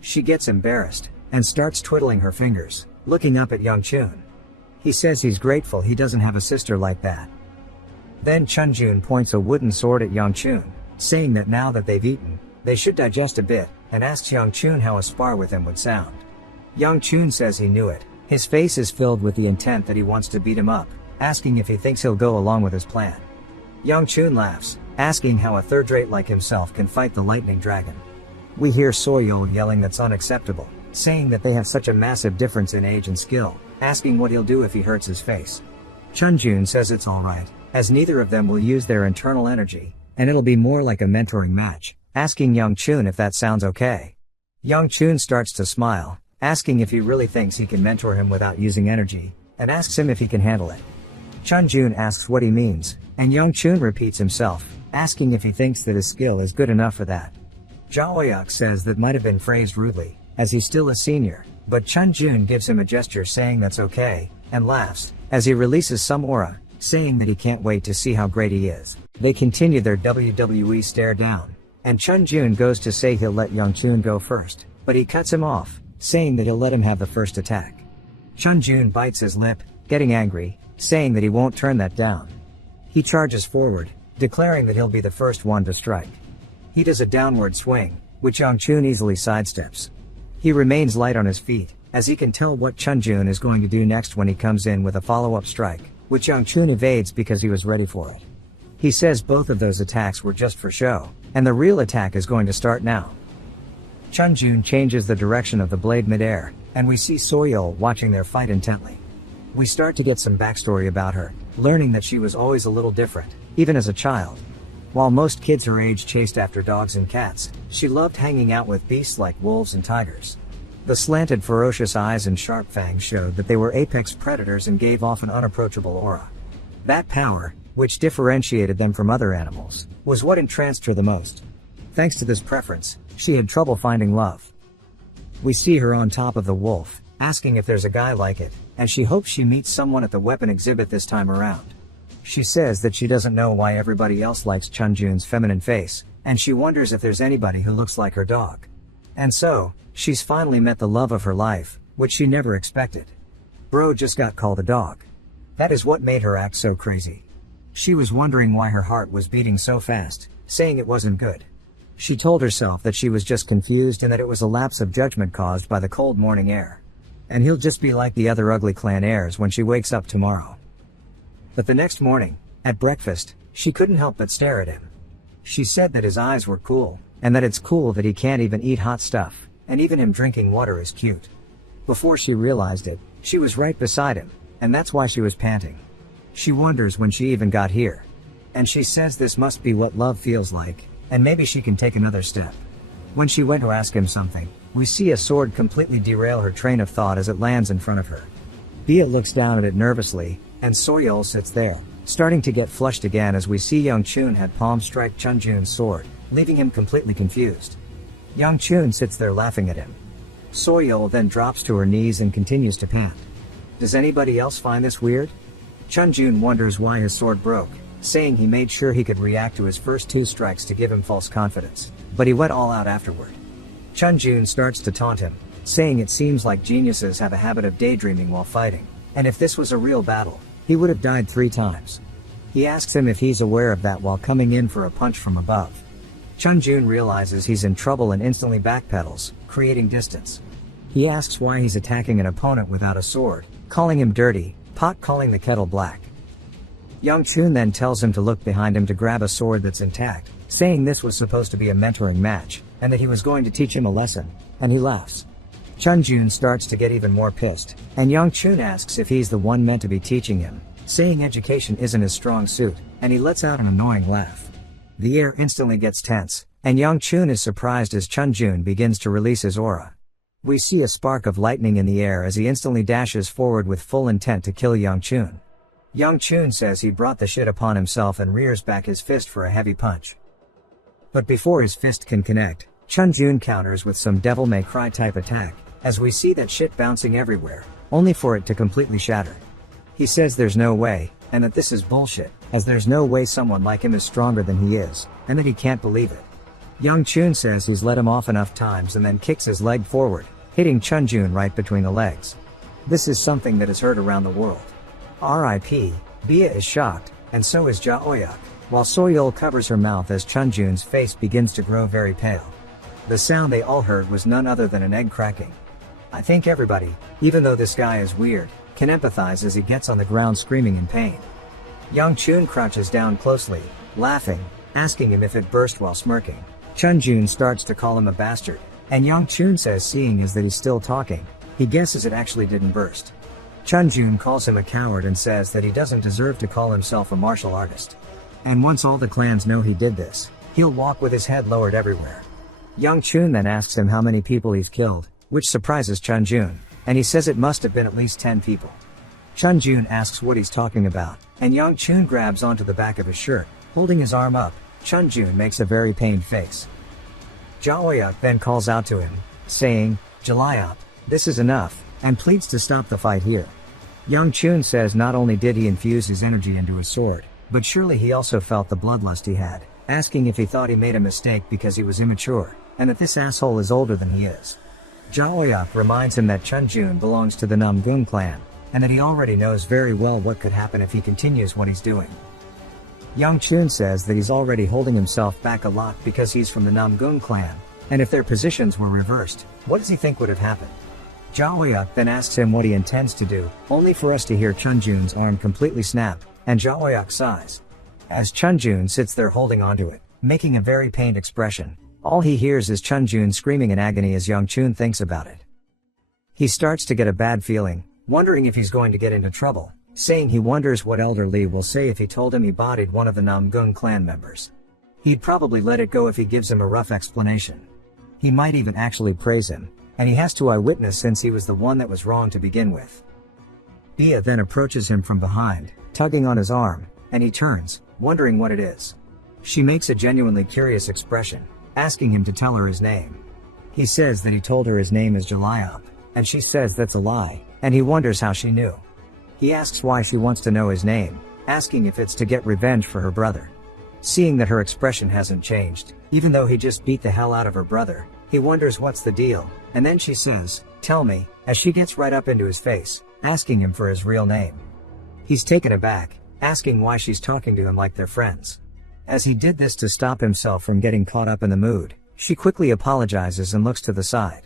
She gets embarrassed, and starts twiddling her fingers, looking up at Youngchun. He says he's grateful he doesn't have a sister like that. Then Chunjun points a wooden sword at Youngchun, saying that now that they've eaten, they should digest a bit, and asks Youngchun how a spar with him would sound. Youngchun says he knew it. His face is filled with the intent that he wants to beat him up, asking if he thinks he'll go along with his plan. Youngchun laughs, asking how a third-rate like himself can fight the lightning dragon. We hear Soyul yelling that's unacceptable, saying that they have such a massive difference in age and skill, asking what he'll do if he hurts his face. Chunjun says it's alright, as neither of them will use their internal energy, and it'll be more like a mentoring match, asking Youngchun if that sounds okay. Youngchun starts to smile, asking if he really thinks he can mentor him without using energy, and asks him if he can handle it. Chunjun asks what he means, and Youngchun repeats himself, asking if he thinks that his skill is good enough for that. Jaoyak says that might have been phrased rudely, as he's still a senior, but Chunjun gives him a gesture saying that's okay, and laughs, as he releases some aura, saying that he can't wait to see how great he is. They continue their WWE stare down, and Chunjun goes to say he'll let Youngchun go first, but he cuts him off, saying that he'll let him have the first attack. Chunjun bites his lip, getting angry, saying that he won't turn that down. He charges forward, declaring that he'll be the first one to strike. He does a downward swing, which Youngchun easily sidesteps. He remains light on his feet, as he can tell what Chunjun is going to do next when he comes in with a follow-up strike, which Youngchun evades because he was ready for it. He says both of those attacks were just for show, and the real attack is going to start now. Chunjun changes the direction of the blade midair, and we see Soyul watching their fight intently. We start to get some backstory about her, learning that she was always a little different, even as a child. While most kids her age chased after dogs and cats, she loved hanging out with beasts like wolves and tigers. The slanted ferocious eyes and sharp fangs showed that they were apex predators and gave off an unapproachable aura. That power, which differentiated them from other animals, was what entranced her the most. Thanks to this preference, she had trouble finding love. We see her on top of the wolf, asking if there's a guy like it, and she hopes she meets someone at the weapon exhibit this time around. She says that she doesn't know why everybody else likes Chunjun's feminine face, and she wonders if there's anybody who looks like her dog. And so, she's finally met the love of her life, which she never expected. Bro just got called a dog. That is what made her act so crazy. She was wondering why her heart was beating so fast, saying it wasn't good. She told herself that she was just confused and that it was a lapse of judgment caused by the cold morning air. And he'll just be like the other ugly clan heirs when she wakes up tomorrow. But the next morning, at breakfast, she couldn't help but stare at him. She said that his eyes were cool, and that it's cool that he can't even eat hot stuff, and even him drinking water is cute. Before she realized it, she was right beside him, and that's why she was panting. She wonders when she even got here. And she says this must be what love feels like, and maybe she can take another step. When she went to ask him something, we see a sword completely derail her train of thought as it lands in front of her. Bia looks down at it nervously, and Soyul sits there, starting to get flushed again as we see Youngchun had palm strike Chunjun's sword, leaving him completely confused. Youngchun sits there laughing at him. Soyul then drops to her knees and continues to pant. Does anybody else find this weird? Chunjun wonders why his sword broke, saying he made sure he could react to his first two strikes to give him false confidence, but he went all out afterward. Chunjun starts to taunt him, saying it seems like geniuses have a habit of daydreaming while fighting, and if this was a real battle, he would have died 3 times. He asks him if he's aware of that while coming in for a punch from above. Chunjun realizes he's in trouble and instantly backpedals, creating distance. He asks why he's attacking an opponent without a sword, calling him dirty, pot calling the kettle black. Youngchun then tells him to look behind him to grab a sword that's intact, saying this was supposed to be a mentoring match, and that he was going to teach him a lesson, and he laughs. Chunjun starts to get even more pissed, and Youngchun asks if he's the one meant to be teaching him, saying education isn't his strong suit, and he lets out an annoying laugh. The air instantly gets tense, and Youngchun is surprised as Chunjun begins to release his aura. We see a spark of lightning in the air as he instantly dashes forward with full intent to kill Young Chun. Young Chun says he brought the shit upon himself and rears back his fist for a heavy punch. But before his fist can connect, Chun Jun counters with some Devil May Cry type attack, as we see that shit bouncing everywhere, only for it to completely shatter. He says there's no way, and that this is bullshit, as there's no way someone like him is stronger than he is, and that he can't believe it. Young Chun says he's let him off enough times and then kicks his leg forward, hitting Chun Jun right between the legs. This is something that is heard around the world. R.I.P. Bia is shocked, and so is Ja Oyak, while Soyeol covers her mouth as Chun Jun's face begins to grow very pale. The sound they all heard was none other than an egg cracking. I think everybody, even though this guy is weird, can empathize as he gets on the ground screaming in pain. Young Chun crouches down closely, laughing, asking him if it burst while smirking. Chun Jun starts to call him a bastard, and Young Chun says seeing as that he's still talking, he guesses it actually didn't burst. Chun Jun calls him a coward and says that he doesn't deserve to call himself a martial artist. And once all the clans know he did this, he'll walk with his head lowered everywhere. Young Chun then asks him how many people he's killed, which surprises Chun Jun, and he says it must have been at least 10 people. Chun Jun asks what he's talking about, and Young Chun grabs onto the back of his shirt, holding his arm up. Chun Jun makes a very pained face. Ja Oyak then calls out to him, saying, "Jalayop, this is enough," and pleads to stop the fight here. Young Chun says not only did he infuse his energy into his sword, but surely he also felt the bloodlust he had, asking if he thought he made a mistake because he was immature, and that this asshole is older than he is. Ja Oyak reminds him that Chun Jun belongs to the Namgung clan, and that he already knows very well what could happen if he continues what he's doing. Young Chun says that he's already holding himself back a lot because he's from the Namgung clan, and if their positions were reversed, what does he think would have happened? Ja Oyak then asks him what he intends to do, only for us to hear Chun Jun's arm completely snap, and Ja Oyak sighs. As Chun Jun sits there holding onto it, making a very pained expression, all he hears is Chun Jun screaming in agony as Young Chun thinks about it. He starts to get a bad feeling, wondering if he's going to get into trouble, saying he wonders what Elder Lee will say if he told him he bodied one of the Namgung clan members. He'd probably let it go if he gives him a rough explanation. He might even actually praise him, and he has to eyewitness since he was the one that was wrong to begin with. Bia then approaches him from behind, tugging on his arm, and he turns, wondering what it is. She makes a genuinely curious expression, asking him to tell her his name. He says that he told her his name is Jalayop, and she says that's a lie, and he wonders how she knew. He asks why she wants to know his name, asking if it's to get revenge for her brother. Seeing that her expression hasn't changed, even though he just beat the hell out of her brother, he wonders what's the deal, and then she says, "Tell me," as she gets right up into his face, asking him for his real name. He's taken aback, asking why she's talking to him like they're friends. As he did this to stop himself from getting caught up in the mood, she quickly apologizes and looks to the side.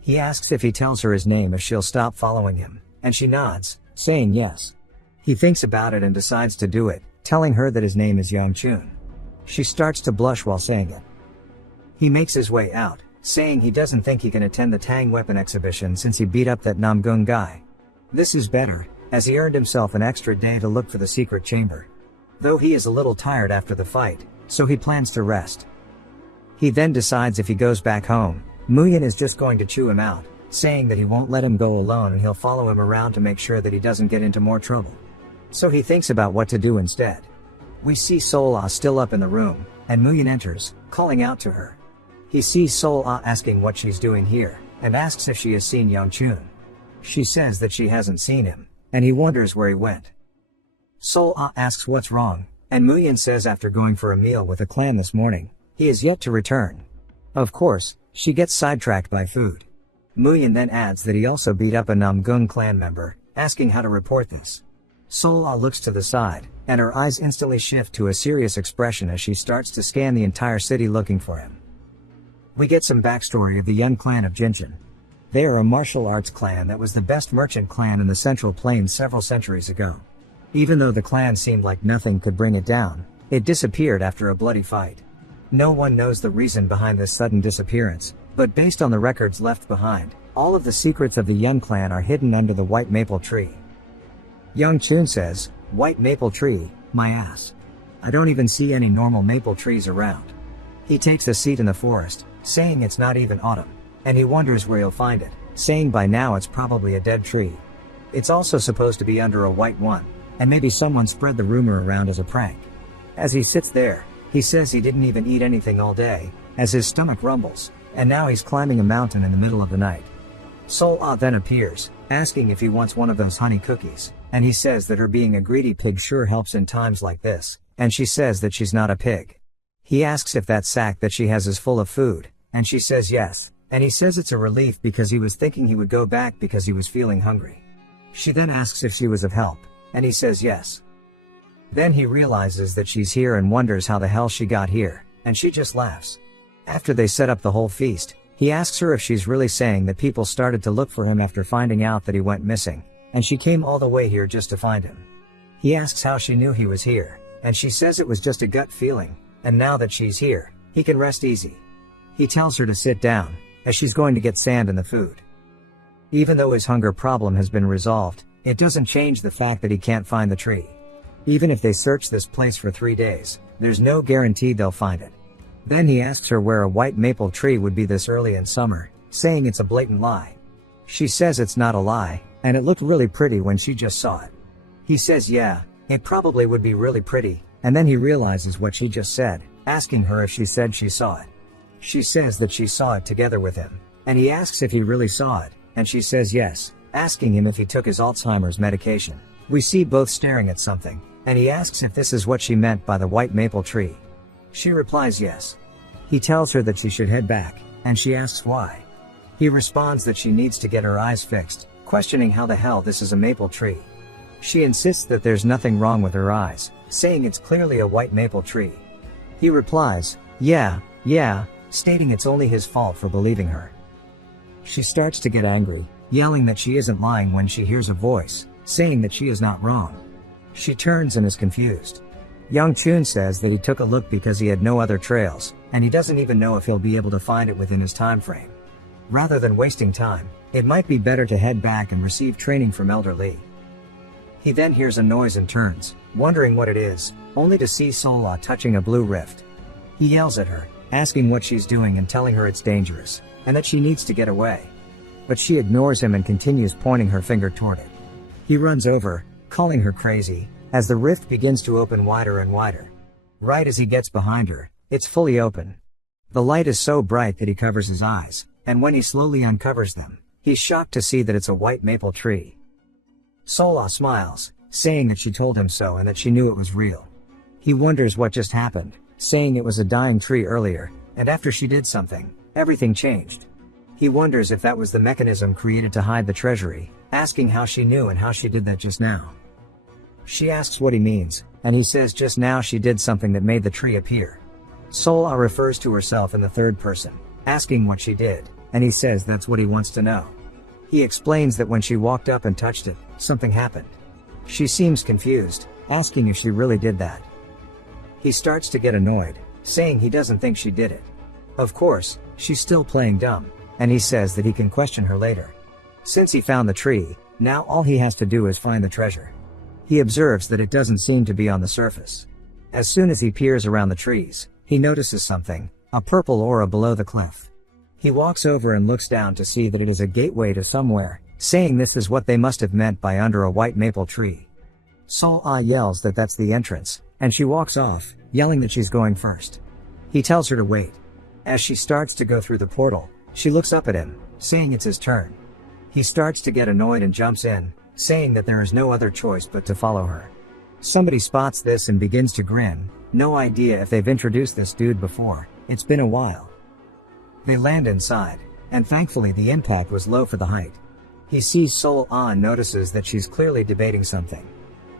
He asks if he tells her his name if she'll stop following him, and she nods, saying yes. He thinks about it and decides to do it, telling her that his name is Young Chun. She starts to blush while saying it. He makes his way out, saying he doesn't think he can attend the Tang weapon exhibition since he beat up that Namgung guy. This is better, as he earned himself an extra day to look for the secret chamber. Though he is a little tired after the fight, so he plans to rest. He then decides if he goes back home, Muyin is just going to chew him out, saying that he won't let him go alone and he'll follow him around to make sure that he doesn't get into more trouble. So he thinks about what to do instead. We see Sol-Ah still up in the room, and Muyin enters, calling out to her. He sees Sol-Ah asking what she's doing here, and asks if she has seen Young Chun. She says that she hasn't seen him, and he wonders where he went. Sol-Ah asks what's wrong, and Muyin says after going for a meal with the clan this morning, he is yet to return. Of course, she gets sidetracked by food. Muyin then adds that he also beat up a Namgung clan member, asking how to report this. Sol-Ah looks to the side, and her eyes instantly shift to a serious expression as she starts to scan the entire city looking for him. We get some backstory of the Yun clan of Jinchen. They are a martial arts clan that was the best merchant clan in the Central Plains several centuries ago. Even though the clan seemed like nothing could bring it down, it disappeared after a bloody fight. No one knows the reason behind this sudden disappearance, but based on the records left behind, all of the secrets of the Yun clan are hidden under the white maple tree. Young Chun says, "White maple tree, my ass. I don't even see any normal maple trees around." He takes a seat in the forest, saying it's not even autumn. and he wonders where he'll find it, saying by now it's probably a dead tree. It's also supposed to be under a white one, and maybe someone spread the rumor around as a prank. As he sits there, he says he didn't even eat anything all day, as his stomach rumbles, and now he's climbing a mountain in the middle of the night. Sol-Ah then appears, asking if he wants one of those honey cookies, and he says that her being a greedy pig sure helps in times like this, and she says that she's not a pig. He asks if that sack that she has is full of food, and she says yes, and he says it's a relief because he was thinking he would go back because he was feeling hungry. She then asks if she was of help, and he says yes. Then he realizes that she's here and wonders how the hell she got here, and she just laughs. After they set up the whole feast, he asks her if she's really saying that people started to look for him after finding out that he went missing, and she came all the way here just to find him. He asks how she knew he was here, and she says it was just a gut feeling, and now that she's here, he can rest easy. He tells her to sit down, as she's going to get sand in the food. Even though his hunger problem has been resolved, it doesn't change the fact that he can't find the tree. Even if they search this place for 3 days, there's no guarantee they'll find it. Then he asks her where a white maple tree would be this early in summer, saying it's a blatant lie. She says it's not a lie, and it looked really pretty when she just saw it. He says yeah, it probably would be really pretty, and then he realizes what she just said, asking her if she said she saw it. She says that she saw it together with him, and he asks if he really saw it, and she says yes, asking him if he took his Alzheimer's medication. We see both staring at something, and he asks if this is what she meant by the white maple tree. She replies yes. He tells her that she should head back, and she asks why. He responds that she needs to get her eyes fixed, questioning how the hell this is a maple tree. She insists that there's nothing wrong with her eyes, saying it's clearly a white maple tree. He replies, yeah, stating it's only his fault for believing her. She starts to get angry, yelling that she isn't lying when she hears a voice, saying that she is not wrong. She turns and is confused. Young Chun says that he took a look because he had no other trails, and he doesn't even know if he'll be able to find it within his time frame. Rather than wasting time, it might be better to head back and receive training from Elder Lee. He then hears a noise and turns, wondering what it is, only to see Sol-Ah touching a blue rift. He yells at her, asking what she's doing and telling her it's dangerous, and that she needs to get away. But she ignores him and continues pointing her finger toward it. He runs over, calling her crazy, as the rift begins to open wider and wider. Right as he gets behind her, it's fully open. The light is so bright that he covers his eyes, and when he slowly uncovers them, he's shocked to see that it's a white maple tree. Sol-Ah smiles, saying that she told him so and that she knew it was real. He wonders what just happened, saying it was a dying tree earlier, and after she did something, everything changed. He wonders if that was the mechanism created to hide the treasury, asking how she knew and how she did that just now. She asks what he means, and he says just now she did something that made the tree appear. Sol-Ah refers to herself in the third person, asking what she did, and he says that's what he wants to know. He explains that when she walked up and touched it, something happened. She seems confused, asking if she really did that. He starts to get annoyed, saying he doesn't think she did it. Of course, she's still playing dumb, and he says that he can question her later. Since he found the tree, now all he has to do is find the treasure. He observes that it doesn't seem to be on the surface. As soon as he peers around the trees, he notices something, a purple aura below the cliff. He walks over and looks down to see that it is a gateway to somewhere, saying this is what they must have meant by under a white maple tree. Sol-Ah yells that that's the entrance, and she walks off, yelling that she's going first. He tells her to wait. As she starts to go through the portal, she looks up at him, saying it's his turn. He starts to get annoyed and jumps in, saying that there is no other choice but to follow her. Somebody spots this and begins to grin, no idea if they've introduced this dude before, it's been a while. They land inside, and thankfully the impact was low for the height. He sees Sol-Ah and notices that she's clearly debating something.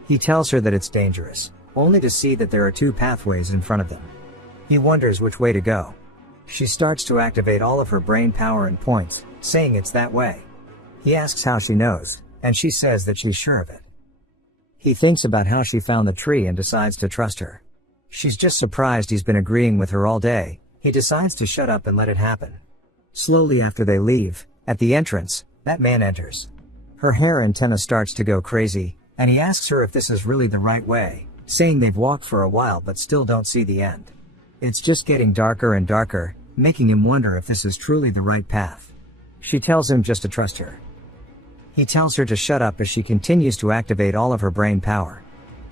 He tells her that it's dangerous, only to see that there are 2 pathways in front of them. He wonders which way to go. She starts to activate all of her brain power and points, saying it's that way. He asks how she knows, and she says that she's sure of it. He thinks about how she found the tree and decides to trust her. She's just surprised he's been agreeing with her all day. He decides to shut up and let it happen. Slowly after they leave, at the entrance, that man enters. Her hair antenna starts to go crazy, and he asks her if this is really the right way, saying they've walked for a while but still don't see the end. It's just getting darker and darker, making him wonder if this is truly the right path. She tells him just to trust her. He tells her to shut up as she continues to activate all of her brain power.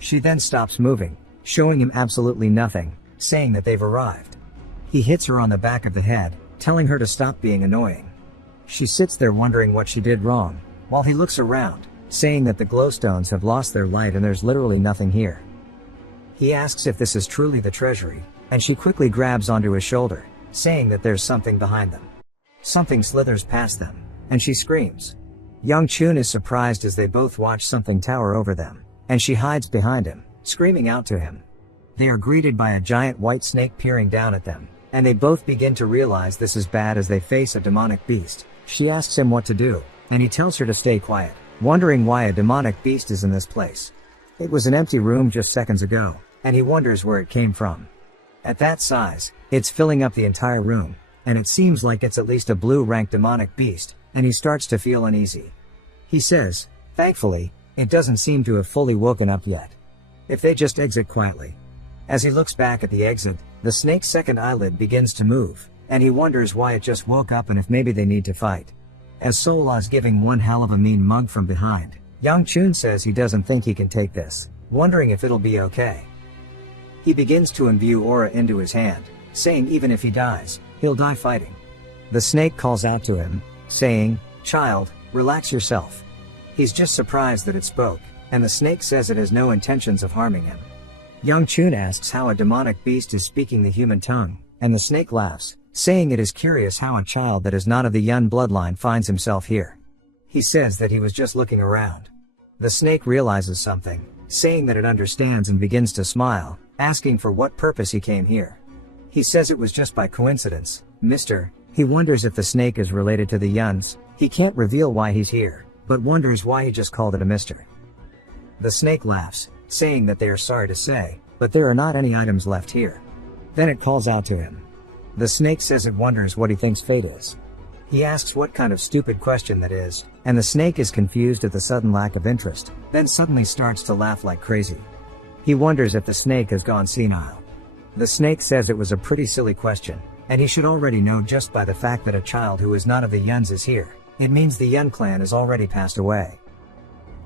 She then stops moving, showing him absolutely nothing, saying that they've arrived. He hits her on the back of the head, telling her to stop being annoying. She sits there wondering what she did wrong, while he looks around, saying that the glowstones have lost their light and there's literally nothing here. He asks if this is truly the treasury, and she quickly grabs onto his shoulder, saying that there's something behind them. Something slithers past them, and she screams. Young Chun is surprised as they both watch something tower over them, and she hides behind him, screaming out to him. They are greeted by a giant white snake peering down at them, and they both begin to realize this is bad as they face a demonic beast. She asks him what to do, and he tells her to stay quiet, wondering why a demonic beast is in this place. It was an empty room just seconds ago, and he wonders where it came from. At that size, it's filling up the entire room, and it seems like it's at least a blue-rank demonic beast, and he starts to feel uneasy. He says, thankfully, it doesn't seem to have fully woken up yet. If they just exit quietly. As he looks back at the exit, the snake's second eyelid begins to move, and he wonders why it just woke up and if maybe they need to fight. As Sola's giving one hell of a mean mug from behind, Young Chun says he doesn't think he can take this, wondering if it'll be okay. He begins to imbue aura into his hand, saying even if he dies, he'll die fighting. The snake calls out to him, saying, "Child, relax yourself." He's just surprised that it spoke, and the snake says it has no intentions of harming him. Young Chun asks how a demonic beast is speaking the human tongue, and the snake laughs, saying it is curious how a child that is not of the Yun bloodline finds himself here. He says that he was just looking around. The snake realizes something, saying that it understands and begins to smile, asking for what purpose he came here. He says it was just by coincidence, mister. He wonders if the snake is related to the Yuns. He can't reveal why he's here, but wonders why he just called it a mister. The snake laughs, saying that they are sorry to say, but there are not any items left here. Then it calls out to him. The snake says it wonders what he thinks fate is. He asks what kind of stupid question that is, and the snake is confused at the sudden lack of interest, then suddenly starts to laugh like crazy. He wonders if the snake has gone senile. The snake says it was a pretty silly question, and he should already know just by the fact that a child who is not of the Yuns is here. It means the Yun clan has already passed away.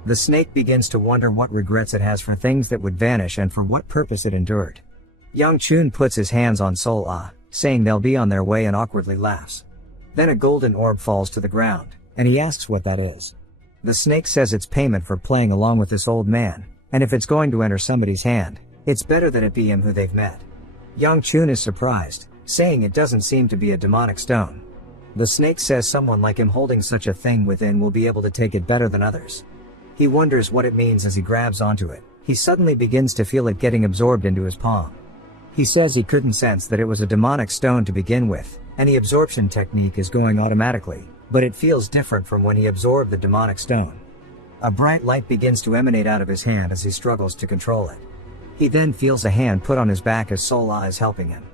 The snake begins to wonder what regrets it has for things that would vanish and for what purpose it endured. Young Chun puts his hands on Sol Ah, saying they'll be on their way, and awkwardly laughs. Then a golden orb falls to the ground, and he asks what that is. The snake says it's payment for playing along with this old man, and if it's going to enter somebody's hand, it's better that it be him who they've met. Young Chun is surprised, saying it doesn't seem to be a demonic stone. The snake says someone like him holding such a thing within will be able to take it better than others. He wonders what it means as he grabs onto it. He suddenly begins to feel it getting absorbed into his palm. He says he couldn't sense that it was a demonic stone to begin with, and the absorption technique is going automatically, but it feels different from when he absorbed the demonic stone. A bright light begins to emanate out of his hand as he struggles to control it. He then feels a hand put on his back as Sola is helping him.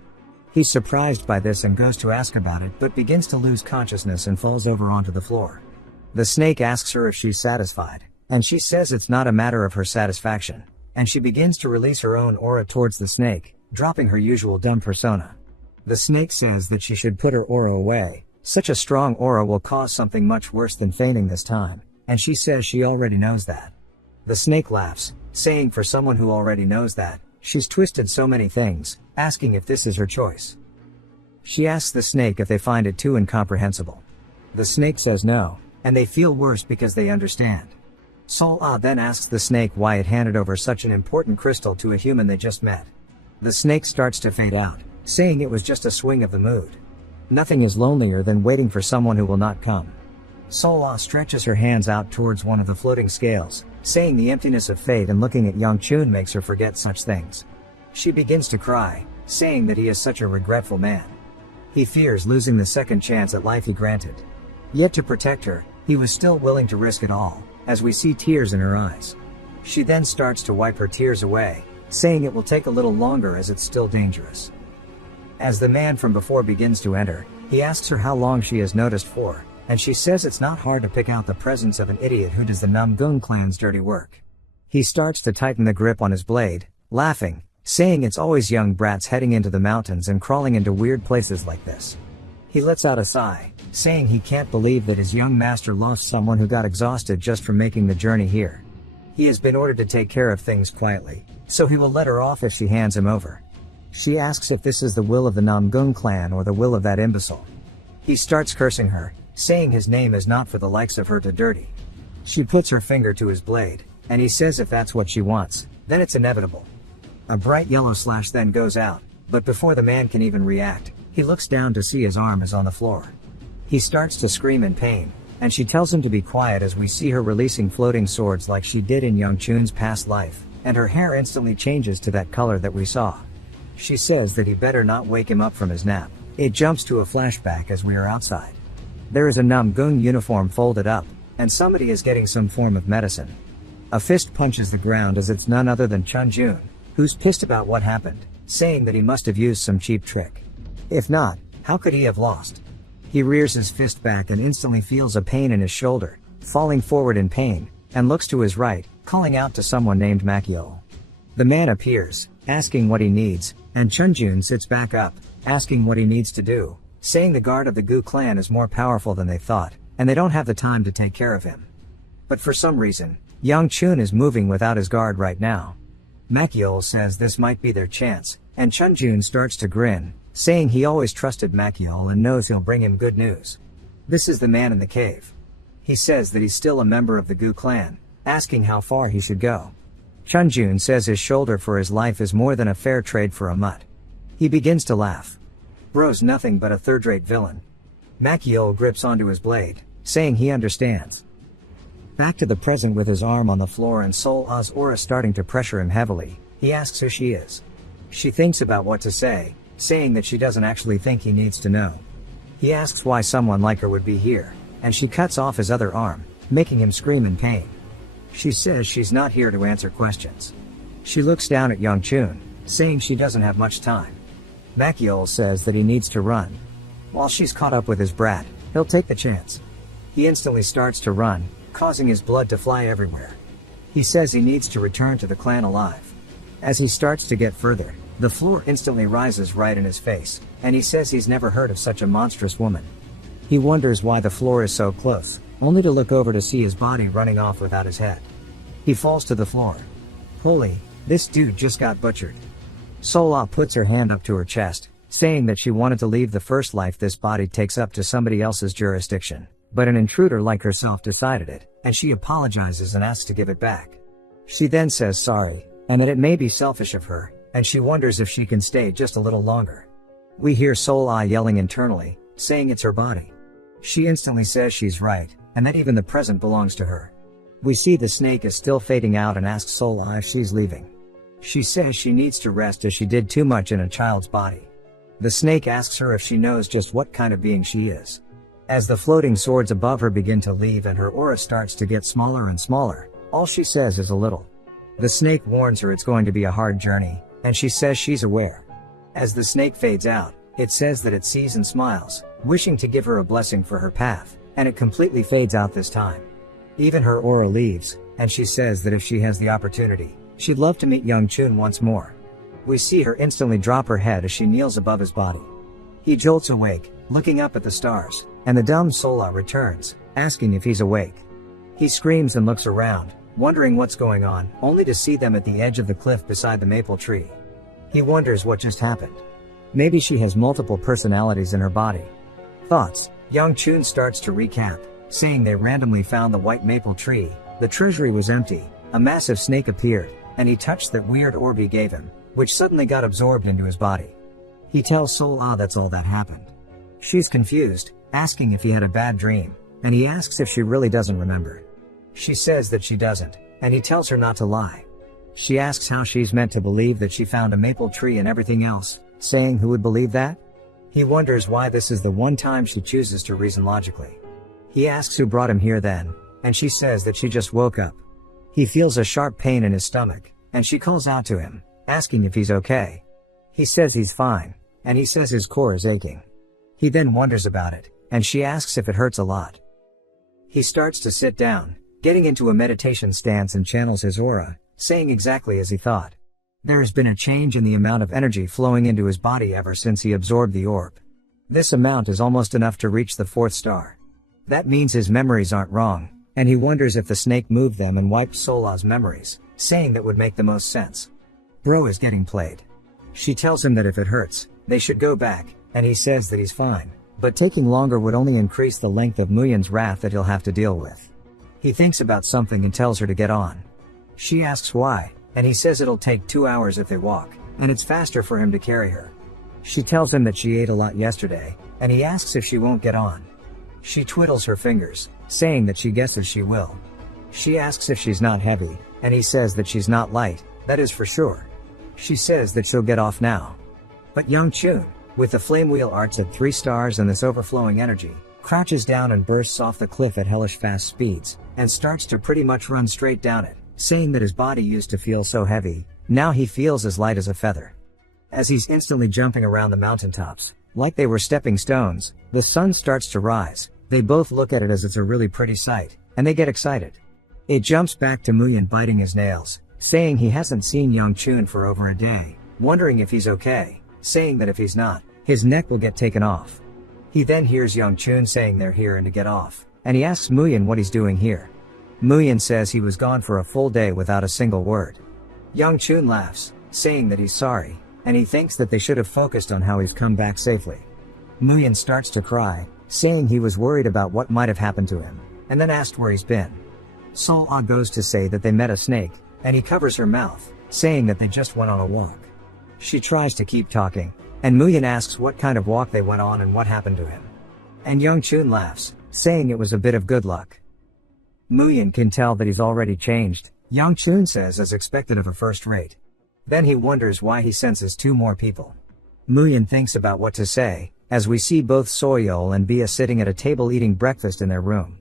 He's surprised by this and goes to ask about it, but begins to lose consciousness and falls over onto the floor. The snake asks her if she's satisfied, and she says it's not a matter of her satisfaction, and she begins to release her own aura towards the snake, dropping her usual dumb persona. The snake says that she should put her aura away. Such a strong aura will cause something much worse than fainting this time, and she says she already knows that. The snake laughs, saying for someone who already knows that, she's twisted so many things, asking if this is her choice. She asks the snake if they find it too incomprehensible. The snake says no, and they feel worse because they understand. Sol Ah then asks the snake why it handed over such an important crystal to a human they just met. The snake starts to fade out, saying it was just a swing of the mood. Nothing is lonelier than waiting for someone who will not come. Sol Ah stretches her hands out towards one of the floating scales, saying the emptiness of fate, and looking at Young Chun makes her forget such things. She begins to cry, saying that he is such a regretful man. He fears losing the second chance at life he granted. Yet to protect her, he was still willing to risk it all, as we see tears in her eyes. She then starts to wipe her tears away, saying it will take a little longer as it's still dangerous. As the man from before begins to enter, he asks her how long she has noticed for, and she says it's not hard to pick out the presence of an idiot who does the Namgung clan's dirty work. He starts to tighten the grip on his blade, laughing, saying it's always young brats heading into the mountains and crawling into weird places like this. He lets out a sigh, saying he can't believe that his young master lost someone who got exhausted just from making the journey here. He has been ordered to take care of things quietly, so he will let her off if she hands him over. She asks if this is the will of the Namgung clan or the will of that imbecile. He starts cursing her, saying his name is not for the likes of her to dirty. She puts her finger to his blade, and he says if that's what she wants, then it's inevitable. A bright yellow slash then goes out, but before the man can even react, he looks down to see his arm is on the floor. He starts to scream in pain, and she tells him to be quiet as we see her releasing floating swords like she did in Young Chun's past life, and her hair instantly changes to that color that we saw. She says that he better not wake him up from his nap. It jumps to a flashback as we are outside. There is a Namgung uniform folded up, and somebody is getting some form of medicine. A fist punches the ground as it's none other than Chun Jun, who's pissed about what happened, saying that he must have used some cheap trick. If not, how could he have lost? He rears his fist back and instantly feels a pain in his shoulder, falling forward in pain, and looks to his right, calling out to someone named Makiol. The man appears, asking what he needs, and Chun Jun sits back up, asking what he needs to do, saying the guard of the Gu clan is more powerful than they thought, and they don't have the time to take care of him. But for some reason, Yang Chun is moving without his guard right now. Makiol says this might be their chance, and Chun Jun starts to grin, saying he always trusted Makiol and knows he'll bring him good news. This is the man in the cave. He says that he's still a member of the Gu clan, asking how far he should go. Chun Jun says his shoulder for his life is more than a fair trade for a mutt. He begins to laugh. Bro's nothing but a third-rate villain. Makiol grips onto his blade, saying he understands. Back to the present with his arm on the floor and Sol A's aura starting to pressure him heavily, he asks who she is. She thinks about what to say, saying that she doesn't actually think he needs to know. He asks why someone like her would be here, and she cuts off his other arm, making him scream in pain. She says she's not here to answer questions. She looks down at Young Chun, saying she doesn't have much time. Makiol says that he needs to run. While she's caught up with his brat, he'll take the chance. He instantly starts to run, causing his blood to fly everywhere. He says he needs to return to the clan alive. As he starts to get further, the floor instantly rises right in his face, and he says he's never heard of such a monstrous woman. He wonders why the floor is so close, only to look over to see his body running off without his head. He falls to the floor. Holy, this dude just got butchered. Sola puts her hand up to her chest, saying that she wanted to leave the first life this body takes up to somebody else's jurisdiction, but an intruder like herself decided it, and she apologizes and asks to give it back. She then says sorry, and that it may be selfish of her, and she wonders if she can stay just a little longer. We hear Sola yelling internally, saying it's her body. She instantly says she's right, and that even the present belongs to her. We see the snake is still fading out and asks Sola if she's leaving. She says she needs to rest as she did too much in a child's body. The snake asks her if she knows just what kind of being she is. As the floating swords above her begin to leave and her aura starts to get smaller and smaller, all she says is a little. The snake warns her it's going to be a hard journey, and she says she's aware. As the snake fades out, it says that it sees and smiles, wishing to give her a blessing for her path, and it completely fades out this time. Even her aura leaves, and she says that if she has the opportunity, she'd love to meet Young Chun once more. We see her instantly drop her head as she kneels above his body. He jolts awake, looking up at the stars, and the dumb Sola returns, asking if he's awake. He screams and looks around, wondering what's going on, only to see them at the edge of the cliff beside the maple tree. He wonders what just happened. Maybe she has multiple personalities in her body. Thoughts. Young Chun starts to recap, saying they randomly found the white maple tree, the treasury was empty, a massive snake appeared, and he touched that weird orb he gave him, which suddenly got absorbed into his body. He tells Sola that's all that happened. She's confused, asking if he had a bad dream, and he asks if she really doesn't remember. She says that she doesn't, and he tells her not to lie. She asks how she's meant to believe that she found a maple tree and everything else, saying who would believe that? He wonders why this is the one time she chooses to reason logically. He asks who brought him here then, and she says that she just woke up. He feels a sharp pain in his stomach, and she calls out to him, asking if he's okay. He says he's fine, and he says his core is aching. He then wonders about it, and she asks if it hurts a lot. He starts to sit down, getting into a meditation stance and channels his aura, saying exactly as he thought. There has been a change in the amount of energy flowing into his body ever since he absorbed the orb. This amount is almost enough to reach the 4th star. That means his memories aren't wrong, and he wonders if the snake moved them and wiped Sola's memories, saying that would make the most sense. Bro is getting played. She tells him that if it hurts, they should go back, and he says that he's fine, but taking longer would only increase the length of Muyen's wrath that he'll have to deal with. He thinks about something and tells her to get on. She asks why, and he says it'll take 2 hours if they walk, and it's faster for him to carry her. She tells him that she ate a lot yesterday, and he asks if she won't get on. She twiddles her fingers, saying that she guesses she will. She asks if she's not heavy, and he says that she's not light, that is for sure. She says that she'll get off now. But Young Chun, with the flame wheel arts at 3 stars and this overflowing energy, crouches down and bursts off the cliff at hellish fast speeds, and starts to pretty much run straight down it, saying that his body used to feel so heavy, now he feels as light as a feather. As he's instantly jumping around the mountaintops, like they were stepping stones, the sun starts to rise. They both look at it as it's a really pretty sight, and they get excited. It jumps back to Muyen biting his nails, saying he hasn't seen Young Chun for over a day, wondering if he's okay, saying that if he's not, his neck will get taken off. He then hears Young Chun saying they're here and to get off, and he asks Muyen what he's doing here. Muyen says he was gone for a full day without a single word. Young Chun laughs, saying that he's sorry, and he thinks that they should have focused on how he's come back safely. Muyen starts to cry, saying he was worried about what might have happened to him, and then asked where he's been. Sola goes to say that they met a snake, and he covers her mouth, saying that they just went on a walk. She tries to keep talking, and Muyen asks what kind of walk they went on and what happened to him. And Young Chun laughs, saying it was a bit of good luck. Muyen can tell that he's already changed, Young Chun says, as expected of a first rate. Then he wonders why he senses 2 more people. Muyen thinks about what to say, as we see both Soyeol and Bia sitting at a table eating breakfast in their room.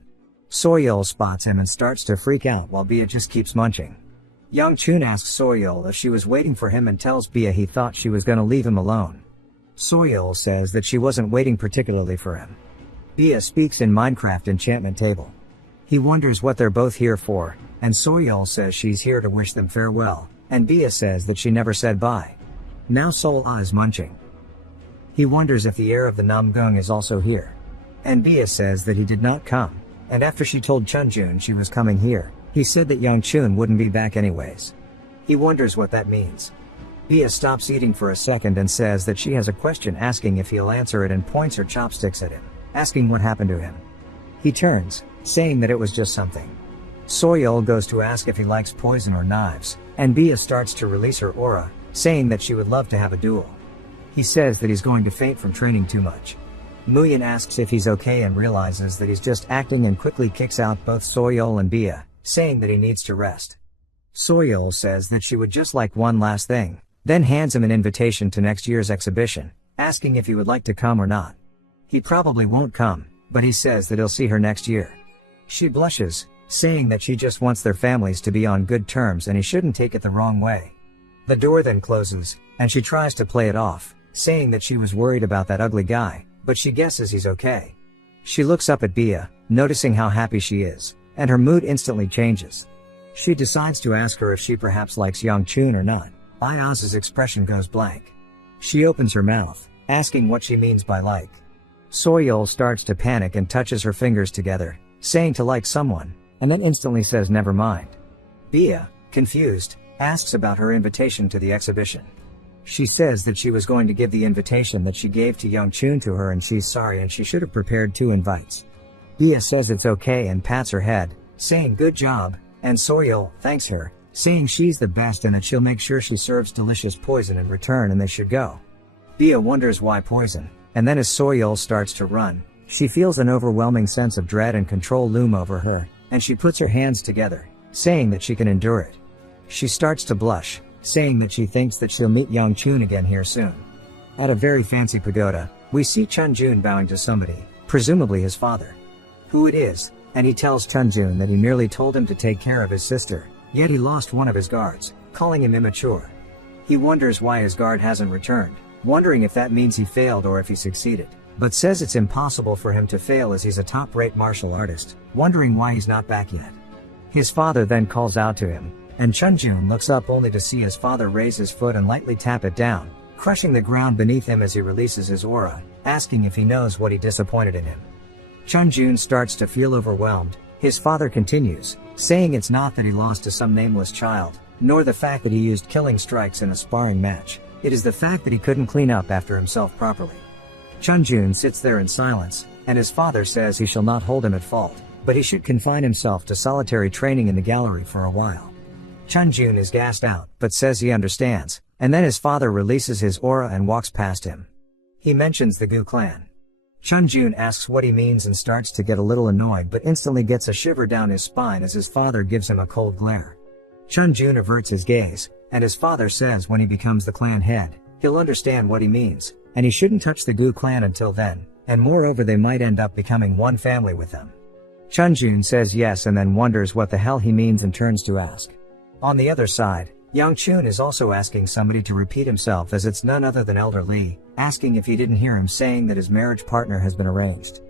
Soyeol spots him and starts to freak out while Bia just keeps munching. Young Chun asks Soyeol if she was waiting for him and tells Bia he thought she was gonna leave him alone. Soyeol says that she wasn't waiting particularly for him. Bia speaks in Minecraft enchantment table. He wonders what they're both here for, and Soyeol says she's here to wish them farewell, and Bia says that she never said bye. Now Sola is munching. He wonders if the heir of the Namgung is also here. And Bia says that he did not come, and after she told Chunjun she was coming here, he said that Young Chun wouldn't be back anyways. He wonders what that means. Bia stops eating for a second and says that she has a question, asking if he'll answer it, and points her chopsticks at him, asking what happened to him. He turns, saying that it was just something. Soyeol goes to ask if he likes poison or knives, and Bia starts to release her aura, saying that she would love to have a duel. He says that he's going to faint from training too much. Muyen asks if he's okay and realizes that he's just acting and quickly kicks out both Soyeol and Bia, saying that he needs to rest. Soyeol says that she would just like one last thing, then hands him an invitation to next year's exhibition, asking if he would like to come or not. He probably won't come, but he says that he'll see her next year. She blushes, saying that she just wants their families to be on good terms and he shouldn't take it the wrong way. The door then closes, and she tries to play it off, saying that she was worried about that ugly guy, but she guesses he's okay. She looks up at Bia, noticing how happy she is, and her mood instantly changes. She decides to ask her if she perhaps likes Young Chun or not. Ayaz's expression goes blank. She opens her mouth, asking what she means by like. Soyeol starts to panic and touches her fingers together, saying to like someone, and then instantly says never mind. Bia, confused, asks about her invitation to the exhibition. She says that she was going to give the invitation that she gave to Young Chun to her and she's sorry and she should have prepared 2 invites. Bia says it's okay and pats her head, saying good job, and Soyeol thanks her, saying she's the best and that she'll make sure she serves delicious poison in return and they should go. Bia wonders why poison, and then as Soyeol starts to run, she feels an overwhelming sense of dread and control loom over her, and she puts her hands together, saying that she can endure it. She starts to blush, saying that she thinks that she'll meet Young Chun again here soon. At a very fancy pagoda, we see Chunjun bowing to somebody, presumably his father. Who it is, and he tells Chunjun that he merely told him to take care of his sister, yet he lost one of his guards, calling him immature. He wonders why his guard hasn't returned, wondering if that means he failed or if he succeeded, but says it's impossible for him to fail as he's a top-rate martial artist, wondering why he's not back yet. His father then calls out to him, and Chunjun looks up only to see his father raise his foot and lightly tap it down, crushing the ground beneath him as he releases his aura, asking if he knows what he disappointed in him. Chunjun starts to feel overwhelmed. His father continues, saying it's not that he lost to some nameless child, nor the fact that he used killing strikes in a sparring match. It is the fact that he couldn't clean up after himself properly. Chunjun sits there in silence, and his father says he shall not hold him at fault, but he should confine himself to solitary training in the gallery for a while. Chunjun is gassed out, but says he understands, and then his father releases his aura and walks past him. He mentions the Gu clan. Chunjun asks what he means and starts to get a little annoyed, but instantly gets a shiver down his spine as his father gives him a cold glare. Chunjun averts his gaze, and his father says when he becomes the clan head, he'll understand what he means, and he shouldn't touch the Gu clan until then, and moreover they might end up becoming one family with them. Chunjun says yes and then wonders what the hell he means and turns to ask. On the other side, Yangchun is also asking somebody to repeat himself, as it's none other than Elder Li, asking if he didn't hear him saying that his marriage partner has been arranged.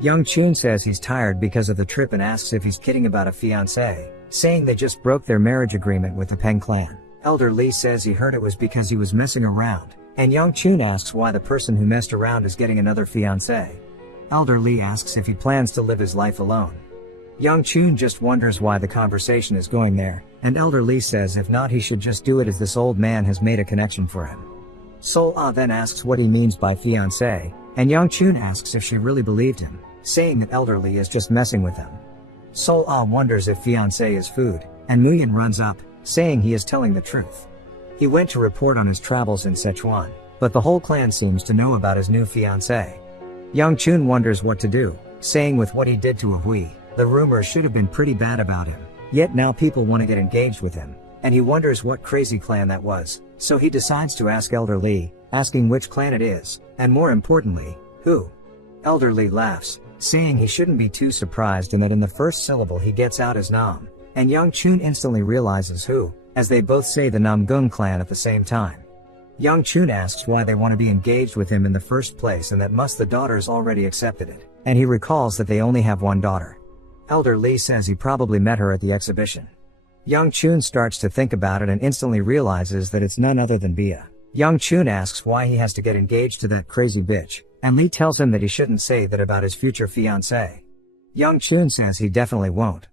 Yangchun says he's tired because of the trip and asks if he's kidding about a fiancé, saying they just broke their marriage agreement with the Peng clan. Elder Li says he heard it was because he was messing around, and Yangchun asks why the person who messed around is getting another fiancé. Elder Li asks if he plans to live his life alone. Yangchun just wonders why the conversation is going there, and Elder Li says if not he should just do it as this old man has made a connection for him. Sol Ah then asks what he means by fiancé, and Yangchun asks if she really believed him, saying that Elder Li is just messing with him. Sol Ah wonders if fiancé is food, and Muyin runs up, saying he is telling the truth. He went to report on his travels in Sichuan, but the whole clan seems to know about his new fiancé. Yangchun wonders what to do, saying with what he did to Hui, the rumors should have been pretty bad about him, yet now people want to get engaged with him, and he wonders what crazy clan that was, so he decides to ask Elder Li, asking which clan it is, and more importantly, who. Elder Li laughs, saying he shouldn't be too surprised and that in the first syllable he gets out as Nam, and Yangchun instantly realizes who, as they both say the Namgung clan at the same time. Yangchun asks why they want to be engaged with him in the first place and that must the daughters already accepted it, and he recalls that they only have one daughter. Elder Li says he probably met her at the exhibition. Yangchun starts to think about it and instantly realizes that it's none other than Bia. Yangchun asks why he has to get engaged to that crazy bitch, and Li tells him that he shouldn't say that about his future fiancé. Yangchun says he definitely won't.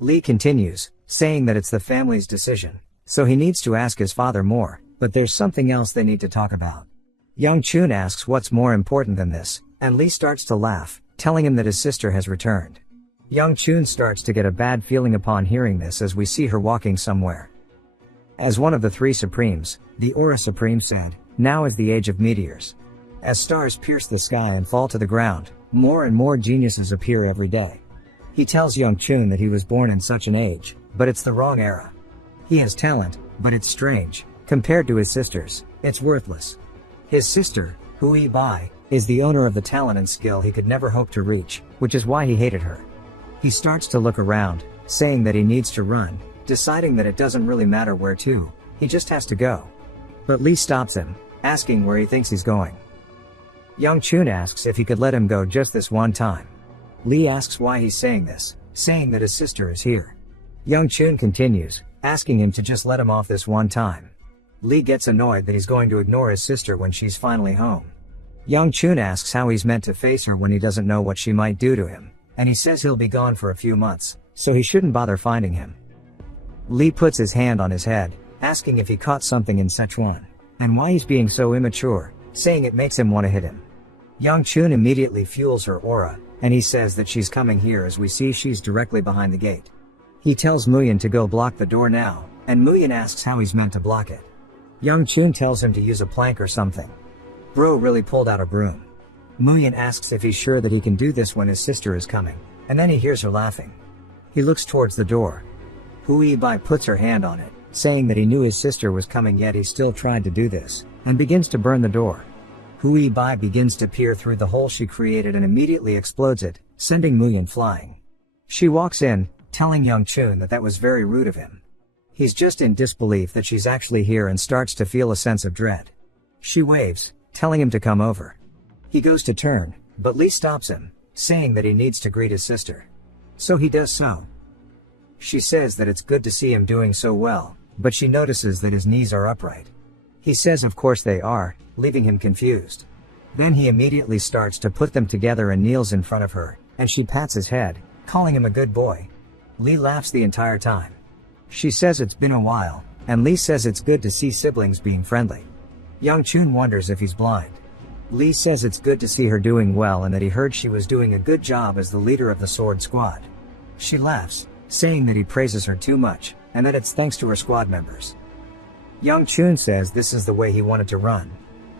Li continues, saying that it's the family's decision, so he needs to ask his father more, but there's something else they need to talk about. Yangchun asks what's more important than this, and Li starts to laugh, telling him that his sister has returned. Yangchun starts to get a bad feeling upon hearing this as we see her walking somewhere. As one of the three Supremes, the Aura Supreme said, now is the age of meteors. As stars pierce the sky and fall to the ground, more and more geniuses appear every day. He tells Yangchun that he was born in such an age, but it's the wrong era. He has talent, but it's strange. Compared to his sisters, it's worthless. His sister, Hui Bai, is the owner of the talent and skill he could never hope to reach, which is why he hated her. He starts to look around, saying that he needs to run, deciding that it doesn't really matter where to, he just has to go. But Li stops him, asking where he thinks he's going. Yangchun asks if he could let him go just this one time. Li asks why he's saying this, saying that his sister is here. Yangchun continues, asking him to just let him off this one time. Li gets annoyed that he's going to ignore his sister when she's finally home. Yangchun asks how he's meant to face her when he doesn't know what she might do to him, and he says he'll be gone for a few months, so he shouldn't bother finding him. Li puts his hand on his head, asking if he caught something in Sichuan, and why he's being so immature, saying it makes him want to hit him. Yangchun immediately fuels her aura, and he says that she's coming here as we see she's directly behind the gate. He tells Muyin to go block the door now, and Muyin asks how he's meant to block it. Yangchun tells him to use a plank or something. Bro really pulled out a broom. Muyin asks if he's sure that he can do this when his sister is coming, and then he hears her laughing. He looks towards the door. Hui Bai puts her hand on it, saying that he knew his sister was coming yet he still tried to do this, and begins to burn the door. Hui Bai begins to peer through the hole she created and immediately explodes it, sending Muyin flying. She walks in, telling Yangchun that that was very rude of him. He's just in disbelief that she's actually here and starts to feel a sense of dread. She waves, telling him to come over. He goes to turn, but Li stops him, saying that he needs to greet his sister. So he does so. She says that it's good to see him doing so well, but she notices that his knees are upright. He says of course they are, leaving him confused. Then he immediately starts to put them together and kneels in front of her, and she pats his head, calling him a good boy. Lee laughs the entire time. She says it's been a while, and Lee says it's good to see siblings being friendly. Young Chun wonders if he's blind. Lee says it's good to see her doing well and that he heard she was doing a good job as the leader of the sword squad. She laughs, saying that he praises her too much, and that it's thanks to her squad members. Young Chun says this is the way he wanted to run.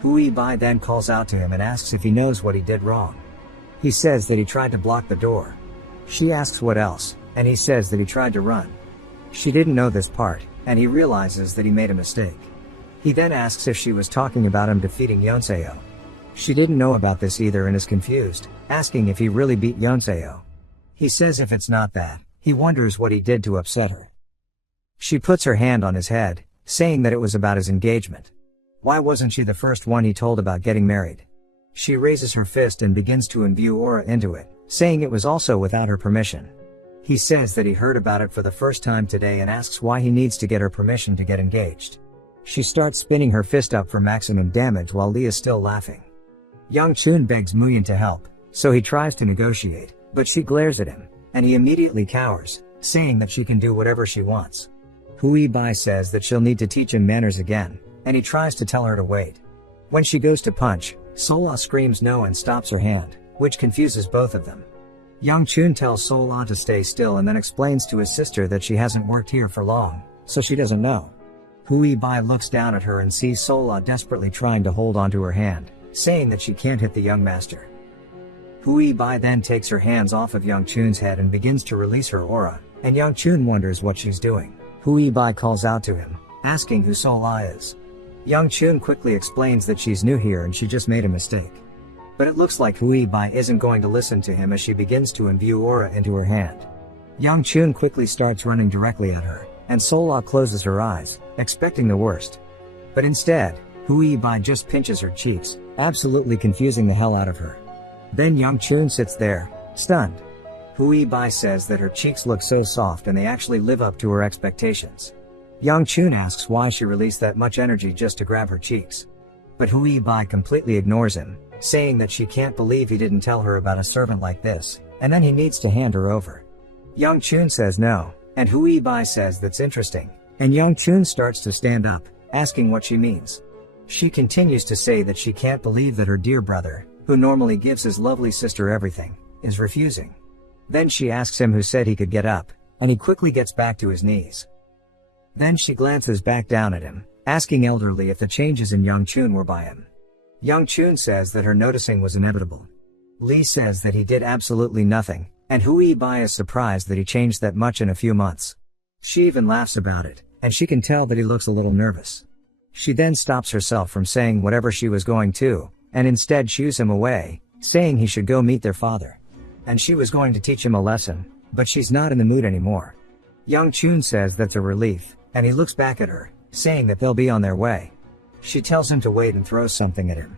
Hui Bai then calls out to him and asks if he knows what he did wrong. He says that he tried to block the door. She asks what else, and he says that he tried to run. She didn't know this part, and he realizes that he made a mistake. He then asks if she was talking about him defeating Yonseo. She didn't know about this either and is confused, asking if he really beat Yonseo. He says if it's not that, he wonders what he did to upset her. She puts her hand on his head, saying that it was about his engagement. Why wasn't she the first one he told about getting married? She raises her fist and begins to imbue aura into it, saying it was also without her permission. He says that he heard about it for the first time today and asks why he needs to get her permission to get engaged. She starts spinning her fist up for maximum damage while Lee is still laughing. Young Chun begs Muyan to help, so he tries to negotiate, but she glares at him, and he immediately cowers, saying that she can do whatever she wants. Hui Bai says that she'll need to teach him manners again, and he tries to tell her to wait. When she goes to punch, Sola screams no and stops her hand, which confuses both of them. Young Chun tells Sola to stay still and then explains to his sister that she hasn't worked here for long, so she doesn't know. Hui Bai looks down at her and sees Sola desperately trying to hold onto her hand, saying that she can't hit the young master. Hui Bai then takes her hands off of Young Chun's head and begins to release her aura, and Young Chun wonders what she's doing. Hui Bai calls out to him, asking who Sola is. Young Chun quickly explains that she's new here and she just made a mistake. But it looks like Hui Bai isn't going to listen to him as she begins to imbue aura into her hand. Young Chun quickly starts running directly at her, and Sola closes her eyes, expecting the worst. But instead, Hui Bai just pinches her cheeks, absolutely confusing the hell out of her. Then Young Chun sits there, stunned. Hui Bai says that her cheeks look so soft and they actually live up to her expectations. Young Chun asks why she released that much energy just to grab her cheeks. But Hui Bai completely ignores him, saying that she can't believe he didn't tell her about a servant like this, and then he needs to hand her over. Young Chun says no, and Hui Bai says that's interesting, and Young Chun starts to stand up, asking what she means. She continues to say that she can't believe that her dear brother, who normally gives his lovely sister everything, is refusing. Then she asks him who said he could get up, and he quickly gets back to his knees. Then she glances back down at him, asking elderly if the changes in Young Chun were by him. Young Chun says that her noticing was inevitable. Lee says that he did absolutely nothing, and Hui Bai is surprised that he changed that much in a few months. She even laughs about it, and she can tell that he looks a little nervous. She then stops herself from saying whatever she was going to, and instead shoos him away, saying he should go meet their father. And she was going to teach him a lesson, but she's not in the mood anymore. Young Chun says that's a relief, and he looks back at her, saying that they'll be on their way. She tells him to wait and throws something at him.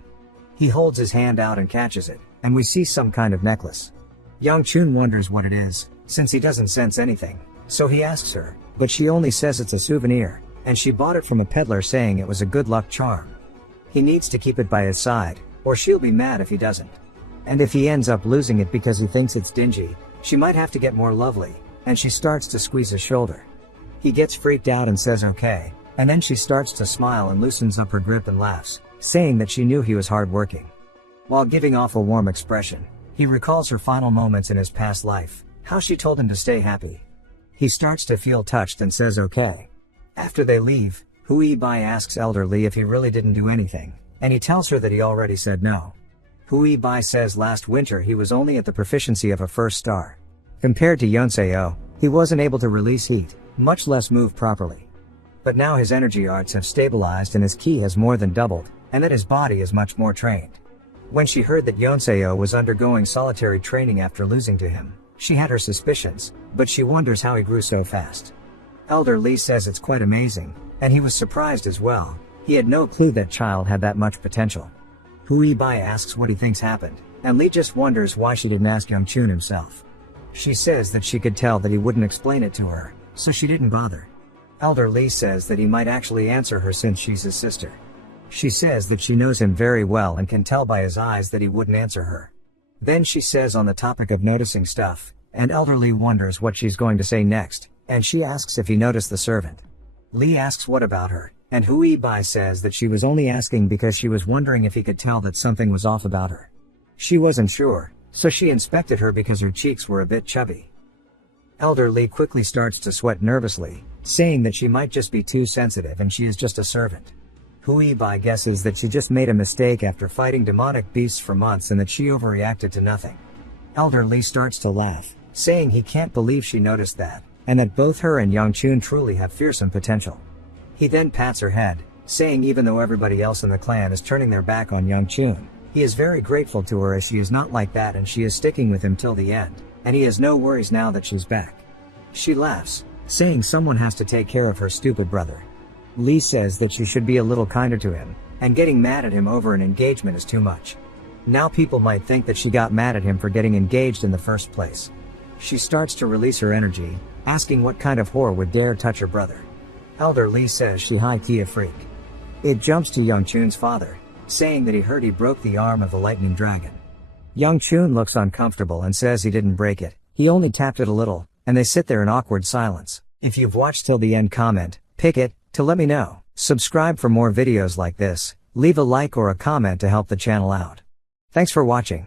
He holds his hand out and catches it, and we see some kind of necklace. Young Chun wonders what it is, since he doesn't sense anything, so he asks her, but she only says it's a souvenir, and she bought it from a peddler saying it was a good luck charm. He needs to keep it by his side, or she'll be mad if he doesn't. And if he ends up losing it because he thinks it's dingy, she might have to get more lovely, and she starts to squeeze his shoulder. He gets freaked out and says okay, and then she starts to smile and loosens up her grip and laughs, saying that she knew he was hardworking. While giving off a warm expression, he recalls her final moments in his past life, how she told him to stay happy. He starts to feel touched and says okay. After they leave, Hui Bai asks Elder Lee if he really didn't do anything, and he tells her that he already said no. Hui Bai says last winter he was only at the proficiency of a first star. Compared to Yonseo, he wasn't able to release heat, much less move properly. But now his energy arts have stabilized and his ki has more than doubled, and that his body is much more trained. When she heard that Yonseo was undergoing solitary training after losing to him, she had her suspicions, but she wonders how he grew so fast. Elder Lee says it's quite amazing, and he was surprised as well. He had no clue that child had that much potential. Hui Bai asks what he thinks happened, and Lee just wonders why she didn't ask Young Chun himself. She says that she could tell that he wouldn't explain it to her, so she didn't bother. Elder Lee says that he might actually answer her since she's his sister. She says that she knows him very well and can tell by his eyes that he wouldn't answer her. Then she says on the topic of noticing stuff, and Elder Lee wonders what she's going to say next, and she asks if he noticed the servant. Lee asks what about her, and Hui Bai says that she was only asking because she was wondering if he could tell that something was off about her. She wasn't sure, so she inspected her because her cheeks were a bit chubby. Elder Lee quickly starts to sweat nervously, saying that she might just be too sensitive and she is just a servant. Hui Bai guesses that she just made a mistake after fighting demonic beasts for months and that she overreacted to nothing. Elder Lee starts to laugh, saying he can't believe she noticed that, and that both her and Young Chun truly have fearsome potential. He then pats her head, saying even though everybody else in the clan is turning their back on Young Chun, he is very grateful to her as she is not like that and she is sticking with him till the end, and he has no worries now that she's back. She laughs, saying someone has to take care of her stupid brother. Lee says that she should be a little kinder to him, and getting mad at him over an engagement is too much. Now people might think that she got mad at him for getting engaged in the first place. She starts to release her energy, asking what kind of whore would dare touch her brother. Elder Lee says she high-key a freak. It jumps to Young Chun's father, saying that he heard he broke the arm of the lightning dragon. Young Chun looks uncomfortable and says he didn't break it, he only tapped it a little, and they sit there in awkward silence. If you've watched till the end, comment, pick it, to let me know. Subscribe for more videos like this, leave a like or a comment to help the channel out. Thanks for watching.